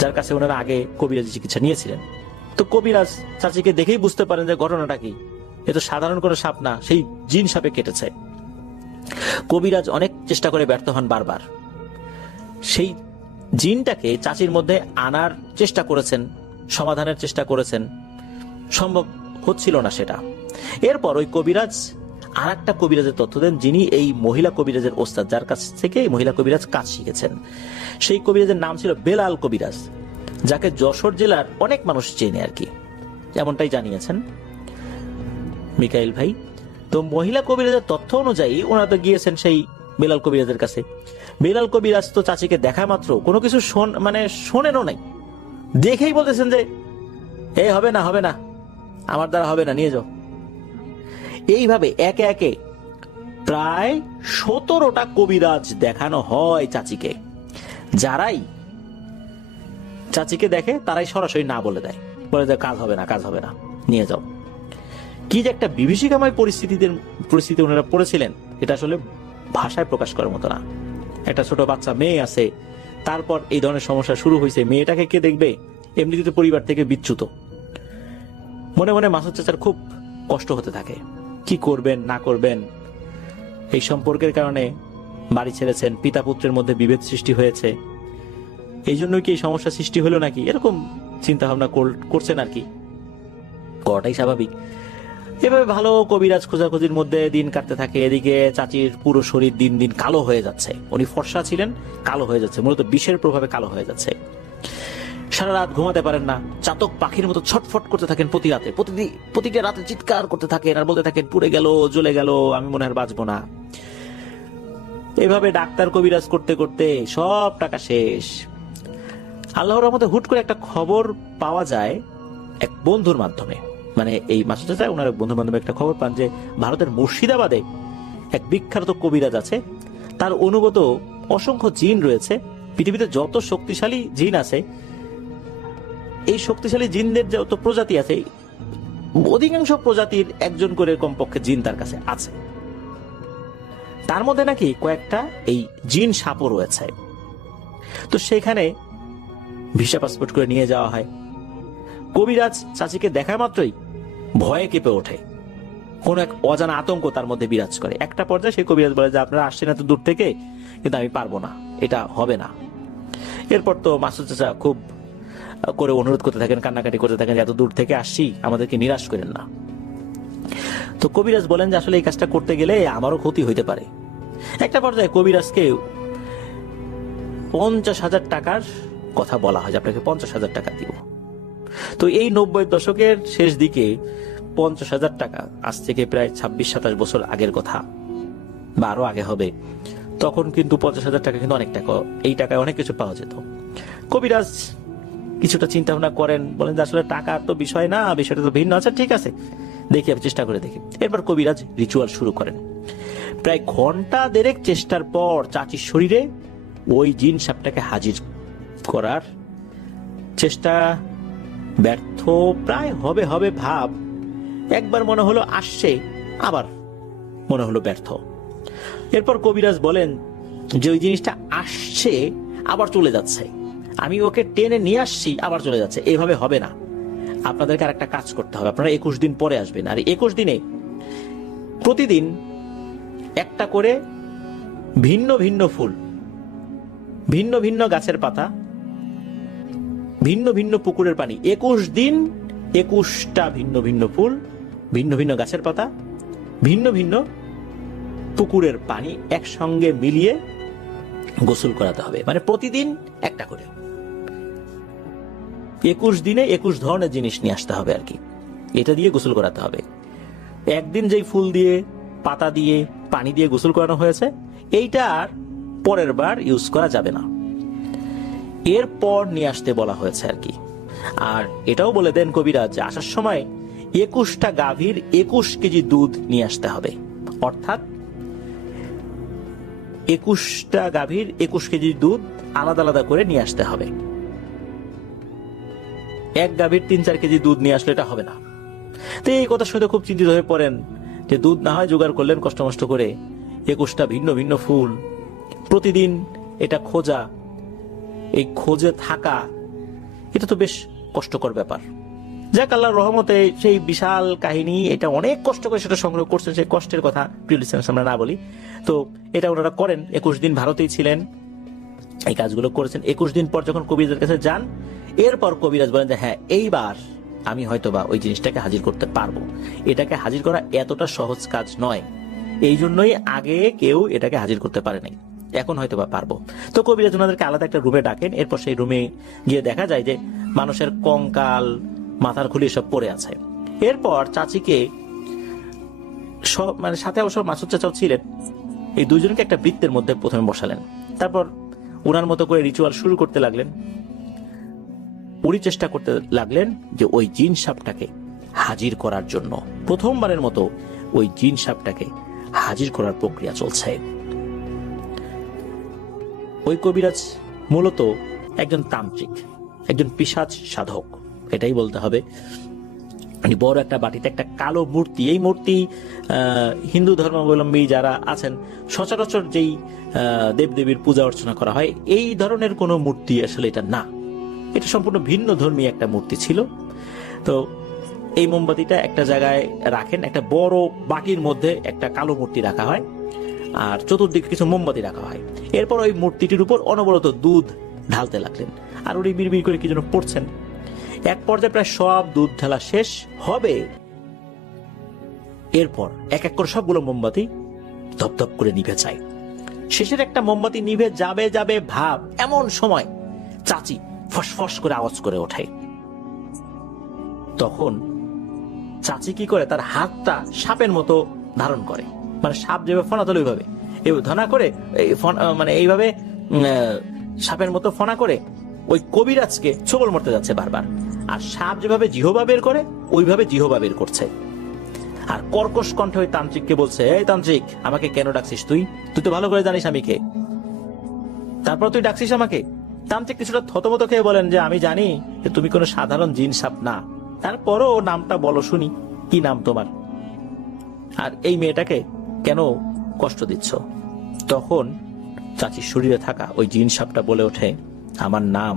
যার কাছে ওনারা আগে কবিরাজি চিকিৎসা নিয়েছিলেন। তো কবিরাজ চাচিকে দেখেই বুঝতে পারেন যে ঘটনাটা কি, এ তো সাধারণ কোনো সাপ না, সেই জিন সাপে কেটেছে। কবিরাজ অনেক চেষ্টা করে ব্যর্থ হন বারবার। সেই জিনটাকে চাচির মধ্যে আনার চেষ্টা করেছেন, সমাধানের চেষ্টা করেছেন, সম্ভব হচ্ছিল না সেটা। এরপর ওই কবিরাজ আর একটা কবিরাজের তথ্য দেন, যিনি এই মহিলা কবিরাজের ওস্তাদ, যার কাছ থেকে এই মহিলা কবিরাজ কাজ শিখেছেন। সেই কবিরাজের নাম ছিল বেলাল কবিরাজ, যাকে যশোর জেলার অনেক মানুষ চেনে আর কি, এমনটাই জানিয়েছেন মিকাইল ভাই। তো মহিলা কবিরাজের তথ্য অনুযায়ী ওনারা তো গিয়েছেন সেই বেলাল কবিরাজের কাছে। বেলাল কবিরাজ তো চাচিকে দেখা মাত্র কোনো কিছু শোনেনও নাই, দেখেই বলতেছেন যে এই হবে না, হবে না, আমার দ্বারা হবে না, নিয়ে যাও। এইভাবে একে একে প্রায় 17টা কবিরাজ দেখানো হয় চাচিকে। যারাই চাচিকে দেখে তারাই সরাসরি না বলে দেয়, বলে দেয় কাজ হবে না, কাজ হবে না, নিয়ে যাও। কি যে একটা বিভীষিকাময় পরিস্থিতি ওনারা পড়েছিলেন, এটা আসলে ভাষায় প্রকাশ করার মতো না। একটা ছোট বাচ্চা মেয়ে আছে, তারপর এই ধরনের সমস্যা শুরু হয়েছে, মেয়েটাকে কে দেখবে? এমনিতে তো পরিবার থেকে বিচ্যুত। মনে মনে মাসুদ চাচার খুব কষ্ট হতে থাকে, কি করবেন না করবেন। এই সম্পর্কের কারণে বাড়ি ছেড়েছেন, পিতা পুত্রের মধ্যে বিভেদ সৃষ্টি হয়েছে, এই জন্যই কি এই সমস্যা সৃষ্টি হলো নাকি, এরকম চিন্তা ভাবনা করছেন আর কি, করাটাই স্বাভাবিক। এভাবে ভালো কবিরাজ খোঁজাখুঁজির মধ্যে দিন কাটতে থাকে। এদিকে চাচির পুরো শরীর দিন দিন কালো হয়ে যাচ্ছে। উনি ফর্সা ছিলেন, কালো হয়ে যাচ্ছে, মূলত বিষের প্রভাবে কালো হয়ে যাচ্ছে। সারা রাত ঘুমাতে পারেন না, চাতক পাখির মতো ছটফট করতে থাকেন প্রতি রাতে, প্রতিটা রাতে চিৎকার করতে থাকেন আর বলতে থাকেন পুড়ে গেল, জ্বলে গেল, আমি মনে হয় বাঁচবো না। এভাবে ডাক্তার কবিরাজ করতে করতে সব টাকা শেষ। আল্লাহর রহমতে হুট করে একটা খবর পাওয়া যায় এক বন্ধুর মাধ্যমে, মানে এই মাসুদ চাচা ওনার এক বন্ধুর মাধ্যমে একটা খবর পান যে ভারতের মুর্শিদাবাদে এক বিখ্যাত কবিরাজ আছে, তার অনুগত অসংখ্য জিন রয়েছে। পৃথিবীতে যত শক্তিশালী জিন আছে, এই শক্তিশালী জিনদের যত প্রজাতি আছে, অধিকাংশ প্রজাতির একজন করে কমপক্ষে জিন তার কাছে আছে। তার মধ্যে নাকি কয়েকটা এই জিন সাপও রয়েছে। তো সেখানে ভিসা পাসপোর্ট করে নিয়ে যাওয়া হয়। কবিরাজ চাচিকে দেখা মাত্রই ভয়ে কেঁপে ওঠে, কোন এক অজানা আতঙ্ক তার মধ্যে বিরাজ করে। একটা পর্যায়ে সেই কবিরাজ বলে যে আপনারা আসছেন এত দূর থেকে, কিন্তু আমি পারবো না, এটা হবে না। এরপর তো মাসুদ চাচা খুব করে অনুরোধ করতে থাকেন, কান্নাকাটি করতে থাকেন, এত দূর থেকে আসছি, আমাদেরকে নিরাশ করেন না। তো কবিরাজ বলেন যে আসলে এই কাজটা করতে গেলে আমারও ক্ষতি হইতে পারে। একটা পর্যায়ে কবিরাজকে 50,000 টাকার কথা বলা হয়, আপনাকে 50,000 টাকা দিব। তো এই 90 দশকের শেষ দিকে 50,000 টাকা, আজ থেকে প্রায় 26-27 বছর আগের কথা, বা আরো আগে হবে, তখন কিন্তু 50,000 টাকা কিন্তু অনেক টাকা, এই টাকায় অনেক কিছু পাওয়া যেত। কবিরাজ কিছুটা চিন্তা ভাবনা করেন, বলেন যে আসলে টাকার তো বিষয় না, বিষয়টা তো ভিন্ন। আচ্ছা ঠিক আছে, দেখি, আমি চেষ্টা করে দেখি। এরপর কবিরাজ রিচুয়াল শুরু করেন। প্রায় ঘন্টা দেড়েক চেষ্টার পর চাচির শরীরে ওই জিন সাপটাকে হাজির করার চেষ্টা ব্যর্থ প্রায় হবে হবে ভাব। একবার মনে হলো আসছে, আবার মনে হলো ব্যর্থ। এরপর কবিরাজ বলেন যে ওই জিনিসটা আসছে আবার চলে যাচ্ছে, আমি ওকে টেনে নিয়ে আসছি আবার চলে যাচ্ছে, এভাবে হবে না, আপনাদেরকে আর একটা কাজ করতে হবে, আপনারা 21 দিন পরে আসবেন। আর 21 দিনে প্রতিদিন একটা করে ভিন্ন ভিন্ন ফুল, ভিন্ন ভিন্ন গাছের পাতা, ভিন্ন ভিন্ন পুকুরের পানি, 21 দিন 21টা ভিন্ন ভিন্ন ফুল, ভিন্ন ভিন্ন গাছের পাতা, ভিন্ন ভিন্ন পুকুরের পানি একসঙ্গে মিলিয়ে গোসল করাতে হবে। মানে প্রতিদিন একটা করে 21 দিনে 21 ধরনের জিনিস নিয়ে আসতে হবে আর কি, এটা দিয়ে গোসল করাতে হবে। একদিন যেই ফুল দিয়ে, পাতা দিয়ে, পানি দিয়ে গোসল করানো হয়েছে, এইটা আর পরের বার ইউজ করা যাবে না, এরপর নিয়ে আসতে বলা হয়েছে আর কি। আর এটাও বলে দেন কবিরাজ যে আসার সময় 21টা গাভীর 21 কেজি দুধ নিয়ে আসতে হবে, অর্থাৎ 21টা গাভীর 21 কেজি দুধ আলাদা আলাদা করে নিয়ে আসতে হবে। এক গাভীর 3-4 কেজি দুধ নিয়ে আসলে এটা হবে না। তো এই কথা শুনে খুব চিন্তিত হয়ে পড়েন যে দুধ না হয় জোগাড় করলেন কষ্ট মষ্ট করে, 21টা ভিন্ন ভিন্ন ফুল, প্রতিদিন এটা খোঁজা, এই খোঁজে থাকা, এটা তো বেশ কষ্টকর ব্যাপার। যাক, আল্লাহর রহমতে সেই বিশাল কাহিনী, এটা অনেক কষ্ট করে সেটা সংগ্রহ করছেন, সেই কষ্টের কথা প্রিয় লিসেনার্স আমরা না বলি। তো এটা ওনারা করেন, 21 দিন ভারতেই ছিলেন, এই কাজগুলো করেছেন। 21 দিন পর যখন কবিরাজের কাছে যান, এরপর কবিরাজ বলেন যে হ্যাঁ, এইবার আমি হয়তোবা ওই জিনিসটাকে হাজির করতে পারবো। এটাকে হাজির করা এতটা সহজ কাজ নয়, এই জন্যই আগে কেউ এটাকে হাজির করতে পারে নাই, এখন হয়তো বা পারবো। তো কবিরাজ ওনাদেরকে আলাদা একটা রুমে ডাকেন। এরপর সেই রুমে গিয়ে দেখা যায় যে মানুষের কঙ্কাল, মাথার খুলি সব পড়ে আছে। এরপর চাচিকে সব মানে সাথে অবশ্য মাসুদ চাচাও ছিলেন, এই দুইজনকে একটা বৃত্তের মধ্যে প্রথমে বসালেন। তারপর ওনার মতো করে রিচুয়াল শুরু করতে লাগলেন। উনি চেষ্টা করতে লাগলেন যে ওই জিন সাপটাকে হাজির করার জন্য। প্রথমবারের মতো ওই জিন সাপটাকে হাজির করার প্রক্রিয়া চলছে। ওই কবিরাজ মূলত একজন তান্ত্রিক, একজন পিশাচ সাধক, এটাই বলতে হবে। বড় একটা বাটিতে একটা কালো মূর্তি, এই মূর্তি হিন্দু ধর্মাবলম্বী যারা আছেন সচরাচর যেই দেবদেবীর পূজা অর্চনা করা হয় এই ধরনের কোনো মূর্তি আসলে এটা না, এটা সম্পূর্ণ ভিন্ন ধর্মী একটা মূর্তি ছিল। তো এই মোমবাতিটা একটা জায়গায় রাখেন, একটা বড় বাটির মধ্যে একটা কালো মূর্তি রাখা হয় আর চতুর্দিকে কিছু মোমবাতি রাখা হয়। এরপর ওই মূর্তিটির উপর অনবরত দুধ ঢালতে লাগলেন আর উনি বিড়বিড় করে কি যেন পড়ছেন। এক পর্যায়ে প্রায় সব দুধ ঢালা শেষ হবে, এরপর এক এক করে সবগুলো মোমবাতি ধপধপ করে নিভে যায়। শেষের একটা মোমবাতি নিভে যাবে যাবে ভাব, এমন সময় চাচি ফসফস করে আওয়াজ করে ওঠে। তখন চাচি কি করে, তার হাতটা সাপের মতো ধারণ করে, মানে সাপ যেভাবে ফনা তোলে ওইভাবে ধনা করে মানে এইভাবে সাপের মতো ফনা করে ওই কবিরাজকে ছোবল মারতে যাচ্ছে বারবার। আর সাপ যেভাবে জিহবা বের করে ওইভাবে জিহবা বের করছে। আর কর্কশ কণ্ঠে ওই তান্ত্রিককে বলছে, এই তান্ত্রিক, আমাকে কেন ডাকছিস? তুই তো ভালো করে জানিস আমি কে, তারপর তুই ডাকছিস আমাকে? তান্ত্রিক কিছুটা থতমত খেয়ে বলেন যে আমি জানি যে তুমি কোনো সাধারণ জিন সাপ না, তারপরও নামটা বলো শুনি, কি নাম তোমার? আর এই মেয়েটাকে কেন কষ্ট দিচ্ছ? তখন চাচির শরীরে থাকা ওই জিন সাপটা বলে ওঠে, আমার নাম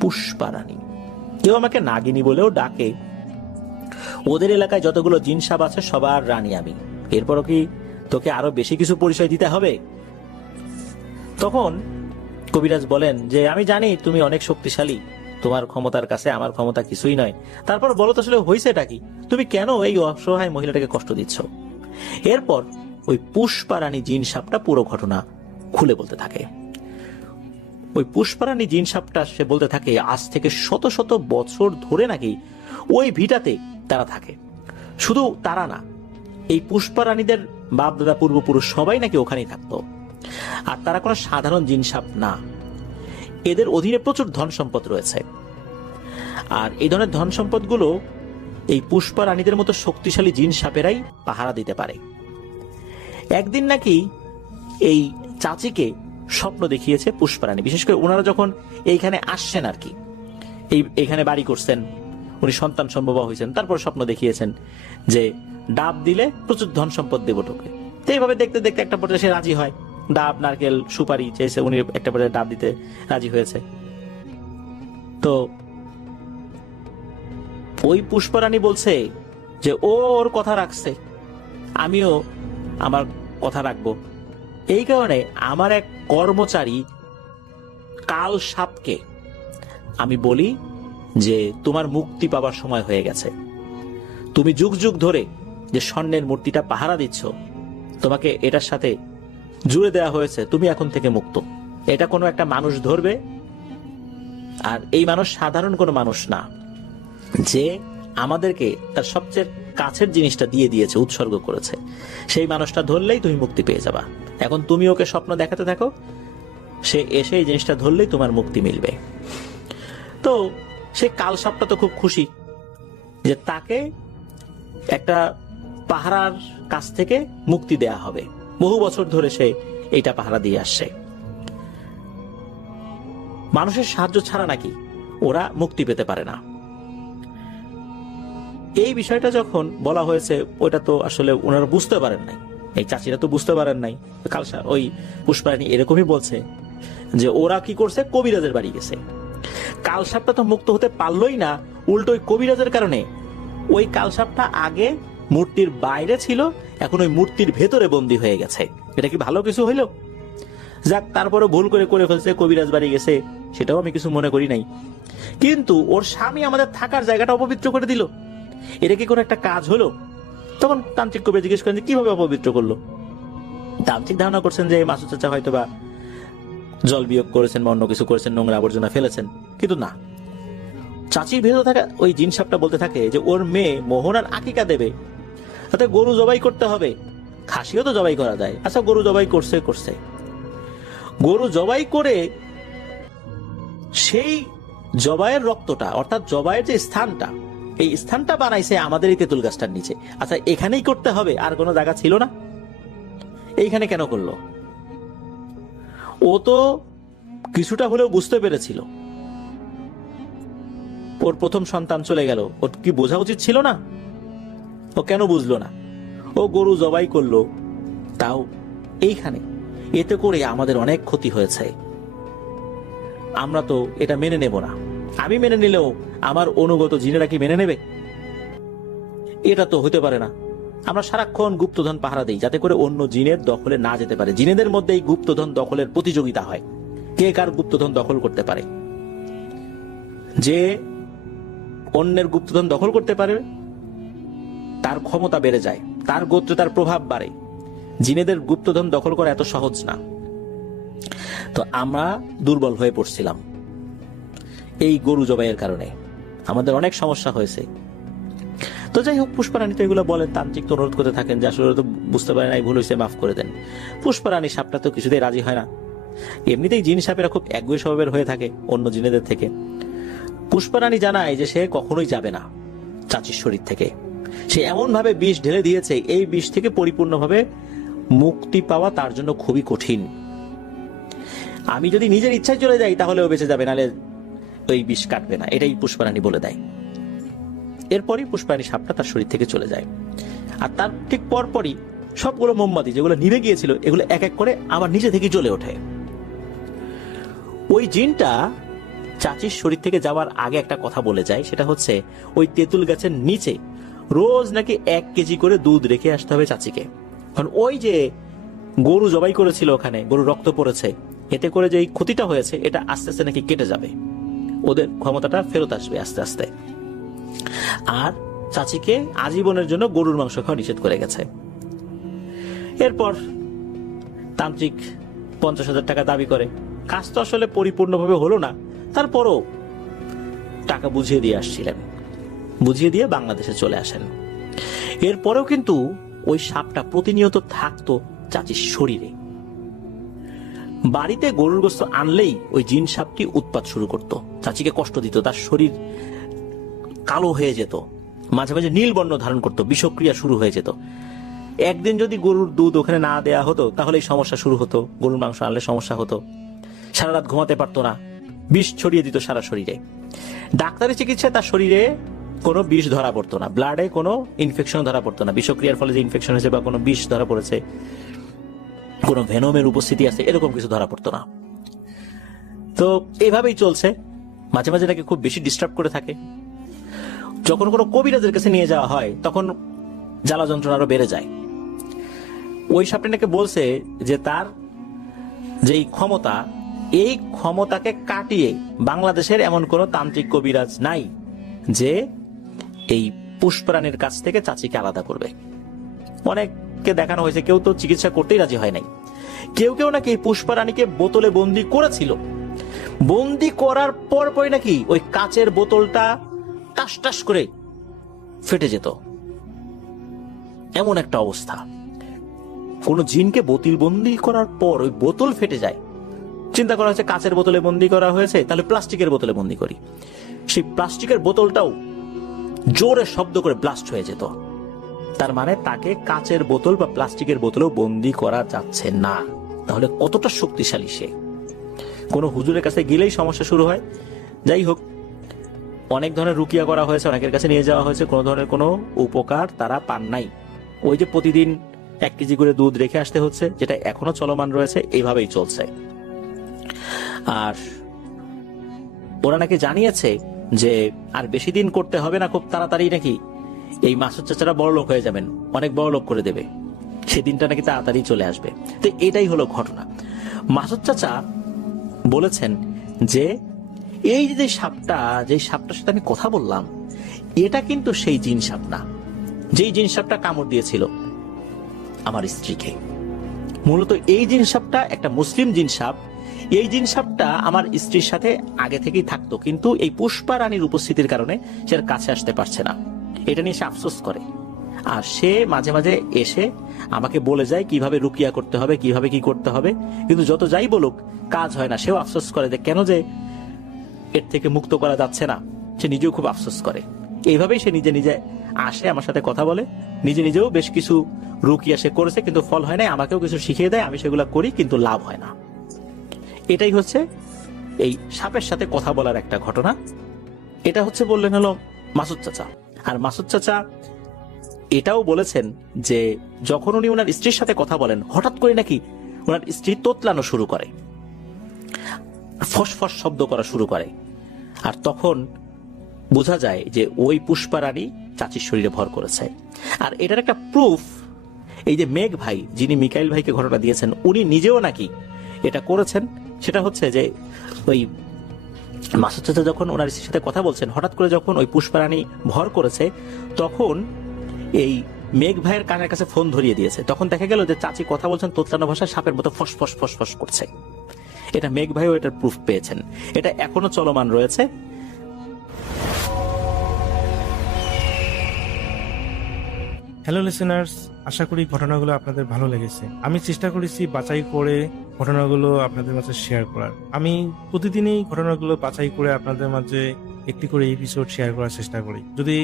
পুষ্পারানী, কেউ আমাকে নাগিনী বলেও ডাকে। ওদের এলাকায় যতগুলো জিন সাপ আছে সবার রানী আমি, এরপরও কি তোকে আরো বেশি কিছু পরিচয় দিতে হবে? তখন কবিরাজ বলেন যে আমি জানি তুমি অনেক শক্তিশালী, তোমার ক্ষমতার কাছে আমার ক্ষমতা কিছুই নয়, তারপর বলো তো আসলে হয়েছেটা কি, তুমি কেন এই অসহায় মহিলাটাকে কষ্ট দিচ্ছ? এরপর ওই পুষ্পারানী জিন সাপটা পুরো ঘটনা খুলে বলতে থাকে। ওই পুষ্পারানী জিন সাপটা সে বলতে থাকে আজ থেকে শত শত বছর ধরে নাকি ওই ভিটাতে তারা থাকে। শুধু তারা না, এই পুষ্পারানীদের বাপ দাদা পূর্বপুরুষ সবাই নাকি ওখানেই থাকতো। আর তারা কোনো সাধারণ জিন সাপ না, এদের অধীনে প্রচুর ধন সম্পদ রয়েছে। আর এই ধরনের ধন সম্পদগুলো এই পুষ্পারানীদের মতো শক্তিশালী জিন সাপেরাই পাহারা দিতে পারে। একদিন নাকি এই চাচিকে স্বপ্ন দেখিয়েছে পুষ্পারানী, বিশেষ করে ওনারা যখন এইখানে আসছেন আর কি, এইখানে বাড়ি করছেন, উনি সন্তান সম্ভবা হয়েছেন, তারপর স্বপ্ন দেখিয়েছেন যে ডাব দিলে প্রচুর ধন সম্পদ দেব তোকে। তো এইভাবে দেখতে দেখতে একটা পর্যায়ে সে রাজি হয়, ডাব, নারকেল, সুপারি চেয়েছে, উনি একটা পর্যায়ে ডাব দিতে রাজি হয়েছে। তো ওই পুষ্পারানী বলছে যে ও ওর কথা রাখছে, আমিও আমার কথা রাখবো। এই কারণে আমার এক কর্মচারী কাল সাপকে আমি বলি যে তোমার মুক্তি পাবার সময় হয়ে গেছে, তুমি যুগ যুগ ধরে যে স্বর্ণের মূর্তিটা পাহারা দিচ্ছ, তোমাকে এটার সাথে জুড়ে দেওয়া হয়েছে, তুমি এখন থেকে মুক্ত। এটা কোনো একটা মানুষ ধরবে, আর এই মানুষ সাধারণ কোনো মানুষ না, যে আমাদেরকে তার সবচেয়ে কাছের জিনিসটা দিয়ে দিয়েছে, উৎসর্গ করেছে, সেই মানুষটা ধরলেই তুমি মুক্তি পেয়ে যাবা। এখন তুমি ওকে স্বপ্ন দেখাতে থাকো, সে এসে এই জিনিসটা ধরলেই তোমার মুক্তি মিলবে। তো সে কাল সাপটা তো খুব খুশি যে তাকে একটা পাহারার কাছ থেকে মুক্তি দেয়া হবে। বহু বছর ধরে সে এইটা পাহারা দিয়ে আসছে। মানুষের সাহায্য ছাড়া নাকি ওরা মুক্তি পেতে পারে না। এই বিষয়টা যখন বলা হয়েছে, ওইটা তো আসলে ওনারা বুঝতে পারেন নাই, এই চাচিরা তো বুঝতে পারেন নাই। কালসা ওই পুষ্পারানী এরকমই বলছে যে ওরা কি করছে, কবিরাজের বাড়ি গেছে। কালসাপটা তো মুক্ত হতে পারলই না, উল্টো ওই কবিরাজের কারণে ওই কালসাপটা আগে মূর্তির বাইরে ছিল, এখন ওই মূর্তির ভেতরে বন্দী হয়ে গেছে। এটা কি ভালো কিছু হইল? যাক, তারপরে ভুল করে ফেলছে, কবিরাজ বাড়ি গেছে, সেটাও আমি কিছু মনে করি নাই। কিন্তু ওর স্বামী আমাদের থাকার জায়গাটা অপবিত্র করে দিল, এটা কি কোনো একটা কাজ হলো? তখন তান্ত্রিক কবিরাজ জিজ্ঞেস করেন যে কিভাবে অপবিত্র করলো? তান্ত্রিক ধারণা করছেন যে মাসুদ চাচা হয়তো বা জল বিয়োগ করেছেন বা অন্য কিছু করেছেন, নোংরা আবর্জনা ফেলেছেন, কিন্তু না, চাচির ভেতরে থাকা ওই জিন সাপটা বলতে থাকে যে ওর মেয়ে মোহনার আকিকা দেবে, তাতে গরু জবাই করতে হবে, খাসিও তো জবাই করা যায়। আচ্ছা, গরু জবাই করছে, গরু জবাই করে সেই জবাইয়ের রক্তটা, অর্থাৎ জবাইয়ের যে স্থানটা, এই স্থানটা বানাইছে আমাদের এই তেঁতুল গাছটার নিচে। আচ্ছা, এখানেই করতে হবে, আর কোনো জায়গা ছিল না? এইখানে কেন করলো? ও তো কিছুটা হলেও বুঝতে পেরেছিল ওর প্রথম সন্তান চলে গেল, ওর কি বোঝা উচিত ছিল না? ও কেন বুঝলো না? ও গরু জবাই করলো, তাও এইখানে। এতে করে আমাদের অনেক ক্ষতি হয়েছে, আমরা তো এটা মেনে নেব না। আমি মেনে নিলেও আমার অনুগত জিনেরা কি মেনে নেবে? এটা তো হতে পারে না। আমরা সারাক্ষণ গুপ্তধন পাহারা দিই যাতে করে অন্য জিনের দখলে না যেতে পারে। জিনেদের মধ্যে এই গুপ্তধন দখলের প্রতিযোগিতা হয়, কে কার গুপ্তধন দখল করতে পারে। যে অন্যের গুপ্তধন দখল করতে পারে তার ক্ষমতা বেড়ে যায়, তার গোত্রে তার প্রভাব বাড়ে। জিনেদের গুপ্তধন দখল করা এত সহজ না। তো আমরা দুর্বল হয়ে পড়ছিলাম এই গরু জবাইয়ের কারণে, আমাদের অনেক সমস্যা হয়েছে। তো যাই হোক, পুষ্পারানী তো এগুলো বলেন, তান্ত্রিক তো অনুরোধ করতে থাকেন যে আসলে তো বুঝতে পারে নাই, ভুল হয়েছে, মাফ করে দেন। পুষ্পারানী সাপটা তো কিছুতেই রাজি হয় না। এমনিতেই জিন সাপেরা খুব একগুঁয়ে স্বভাবের হয়ে থাকে অন্য জিনেদের থেকে। পুষ্পারানী জানায় যে সে কখনোই যাবে না চাচির শরীর থেকে। সে এমন ভাবে বিষ ঢেলে দিয়েছে, এই বিষ থেকে পরিপূর্ণভাবে মুক্তি পাওয়া তার জন্য খুবই কঠিন। আমি যদি নিজের ইচ্ছায় চলে যাই তাহলে ও বেঁচে যাবে, নাহলে ওই বিষ কাটবে না, এটাই পুষ্পারানী বলে দেয়। এরপরই পুষ্পারানী সাপটা তার শরীর থেকে চলে যায়। আর তার ঠিক পরপরই সবগুলো মোমবাতি যেগুলো নিভে গিয়েছিল এগুলো এক এক করে আবার নিচে থেকে জ্বলে ওঠে। ওই জিনটা চাচির শরীর থেকে যাওয়ার আগে একটা কথা বলে যায়, সেটা হচ্ছে ওই তেঁতুল গাছের নিচে রোজ নাকি 1 কেজি করে দুধ রেখে আসতে হবে চাচিকে। কারণ ওই যে গরু জবাই করেছিল, ওখানে গরু রক্ত পড়েছে, এতে করে যে এই ক্ষতিটা হয়েছে এটা আস্তে আস্তে নাকি কেটে যাবে, ওদের ক্ষমতাটা ফেরত আসবে আস্তে আস্তে। আর চাচিকে আজীবনের জন্য গরুর মাংস খাওয়া নিষেধ করে গেছে। এরপর তান্ত্রিক 50,000 টাকা দাবি করে। কাজ তো আসলে পরিপূর্ণভাবে হলো না, তারপরও টাকা বুঝিয়ে দিয়ে আসছিলেন, বুঝিয়ে দিয়ে বাংলাদেশে চলে আসেন। এরপরেও কিন্তু ওই সাপটা প্রতিনিয়ত থাকতো চাচির শরীরে। বাড়িতে গরুর গোশত আনলেই ওই জিন সাপটি উৎপাত শুরু করত, চাচিকে কষ্ট দিত, তার শরীর কালো হয়ে যেত, মাঝে মাঝে নীল বর্ণ ধারণ করতো, বিষক্রিয়া শুরু হয়ে যেত। একদিন যদি গরুর দুধ ওখানে না দেয়া হতো তাহলে এই সমস্যা শুরু হতো, গরুর মাংস আনলে সমস্যা হতো, সারা রাত ঘুমাতে পারতো না, বিষ ছড়িয়ে দিত সারা শরীরে। ডাক্তারি চিকিৎসায় তার শরীরে কোনো বিষ ধরা পড়তো না, ব্লাডে কোনো ইনফেকশন ধরা পড়তো না, বিষক্রিয়ার ফলে যে ইনফেকশন হয়েছে বা কোনো বিষ ধরা পড়েছে, কোনো ভেনমের উপস্থিতি আছে, এরকম কিছু ধরা পড়তো না। তো এইভাবেই চলছে। মাঝে মাঝে নাকি খুব বেশি ডিস্টার্ব করে থাকে। যখন কোনো কবিরাজের কাছে নিয়ে যাওয়া হয় তখন জ্বালা যন্ত্রণা আরো বেড়ে যায়। ওই সাপটা নাকি বলছে যে তার যেই ক্ষমতা, এই ক্ষমতাকে কাটিয়ে বাংলাদেশের এমন কোন তান্ত্রিক কবিরাজ নাই যে এই পুষ্পারানীর কাছ থেকে চাচিকে আলাদা করবে। অনেককে দেখানো হয়েছে, কেউ তো চিকিৎসা করতেই রাজি হয় নাই। কেউ কেউ নাকি পুষ্পারানীকে বোতলে বন্দি করেছিল, বন্দি করার পরে নাকি ওই কাচের বোতলটা টাস টাস করে ফেটে যেত, এমন একটা অবস্থা। কোন জিনকে বোতল বন্দি করার পর ওই বোতল ফেটে যায়। চিন্তা করা হয়েছে কাচের বোতলে বন্দি করা হয়েছে, তাহলে প্লাস্টিকের বোতলে বন্দি করি। সেই প্লাস্টিকের বোতলটাও জোরে শব্দ করে ব্লাস্ট হয়ে যেত। তার মানে তাকে কাচের বোতল বা প্লাস্টিকের বোতলেও বন্দি করা যাচ্ছে না। তাহলে কতটা শক্তিশালী সে! কোনো হুজুরের কাছে গেলেই সমস্যা শুরু হয়। যাই হোক, অনেক ধরনের রুকিয়া করা হয়েছে, অনেকের কাছে নিয়ে যাওয়া হয়েছে, কোনো ধরনের কোনো উপকার তারা পান নাই। ওই যে প্রতিদিন 1 কেজি করে দুধ রেখে আসতে হচ্ছে, যেটা এখনো চলমান রয়েছে, এইভাবেই চলছে। আর ওরা নাকি জানিয়েছে যে আর বেশি দিন করতে হবে না, খুব তাড়াতাড়ি নাকি এই মাসুদ চাচারা বড় লোক হয়ে যাবেন, অনেক বড় লোক করে দেবে, সেদিনটা নাকি তাড়াতাড়ি চলে আসবে। তো এটাই হলো ঘটনা। মাসুদ চাচা বলেছেন যে এই যে সাপটার সাথে আমি কথা বললাম, এটা কিন্তু সেই জিন সাপ না, যেই জিন সাপটা কামড় দিয়েছিল আমার স্ত্রীকে। মূলত এই জিনসাপটা একটা মুসলিম জিনসাপ। এই জিনসাপটা আমার স্ত্রীর সাথে আগে থেকেই থাকতো, কিন্তু এই পুষ্পা রানীর উপস্থিতির কারণে সে আর কাছে আসতে পারছে না। এটা নিয়ে সে আফসোস করে, আর সে মাঝে মাঝে এসে আমাকে বলে যায় কিভাবে রুকিয়া করতে হবে, কিভাবে কি করতে হবে, কিন্তু যত যাই বলুক কাজ হয় না। সেও আফসোস করে যে কেন যে এর থেকে মুক্ত করা যাচ্ছে না, সে নিজেও খুব আফসোস করে। এইভাবেই সে নিজে নিজে আসে, আমার সাথে কথা বলে, নিজে নিজেও বেশ কিছু রুকিয়া সে করেছে, কিন্তু ফল হয় না। আমাকেও কিছু শিখিয়ে দেয়, আমি সেগুলো করি, কিন্তু লাভ হয় না। এটাই হচ্ছে এই সাপের সাথে কথা বলার একটা ঘটনা। এটা হচ্ছে বললেন হলো মাসুদ চাচা। আর মাসুদ চাচা এটাও বলেছেন যে যখন উনি ওনার স্ত্রীর সাথে কথা বলেন, হঠাৎ করে নাকি ওনার স্ত্রী তোতলানো শুরু করে, ফসফস শব্দ করা শুরু করে, আর তখন বোঝা যায় যে ওই পুষ্পা রানী চাচির শরীরে ভর করেছে। আর এটার একটা প্রুফ এই যে মেঘ ভাই, যিনি মিকাইল ভাইকে ঘটনা দিয়েছেন, উনি নিজেও নাকি এটা করেছেন। সেটা হচ্ছে যে ওই মাসুদ চাচা যখন ওনার স্ত্রীর সাথে কথা বলছেন, হঠাৎ করে যখন ওই পুষ্পা রানী ভর করেছে, তখন এই মেঘ ভাইয়ের কানের কাছে ফোন ধরিয়ে দিয়েছে। তখন দেখা গেল যে চাচি কথা বলছেন তোতলানো ভাষায়, সাপের মতো ফস ফস ফস ফস করছে। এটা মেঘ ভাইও এটার প্রুফ পেয়েছেন। এটা এখনো চলমান রয়েছে। হ্যালো লিসেনার্স, আশা করি ঘটনাগুলো আপনাদের ভালো লেগেছে। আমি চেষ্টা করেছি বাছাই করে ঘটনাগুলো আপনাদের মাঝে শেয়ার করার। আমি প্রতিদিনই ঘটনাগুলো বাছাই করে আপনাদের মাঝে একটি করে এপিসোড শেয়ার করার চেষ্টা করি। যদি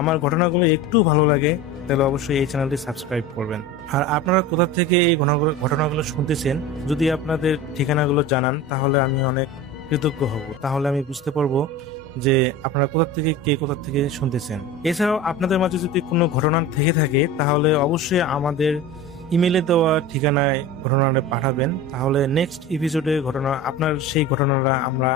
আমার ঘটনাগুলো একটু ভালো লাগে তাহলে অবশ্যই এই চ্যানেলটি সাবস্ক্রাইব করবেন। আর আপনারা কোথা থেকে এই ঘটনাগুলো শুনতেছেন, যদি আপনাদের ঠিকানাগুলো জানান তাহলে আমি অনেক কৃতজ্ঞ হব। তাহলে আমি বুঝতে পারবো যে আপনারা কোথা থেকে কে কোথা থেকে শুনতেছেন। এছাড়াও আপনাদের মাঝে যদি কোনো ঘটনা থেকে থাকে তাহলে অবশ্যই আমাদের ইমেলে দেওয়া ঠিকানায় ঘটনাটা পাঠাবেন। তাহলে নেক্সট এপিসোডে আপনার সেই ঘটনাটা আমরা